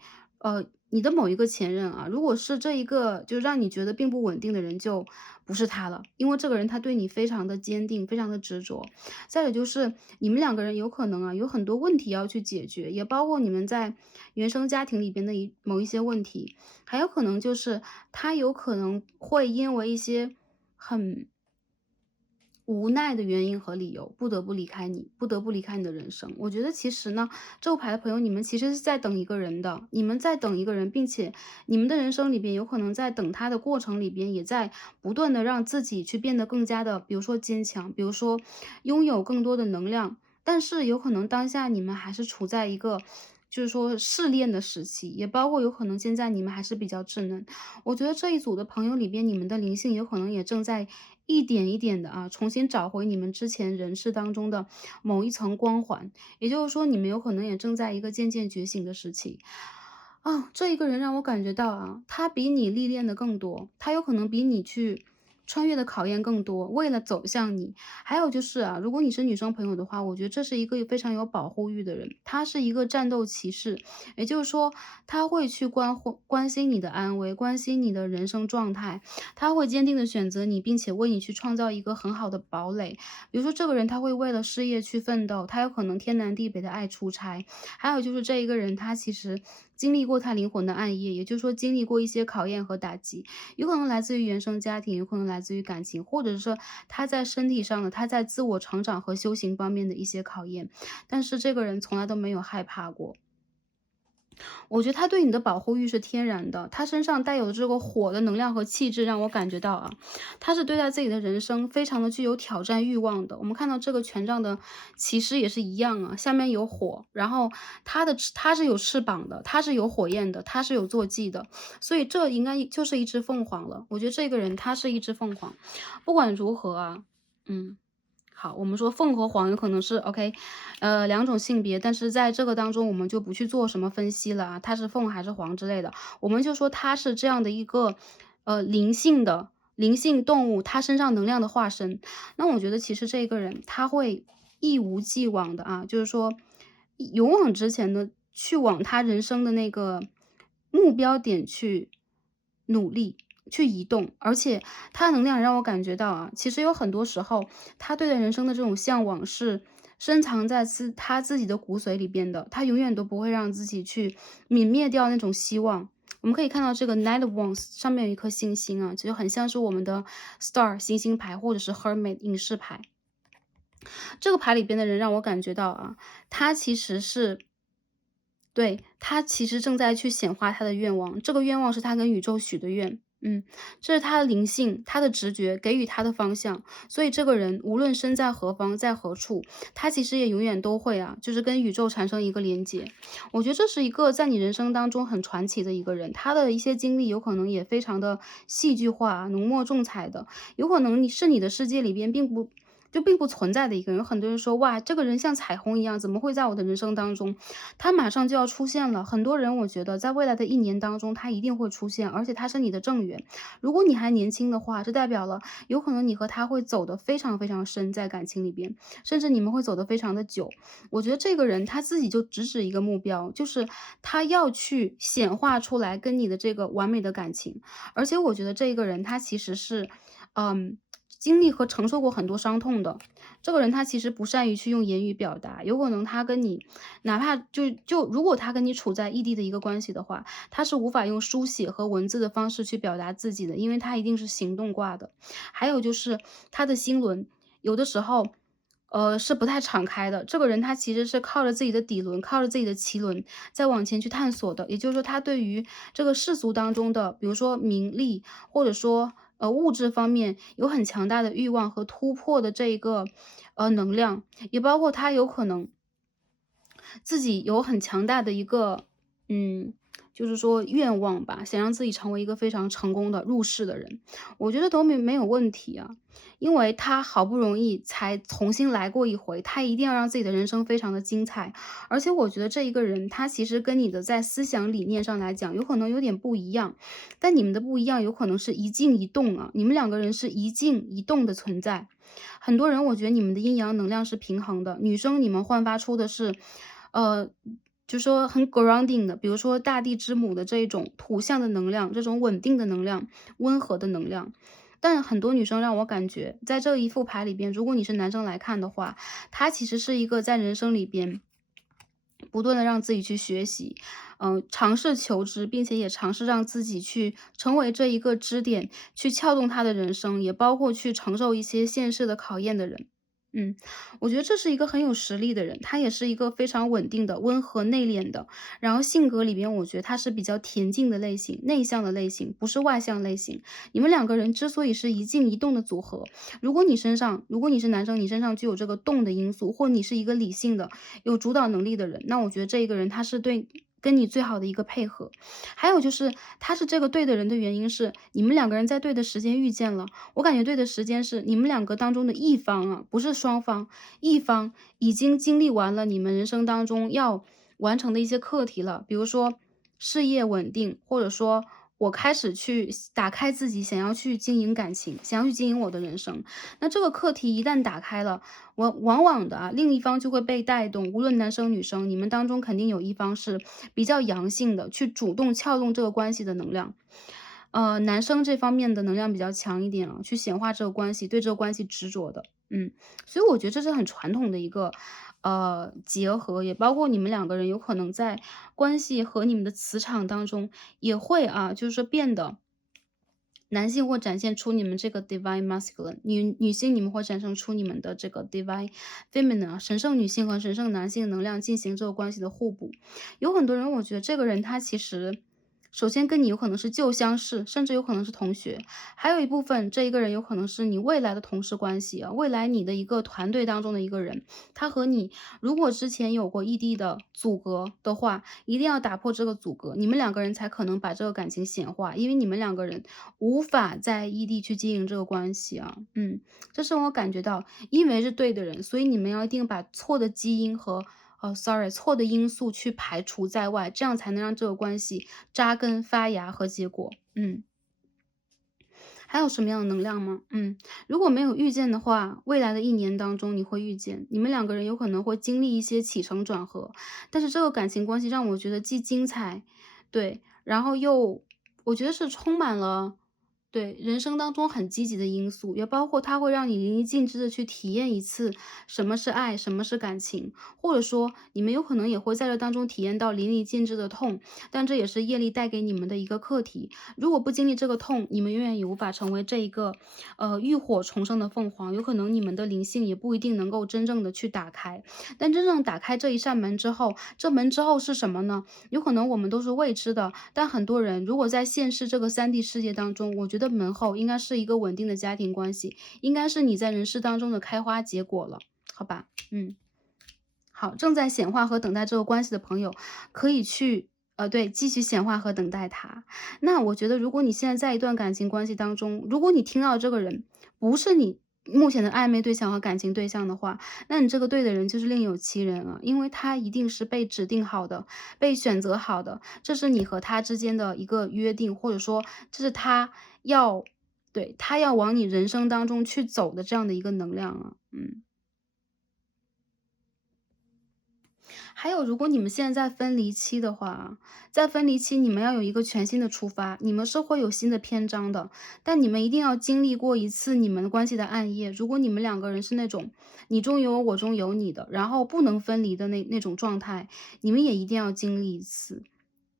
你的某一个前任啊，如果是这一个就让你觉得并不稳定的人，就不是他了，因为这个人他对你非常的坚定，非常的执着。再有就是你们两个人有可能啊，有很多问题要去解决，也包括你们在原生家庭里边的某一些问题，还有可能就是他有可能会因为一些很无奈的原因和理由，不得不离开你，不得不离开你的人生。我觉得其实呢，这个牌的朋友，你们其实是在等一个人的，你们在等一个人，并且你们的人生里边有可能在等他的过程里边，也在不断的让自己去变得更加的，比如说坚强，比如说拥有更多的能量。但是有可能当下你们还是处在一个就是说试炼的时期，也包括有可能现在你们还是比较稚嫩。我觉得这一组的朋友里边，你们的灵性有可能也正在一点一点的啊，重新找回你们之前人世当中的某一层光环。也就是说，你们有可能也正在一个渐渐觉醒的时期。这一个人让我感觉到啊，他比你历练的更多，他有可能比你去穿越的考验更多，为了走向你。还有就是啊，如果你是女生朋友的话，我觉得这是一个非常有保护欲的人，他是一个战斗骑士，也就是说，他会去关心你的安危，关心你的人生状态，他会坚定的选择你，并且为你去创造一个很好的堡垒。比如说，这个人他会为了事业去奋斗，他有可能天南地北的爱出差。还有就是这一个人，他其实经历过他灵魂的暗夜，也就是说经历过一些考验和打击，有可能来自于原生家庭，有可能来自于感情，或者是说他在身体上的，他在自我成长和修行方面的一些考验，但是这个人从来都没有害怕过。我觉得他对你的保护欲是天然的，他身上带有的这个火的能量和气质，让我感觉到啊，他是对待自己的人生非常的具有挑战欲望的。我们看到这个权杖的骑士也是一样啊，下面有火，然后他是有翅膀的，他是有火焰的，他是有坐骑的，所以这应该就是一只凤凰了。我觉得这个人他是一只凤凰，不管如何啊，嗯。好，我们说凤和凰有可能是 OK，两种性别，但是在这个当中我们就不去做什么分析了啊，它是凤还是凰之类的，我们就说它是这样的一个灵性动物，它身上能量的化身。那我觉得其实这个人他会一无既往的啊，就是说勇往直前的去往他人生的那个目标点去努力。去移动，而且他能量让我感觉到啊，其实有很多时候，他对待人生的这种向往是深藏在他自己的骨髓里边的，他永远都不会让自己去泯灭掉那种希望。我们可以看到这个 Knight of Wands 上面有一颗星星啊，就很像是我们的 Star 星星牌或者是 Hermit 隐士牌。这个牌里边的人让我感觉到啊，他其实是对，他其实正在去显化他的愿望，这个愿望是他跟宇宙许的愿。嗯，这是他的灵性，他的直觉给予他的方向。所以这个人无论身在何方，在何处，他其实也永远都会啊，就是跟宇宙产生一个连接。我觉得这是一个在你人生当中很传奇的一个人，他的一些经历有可能也非常的戏剧化、浓墨重彩的，有可能你的世界里边并不存在的一个人。有很多人说，哇，这个人像彩虹一样，怎么会在我的人生当中？他马上就要出现了。很多人我觉得在未来的一年当中，他一定会出现，而且他是你的正缘。如果你还年轻的话，这代表了有可能你和他会走得非常非常深，在感情里边，甚至你们会走得非常的久。我觉得这个人他自己就直指一个目标，就是他要去显化出来跟你的这个完美的感情。而且我觉得这个人他其实是，嗯，经历和承受过很多伤痛的。这个人他其实不善于去用言语表达，有可能他跟你哪怕如果他跟你处在异地的一个关系的话，他是无法用书写和文字的方式去表达自己的，因为他一定是行动挂的。还有就是他的心轮，有的时候，是不太敞开的。这个人他其实是靠着自己的底轮，靠着自己的脐轮在往前去探索的。也就是说，他对于这个世俗当中的，比如说名利，或者说物质方面有很强大的欲望和突破的这一个能量，也包括他有可能自己有很强大的一个，嗯，就是说愿望吧，想让自己成为一个非常成功的入世的人，我觉得都没有问题啊。因为他好不容易才重新来过一回，他一定要让自己的人生非常的精彩。而且我觉得这一个人，他其实跟你的在思想理念上来讲，有可能有点不一样，但你们的不一样有可能是一静一动啊，你们两个人是一静一动的存在。很多人我觉得你们的阴阳能量是平衡的，女生你们焕发出的是，呃，就说很 grounding 的，比如说大地之母的这种土象的能量，这种稳定的能量，温和的能量。但很多女生让我感觉，在这一副牌里边，如果你是男生来看的话，他其实是一个在人生里边不断的让自己去学习，尝试求知，并且也尝试让自己去成为这一个支点，去撬动他的人生，也包括去承受一些现实的考验的人。嗯，我觉得这是一个很有实力的人，他也是一个非常稳定的、温和内敛的，然后性格里边，我觉得他是比较恬静的类型、内向的类型，不是外向类型。你们两个人之所以是一静一动的组合，如果你是男生，你身上具有这个动的因素，或你是一个理性的、有主导能力的人，那我觉得这一个人他是跟你最好的一个配合。还有就是他是这个对的人的原因是，你们两个人在对的时间遇见了。我感觉对的时间是你们两个当中的一方啊，不是双方，一方已经经历完了你们人生当中要完成的一些课题了，比如说事业稳定，或者说我开始去打开自己，想要去经营感情，想要去经营我的人生。那这个课题一旦打开了，往往的啊，另一方就会被带动，无论男生女生，你们当中肯定有一方是比较阳性的，去主动撬动这个关系的能量。男生这方面的能量比较强一点啊，去显化这个关系，对这个关系执着的。所以我觉得这是很传统的一个结合，也包括你们两个人有可能在关系和你们的磁场当中也会啊，就是说变得男性会展现出你们这个 divine masculine，女性你们会展现出你们的这个 divine feminine 啊，神圣女性和神圣男性能量进行这个关系的互补。有很多人我觉得这个人他其实首先跟你有可能是旧相识，甚至有可能是同学，还有一部分这一个人有可能是你未来的同事关系啊，未来你的一个团队当中的一个人，他和你如果之前有过异地的阻隔的话，一定要打破这个阻隔，你们两个人才可能把这个感情显化，因为你们两个人无法在异地去经营这个关系啊。这是我感觉到，因为是对的人，所以你们要一定把错的基因和错的因素去排除在外，这样才能让这个关系扎根发芽和结果。还有什么样的能量吗？如果没有遇见的话，未来的一年当中你会遇见，你们两个人有可能会经历一些起承转合，但是这个感情关系让我觉得既精彩，对，然后又我觉得是充满了对，人生当中很积极的因素，也包括它会让你淋漓尽致的去体验一次什么是爱，什么是感情，或者说你们有可能也会在这当中体验到淋漓尽致的痛，但这也是业力带给你们的一个课题。如果不经历这个痛，你们永远也无法成为这一个浴火重生的凤凰，有可能你们的灵性也不一定能够真正的去打开。但真正打开这一扇门之后，这门之后是什么呢？有可能我们都是未知的，但很多人如果在现实这个3D 世界当中，我觉得门后应该是一个稳定的家庭关系，应该是你在人世当中的开花结果了，好吧？好，正在显化和等待这个关系的朋友，可以去对，继续显化和等待它。那我觉得如果你现在在一段感情关系当中，如果你听到这个人不是你目前的暧昧对象和感情对象的话，那你这个对的人就是另有其人啊，因为他一定是被指定好的，被选择好的，这是你和他之间的一个约定，或者说这是他要对，他要往你人生当中去走的这样的一个能量啊，还有，如果你们现在在分离期的话，在分离期你们要有一个全新的出发，你们是会有新的篇章的，但你们一定要经历过一次你们关系的暗夜。如果你们两个人是那种你中有我，我中有你的，然后不能分离的那种状态，你们也一定要经历一次。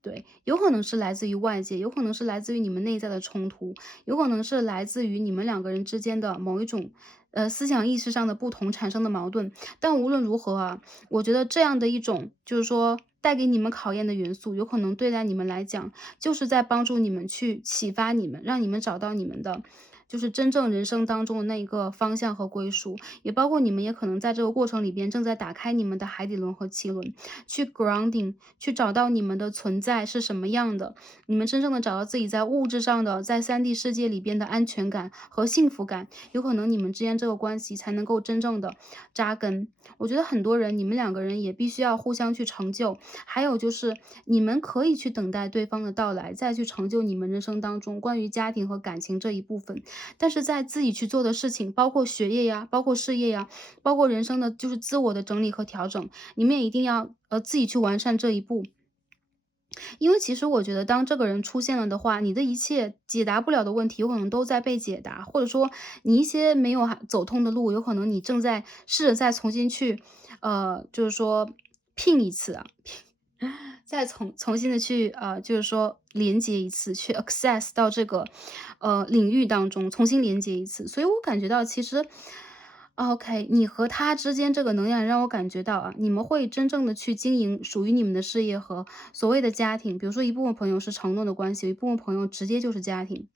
对，有可能是来自于外界，有可能是来自于你们内在的冲突，有可能是来自于你们两个人之间的某一种思想意识上的不同产生的矛盾。但无论如何啊，我觉得这样的一种就是说带给你们考验的元素，有可能对待你们来讲，就是在帮助你们去启发你们，让你们找到你们的。就是真正人生当中的那一个方向和归属，也包括你们也可能在这个过程里边正在打开你们的海底轮和脐轮，去 grounding，去找到你们的存在是什么样的，你们真正的找到自己在物质上的，在3D 世界里边的安全感和幸福感，有可能你们之间这个关系才能够真正的扎根。我觉得很多人，你们两个人也必须要互相去成就，还有就是你们可以去等待对方的到来，再去成就你们人生当中关于家庭和感情这一部分。但是在自己去做的事情，包括学业呀，包括事业呀，包括人生的就是自我的整理和调整，你们也一定要自己去完善这一步。因为其实我觉得当这个人出现了的话，你的一切解答不了的问题有可能都在被解答，或者说你一些没有还走通的路，有可能你正在试着再重新去就是说拼一次啊，再重新的去就是说连接一次，去 access 到这个领域当中，重新连接一次。所以我感觉到其实OK，你和他之间这个能量让我感觉到啊，你们会真正的去经营属于你们的事业和所谓的家庭。比如说一部分朋友是承诺的关系，有一部分朋友直接就是家庭。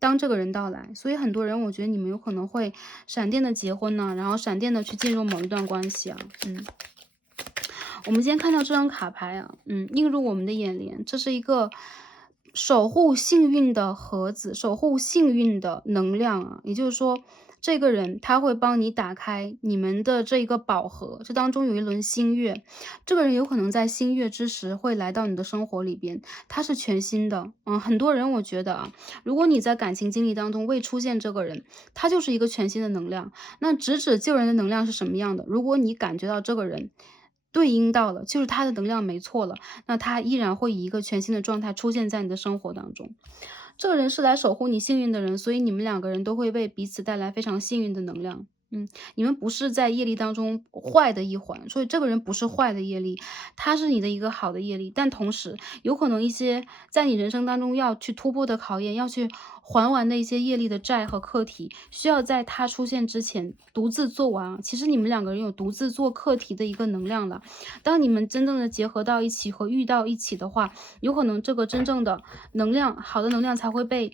当这个人到来，所以很多人我觉得你们有可能会闪电的结婚呢，然后闪电的去进入某一段关系啊。我们今天看到这张卡牌啊，映入我们的眼帘，这是一个守护幸运的盒子，守护幸运的能量啊。也就是说，这个人他会帮你打开你们的这一个宝盒，这当中有一轮新月，这个人有可能在新月之时会来到你的生活里边，他是全新的。很多人我觉得啊，如果你在感情经历当中未出现这个人，他就是一个全新的能量。那直指救人的能量是什么样的？如果你感觉到这个人对应到了，就是他的能量没错了，那他依然会以一个全新的状态出现在你的生活当中。这个人是来守护你幸运的人，所以你们两个人都会为彼此带来非常幸运的能量。你们不是在业力当中坏的一环，所以这个人不是坏的业力，他是你的一个好的业力。但同时，有可能一些在你人生当中要去突破的考验，要去还完的一些业力的债和课题，需要在他出现之前独自做完啊。其实你们两个人有独自做课题的一个能量了。当你们真正的结合到一起和遇到一起的话，有可能这个真正的能量，好的能量才会被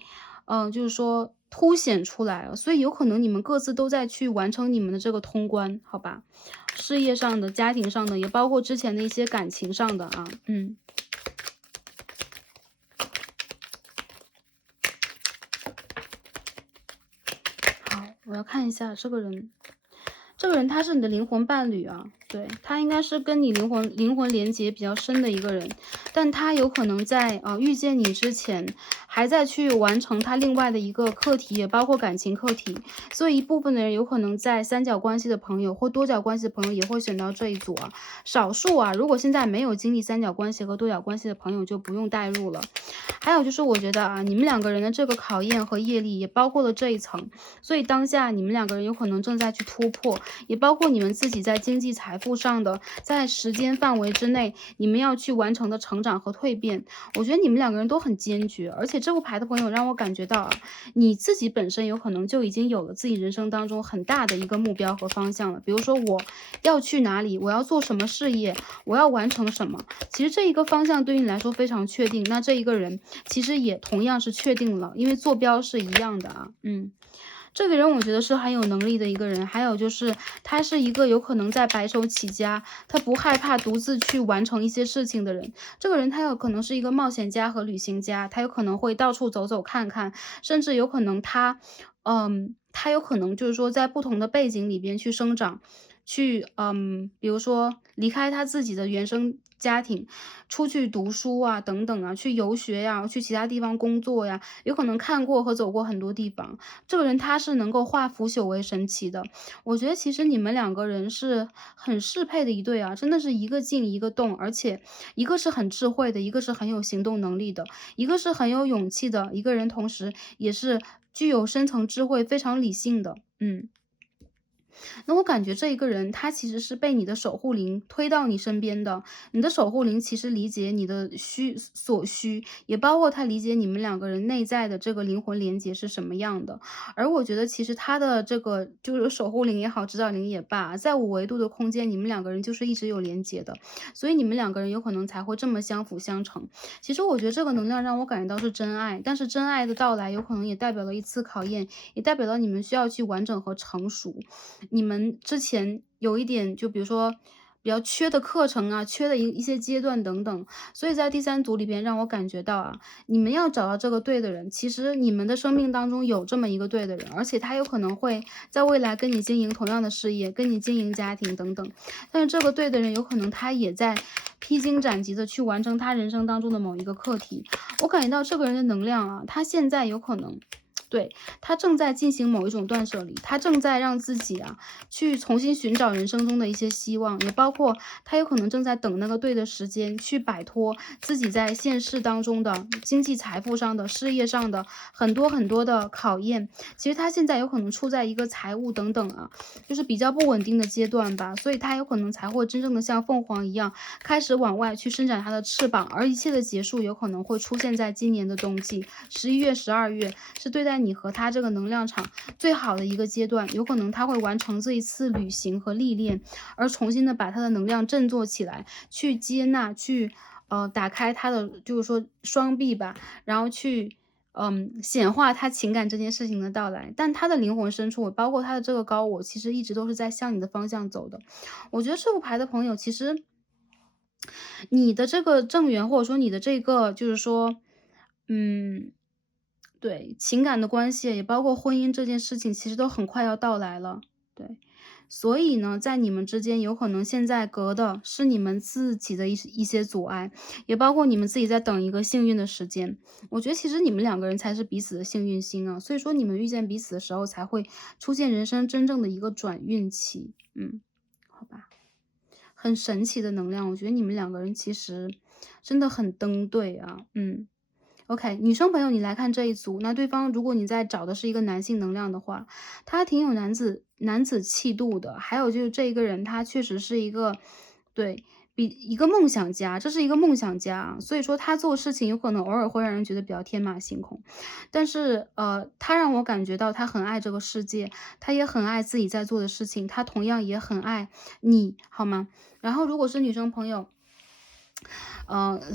就是说凸显出来了，所以有可能你们各自都在去完成你们的这个通关，好吧？事业上的、家庭上的，也包括之前的一些感情上的啊，好，我要看一下这个人。这个人他是你的灵魂伴侣啊，对，他应该是跟你灵魂连接比较深的一个人，但他有可能在遇见你之前，还在去完成他另外的一个课题，也包括感情课题。所以一部分的人有可能在三角关系的朋友或多角关系的朋友也会选到这一组啊。少数啊，如果现在没有经历三角关系和多角关系的朋友就不用带入了。还有就是我觉得啊，你们两个人的这个考验和业力也包括了这一层，所以当下你们两个人有可能正在去突破，也包括你们自己在经济财富上的，在时间范围之内，你们要去完成的成长和蜕变。我觉得你们两个人都很坚决，而且这副牌的朋友让我感觉到啊，你自己本身有可能就已经有了自己人生当中很大的一个目标和方向了。比如说我要去哪里，我要做什么事业，我要完成什么。其实这一个方向对于你来说非常确定，那这一个人其实也同样是确定了，因为坐标是一样的啊。这个人我觉得是很有能力的一个人，还有就是他是一个有可能在白手起家，他不害怕独自去完成一些事情的人。这个人他有可能是一个冒险家和旅行家，他有可能会到处走走看看，甚至有可能他有可能就是说在不同的背景里边去生长，去比如说离开他自己的原生家庭，出去读书啊等等啊，去游学呀，去其他地方工作呀，有可能看过和走过很多地方。这个人他是能够化腐朽为神奇的。我觉得其实你们两个人是很适配的一对啊，真的是一个静一个动，而且一个是很智慧的，一个是很有行动能力的，一个是很有勇气的，一个人同时也是具有深层智慧、非常理性的。那我感觉这一个人，他其实是被你的守护灵推到你身边的。你的守护灵其实理解你的所需，也包括他理解你们两个人内在的这个灵魂连接是什么样的。而我觉得其实他的这个就是守护灵也好，指导灵也罢，在五维度的空间，你们两个人就是一直有连接的，所以你们两个人有可能才会这么相辅相成。其实我觉得这个能量让我感觉到是真爱，但是真爱的到来有可能也代表了一次考验，也代表了你们需要去完整和成熟。你们之前有一点就比如说比较缺的课程啊，缺的一些阶段等等。所以在第三组里边让我感觉到啊，你们要找到这个对的人，其实你们的生命当中有这么一个对的人，而且他有可能会在未来跟你经营同样的事业，跟你经营家庭等等。但是这个对的人有可能他也在披荆斩棘的去完成他人生当中的某一个课题。我感觉到这个人的能量啊，他现在有可能对，他正在进行某一种断舍离，他正在让自己啊，去重新寻找人生中的一些希望，也包括他有可能正在等那个对的时间，去摆脱自己在现实当中的经济财富上的、事业上的很多很多的考验。其实他现在有可能处在一个财务等等啊，就是比较不稳定的阶段吧，所以他有可能才会真正的像凤凰一样，开始往外去伸展他的翅膀，而一切的结束有可能会出现在今年的冬季，11月、12月是对待你和他这个能量场最好的一个阶段，有可能他会完成这一次旅行和历练，而重新的把他的能量振作起来，去接纳，去打开他的就是说双臂吧，然后去显化他情感这件事情的到来。但他的灵魂深处，包括他的这个高我，其实一直都是在向你的方向走的。我觉得这副牌的朋友，其实你的这个正缘，或者说你的这个就是说，嗯，对，情感的关系，也包括婚姻这件事情，其实都很快要到来了。对，所以呢，在你们之间有可能现在隔的是你们自己的一些阻碍，也包括你们自己在等一个幸运的时间。我觉得其实你们两个人才是彼此的幸运星啊，所以说你们遇见彼此的时候，才会出现人生真正的一个转运期。好吧。很神奇的能量，我觉得你们两个人其实真的很登对啊。OK，女生朋友，你来看这一组，那对方如果你在找的是一个男性能量的话，他挺有男子气度的。还有就是这一个人，他确实是一个对一个梦想家，这是一个梦想家啊，所以说他做事情有可能偶尔会让人觉得比较天马行空，但是他让我感觉到他很爱这个世界，他也很爱自己在做的事情，他同样也很爱你，好吗？然后如果是女生朋友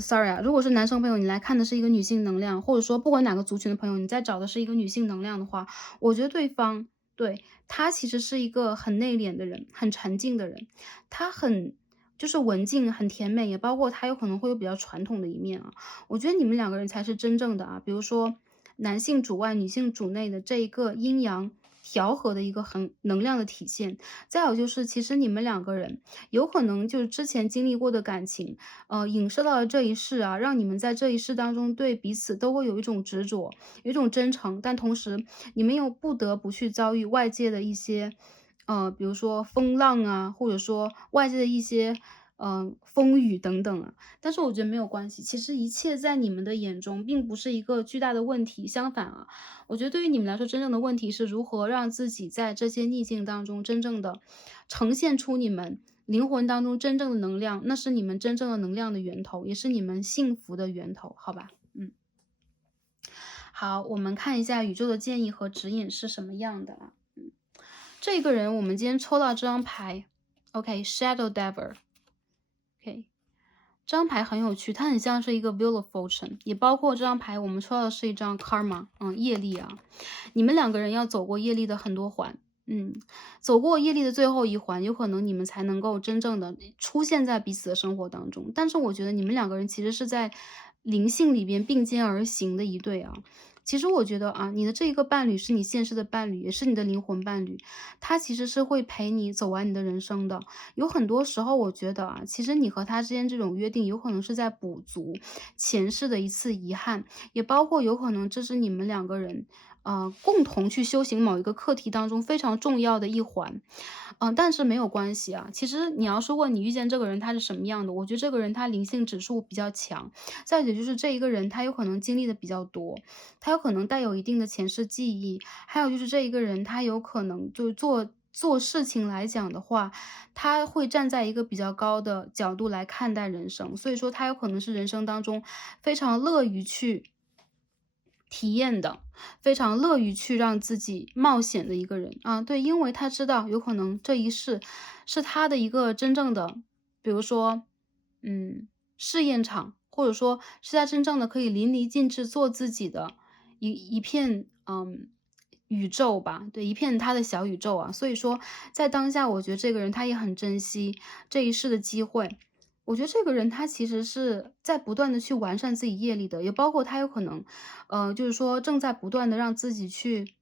，sorry 啊，如果是男生朋友，你来看的是一个女性能量，或者说不管哪个族群的朋友，你在找的是一个女性能量的话，我觉得对方对他其实是一个很内敛的人，很沉静的人，他很就是文静，很甜美，也包括他有可能会有比较传统的一面啊。我觉得你们两个人才是真正的啊，比如说男性主外，女性主内的这一个阴阳调和的一个很能量的体现。再有就是，其实你们两个人有可能就是之前经历过的感情，影射到了这一世啊，让你们在这一世当中对彼此都会有一种执着，有一种真诚，但同时你们又不得不去遭遇外界的一些，比如说风浪啊，或者说外界的一些，风雨等等啊。但是我觉得没有关系，其实一切在你们的眼中并不是一个巨大的问题，相反啊，我觉得对于你们来说，真正的问题是如何让自己在这些逆境当中真正的呈现出你们灵魂当中真正的能量，那是你们真正的能量的源头，也是你们幸福的源头，好吧？嗯。好，我们看一下宇宙的建议和指引是什么样的啊？这个人我们今天抽到这张牌，OK，Shadow Devil，OK，这张牌很有趣，它很像是一个 Wheel of Fortune，也包括这张牌我们抽到的是一张 Karma，业力啊。你们两个人要走过业力的很多环，走过业力的最后一环，有可能你们才能够真正的出现在彼此的生活当中。但是我觉得你们两个人其实是在灵性里边并肩而行的一对啊。其实我觉得啊，你的这一个伴侣是你现实的伴侣，也是你的灵魂伴侣，他其实是会陪你走完你的人生的。有很多时候，我觉得啊，其实你和他之间这种约定，有可能是在补足前世的一次遗憾，也包括有可能这是你们两个人共同去修行某一个课题当中非常重要的一环。但是没有关系啊。其实你要是问你遇见这个人他是什么样的，我觉得这个人他灵性指数比较强。再者就是这一个人他有可能经历的比较多，他有可能带有一定的前世记忆，还有就是这一个人他有可能就是做事情来讲的话，他会站在一个比较高的角度来看待人生，所以说他有可能是人生当中非常乐于去体验的，非常乐于去让自己冒险的一个人啊。对，因为他知道有可能这一世是他的一个真正的，比如说，试验场，或者说是他真正的可以淋漓尽致做自己的一片宇宙吧，对，一片他的小宇宙啊。所以说，在当下，我觉得这个人他也很珍惜这一世的机会。我觉得这个人他其实是在不断的去完善自己业力的，也包括他有可能，就是说正在不断的让自己去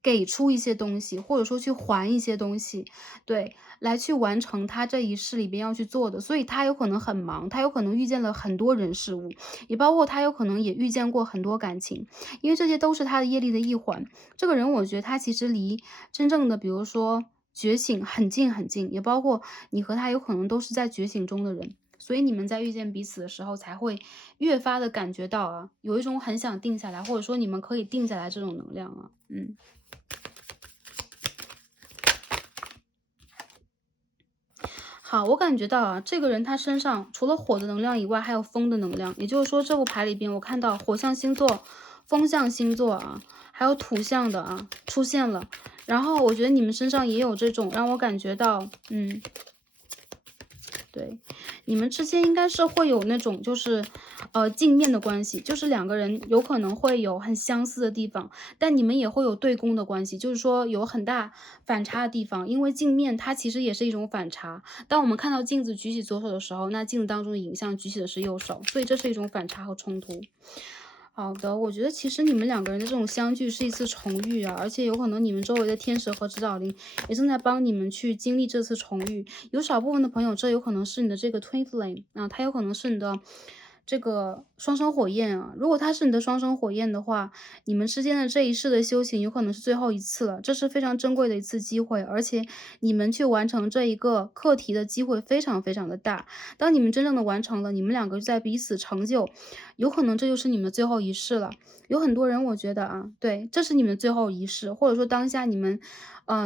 给出一些东西，或者说去还一些东西，对，来去完成他这一世里边要去做的。所以他有可能很忙，他有可能遇见了很多人事物，也包括他有可能也遇见过很多感情，因为这些都是他的业力的一环。这个人我觉得他其实离真正的比如说觉醒很近很近，也包括你和他有可能都是在觉醒中的人。所以你们在遇见彼此的时候，才会越发的感觉到啊，有一种很想定下来，或者说你们可以定下来这种能量啊，好，我感觉到啊，这个人他身上除了火的能量以外，还有风的能量。也就是说，这副牌里边我看到火象星座、风象星座啊，还有土象的啊出现了。然后我觉得你们身上也有这种让我感觉到，对，你们之间应该是会有那种就是，镜面的关系，就是两个人有可能会有很相似的地方，但你们也会有对宫的关系，就是说有很大反差的地方。因为镜面它其实也是一种反差，当我们看到镜子举起左手的时候，那镜子当中的影像举起的是右手，所以这是一种反差和冲突。好的，我觉得其实你们两个人的这种相聚是一次重遇啊，而且有可能你们周围的天使和指导灵也正在帮你们去经历这次重遇。有少部分的朋友，这有可能是你的这个 twin flame 啊，它有可能是你的这个双生火焰啊。如果它是你的双生火焰的话，你们之间的这一世的修行有可能是最后一次了，这是非常珍贵的一次机会，而且你们去完成这一个课题的机会非常非常的大。当你们真正的完成了，你们两个就在彼此成就，有可能这就是你们的最后一世了。有很多人我觉得啊，对，这是你们最后一世，或者说当下你们，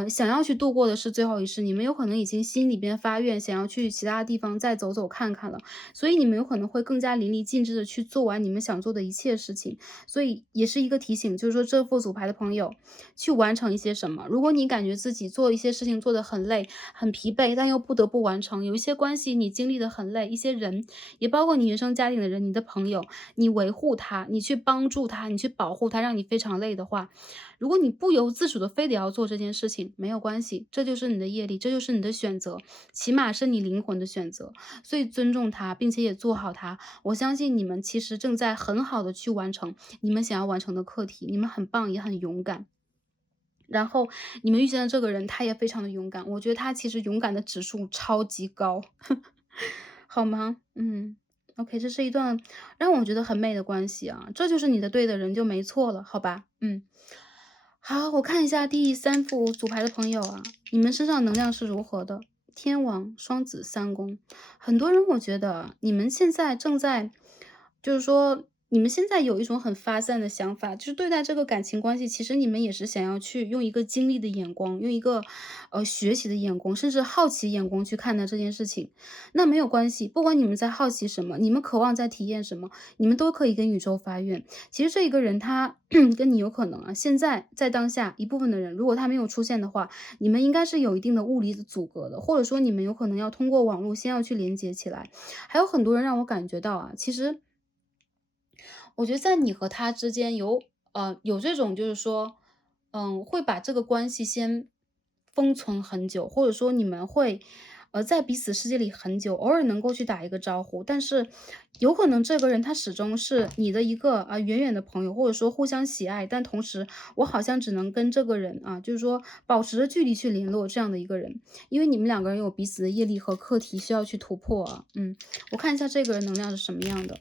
想要去度过的是最后一世，你们有可能已经心里边发愿，想要去其他地方再走走看看了，所以你们有可能会更加淋漓尽致的去做完你们想做的一切事情。所以也是一个提醒，就是说这副组牌的朋友，去完成一些什么。如果你感觉自己做一些事情做得很累、很疲惫，但又不得不完成，有一些关系你经历的很累，一些人，也包括你原生家庭的人，你的朋友，你维护他，你去帮助他，你去保护他，让你非常累的话，如果你不由自主的非得要做这件事情，没有关系，这就是你的业力，这就是你的选择，起码是你灵魂的选择。所以尊重它，并且也做好它。我相信你们其实正在很好的去完成你们想要完成的课题，你们很棒，也很勇敢。然后你们遇见的这个人，他也非常的勇敢，我觉得他其实勇敢的指数超级高，好吗？OK，这是一段让我觉得很美的关系啊，这就是你的对的人就没错了，好吧？好，我看一下第三副组牌的朋友啊，你们身上能量是如何的？天王、双子、三宫，很多人我觉得啊你们现在正在，就是说你们现在有一种很发散的想法，就是对待这个感情关系，其实你们也是想要去用一个经历的眼光，用一个学习的眼光，甚至好奇眼光去看待这件事情。那没有关系，不管你们在好奇什么，你们渴望在体验什么，你们都可以跟宇宙发愿。其实这一个人他跟你有可能啊，现在在当下一部分的人，如果他没有出现的话，你们应该是有一定的物理的阻隔的，或者说你们有可能要通过网络先要去连接起来。还有很多人让我感觉到啊，其实我觉得在你和他之间有这种就是说，会把这个关系先封存很久，或者说你们会在彼此世界里很久，偶尔能够去打一个招呼，但是有可能这个人他始终是你的一个远远的朋友，或者说互相喜爱，但同时我好像只能跟这个人啊，就是说保持着距离去联络这样的一个人，因为你们两个人有彼此的业力和课题需要去突破啊。我看一下这个人能量是什么样的。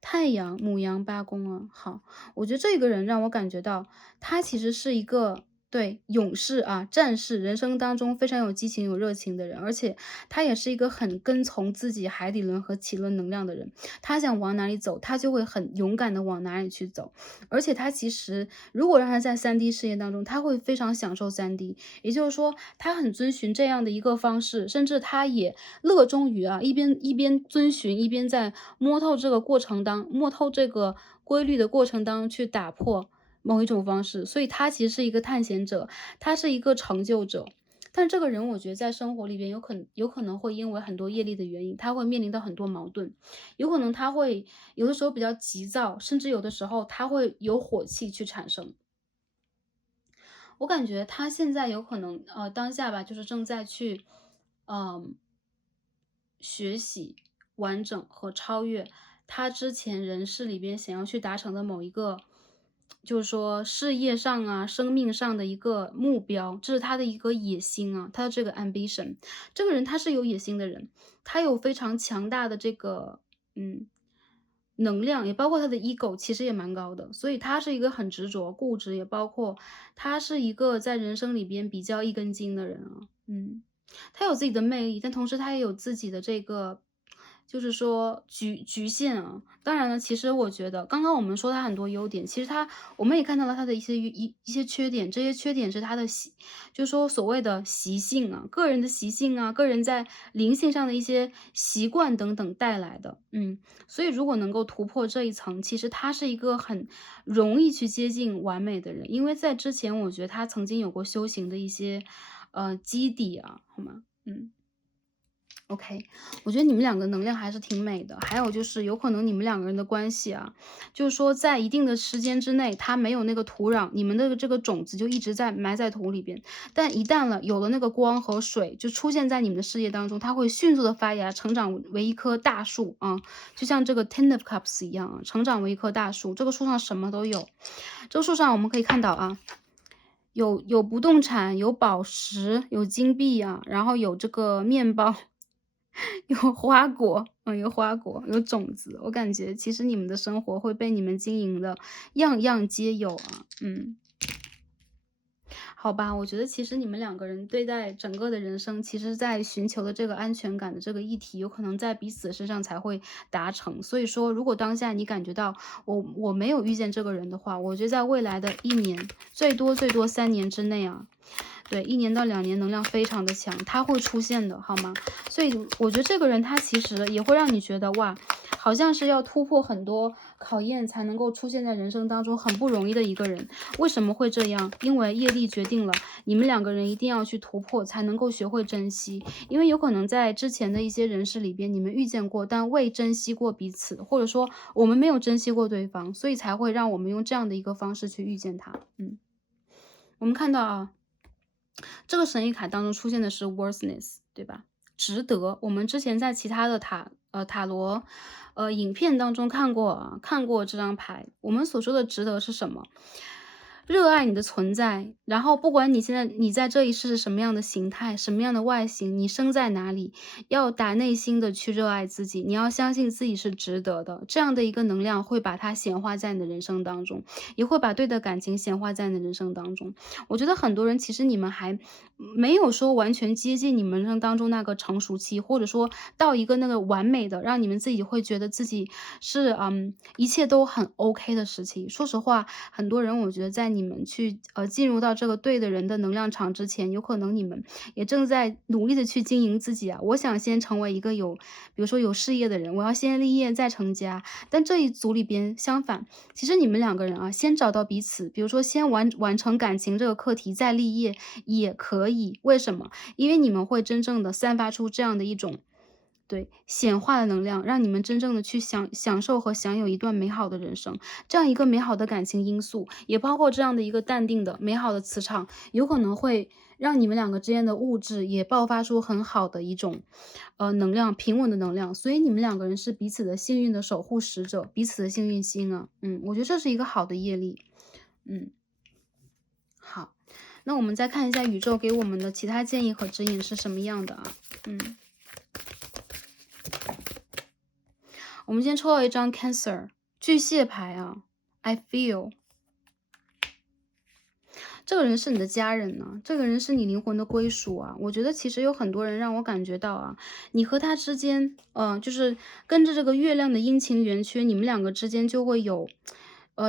太阳、母羊、八宫啊，好，我觉得这个人让我感觉到他其实是一个对勇士啊、战士，人生当中非常有激情、有热情的人，而且他也是一个很跟从自己海底轮和脐轮能量的人。他想往哪里走，他就会很勇敢的往哪里去走。而且他其实如果让他在3D 事业当中，他会非常享受3D，也就是说，他很遵循这样的一个方式，甚至他也乐衷于一边遵循，一边在摸透这个规律的过程当中去打破某一种方式。所以他其实是一个探险者，他是一个成就者。但这个人我觉得在生活里边有可能会因为很多业力的原因，他会面临到很多矛盾，有可能他会有的时候比较急躁，甚至有的时候他会有火气去产生。我感觉他现在有可能，当下吧，就是正在去，嗯、学习、完整和超越他之前人世里边想要去达成的某一个，就是说事业上啊、生命上的一个目标，这是他的一个野心啊，他的这个 ambition。这个人他是有野心的人，他有非常强大的这个嗯能量，也包括他的 ego，其实也蛮高的，所以他是一个很执着、固执，也包括他是一个在人生里边比较一根筋的人啊。他有自己的魅力，但同时他也有自己的这个，就是说局限啊。当然了，其实我觉得刚刚我们说他很多优点，其实我们也看到了他的一些缺点，这些缺点是他的就是说所谓的习性啊，个人的习性啊，个人在灵性上的一些习惯等等带来的。所以如果能够突破这一层，其实他是一个很容易去接近完美的人，因为在之前我觉得他曾经有过修行的一些基底啊，好吗？OK，我觉得你们两个能量还是挺美的。还有就是有可能你们两个人的关系啊，就是说在一定的时间之内，它没有那个土壤，你们的这个种子就一直在埋在土里边。但一旦有了那个光和水，就出现在你们的事业当中，它会迅速的发芽，成长为一棵大树啊，就像这个 Ten of Cups 一样啊，成长为一棵大树。这个树上什么都有，这个树上我们可以看到啊。有不动产，有宝石，有金币啊，然后有这个面包，有花果，有花果，有种子。我感觉其实你们的生活会被你们经营的样样皆有啊。好吧，我觉得其实你们两个人对待整个的人生，其实在寻求的这个安全感的这个议题，有可能在彼此身上才会达成。所以说，如果当下你感觉到我没有遇见这个人的话，我觉得在未来的1年，最多3年之内啊，对1年到2年能量非常的强，他会出现的，好吗？所以我觉得这个人他其实也会让你觉得哇，好像是要突破很多考验才能够出现在人生当中，很不容易的一个人。为什么会这样？因为业力决定了你们两个人一定要去突破，才能够学会珍惜。因为有可能在之前的一些人事里边，你们遇见过，但未珍惜过彼此，或者说我们没有珍惜过对方，所以才会让我们用这样的一个方式去遇见他。我们看到啊，这个神谕卡当中出现的是 worthiness，对吧？值得。我们之前在其他的塔罗影片当中看过这张牌。我们所说的值得是什么？热爱你的存在，然后不管你现在你在这一世是什么样的形态，什么样的外形，你生在哪里，要打内心的去热爱自己，你要相信自己是值得的。这样的一个能量会把它显化在你的人生当中，也会把对的感情显化在你的人生当中。我觉得很多人其实你们还没有说完全接近你们人生当中那个成熟期，或者说到一个那个完美的，让你们自己会觉得自己是一切都很 OK 的时期。说实话，很多人我觉得在你们去进入到这个对的人的能量场之前，有可能你们也正在努力的去经营自己啊。我想先成为一个比如说有事业的人，我要先立业再成家。但这一组里边相反，其实你们两个人啊，先找到彼此，比如说先完成感情这个课题，再立业也可以。为什么？因为你们会真正的散发出这样的一种对，显化的能量，让你们真正的去享受和享有一段美好的人生。这样一个美好的感情因素，也包括这样的一个淡定的美好的磁场，有可能会让你们两个之间的物质也爆发出很好的一种，能量，平稳的能量。所以你们两个人是彼此的幸运的守护使者，彼此的幸运星啊。我觉得这是一个好的业力。嗯，好，那我们再看一下宇宙给我们的其他建议和指引是什么样的啊？我们先抽到一张 Cancer 巨蟹牌啊，I feel 这个人是你的家人呢，这个人是你灵魂的归属啊。我觉得其实有很多人让我感觉到啊，你和他之间，就是跟着这个月亮的阴晴圆缺，你们两个之间就会有。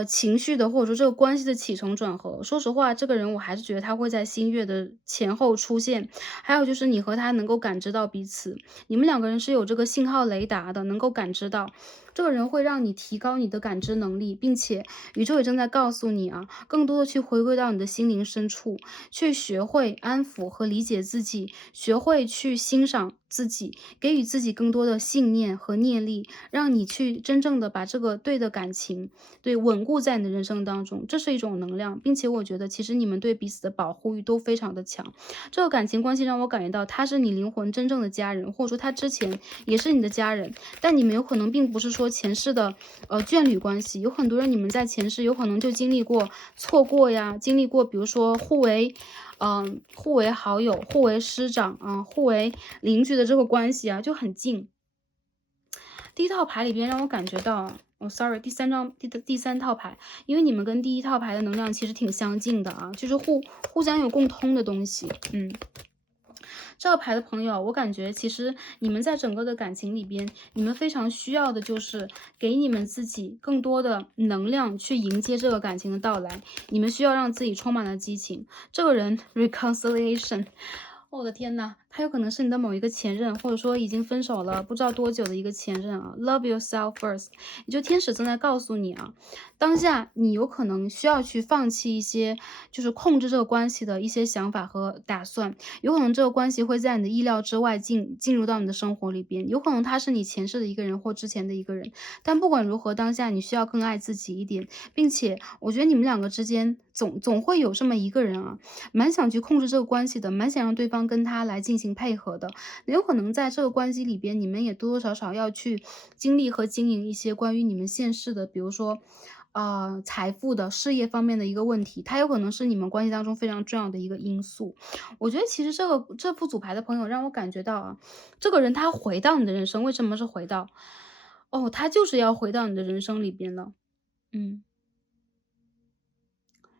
情绪的或者说这个关系的起承转合，说实话，这个人我还是觉得他会在新月的前后出现。还有就是你和他能够感知到彼此，你们两个人是有这个信号雷达的，能够感知到。这个人会让你提高你的感知能力，并且宇宙也正在告诉你啊，更多的去回归到你的心灵深处，去学会安抚和理解自己，学会去欣赏自己，给予自己更多的信念和念力，让你去真正的把这个对的感情，对，稳固在你的人生当中，这是一种能量，并且我觉得其实你们对彼此的保护欲都非常的强。这个感情关系让我感觉到他是你灵魂真正的家人，或者说他之前也是你的家人，但你们有可能并不是说前世的眷侣关系，有很多人你们在前世有可能就经历过错过呀，经历过比如说互为好友、互为师长啊、互为邻居的这个关系啊，就很近。第一套牌里边让我感觉到，sorry，第三套牌，因为你们跟第一套牌的能量其实挺相近的啊，就是互相有共通的东西。这套牌的朋友，我感觉其实你们在整个的感情里边，你们非常需要的就是给你们自己更多的能量去迎接这个感情的到来。你们需要让自己充满了激情。这个人 reconciliation。我的天呐，他有可能是你的某一个前任，或者说已经分手了不知道多久的一个前任啊。Love yourself first，也就天使正在告诉你啊，当下你有可能需要去放弃一些就是控制这个关系的一些想法和打算，有可能这个关系会在你的意料之外进入到你的生活里边，有可能他是你前世的一个人或之前的一个人，但不管如何，当下你需要更爱自己一点，并且我觉得你们两个之间总会有这么一个人啊，蛮想去控制这个关系的，蛮想让对方跟他来进行配合的。有可能在这个关系里边，你们也多多少少要去经历和经营一些关于你们现世的，比如说，财富的、事业方面的一个问题，它有可能是你们关系当中非常重要的一个因素。我觉得其实这副组牌的朋友让我感觉到啊，这个人他回到你的人生，为什么是回到？哦，他就是要回到你的人生里边了。嗯。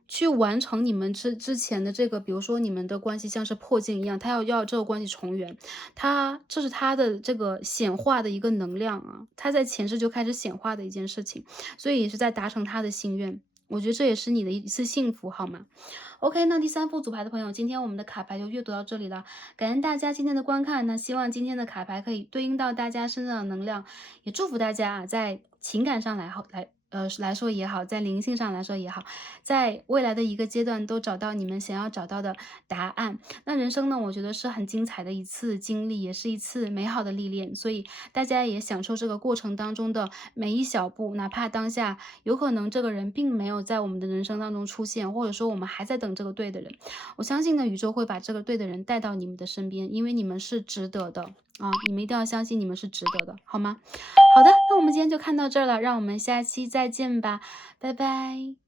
去完成你们之前的这个，比如说你们的关系像是破镜一样，他要这个关系重圆，这是他的这个显化的一个能量啊，他在前世就开始显化的一件事情，所以也是在达成他的心愿。我觉得这也是你的一次幸福，好吗？OK，那第三副组牌的朋友，今天我们的卡牌就阅读到这里了，感恩大家今天的观看。那希望今天的卡牌可以对应到大家身上的能量，也祝福大家啊，在情感上来说也好，在灵性上来说也好，在未来的一个阶段都找到你们想要找到的答案。那人生呢，我觉得是很精彩的一次经历，也是一次美好的历练，所以大家也享受这个过程当中的每一小步，哪怕当下有可能这个人并没有在我们的人生当中出现，或者说我们还在等这个对的人，我相信呢，宇宙会把这个对的人带到你们的身边，因为你们是值得的啊！你们一定要相信你们是值得的，好吗？好的，那我们今天就看到这儿了，让我们下期再见吧，拜拜。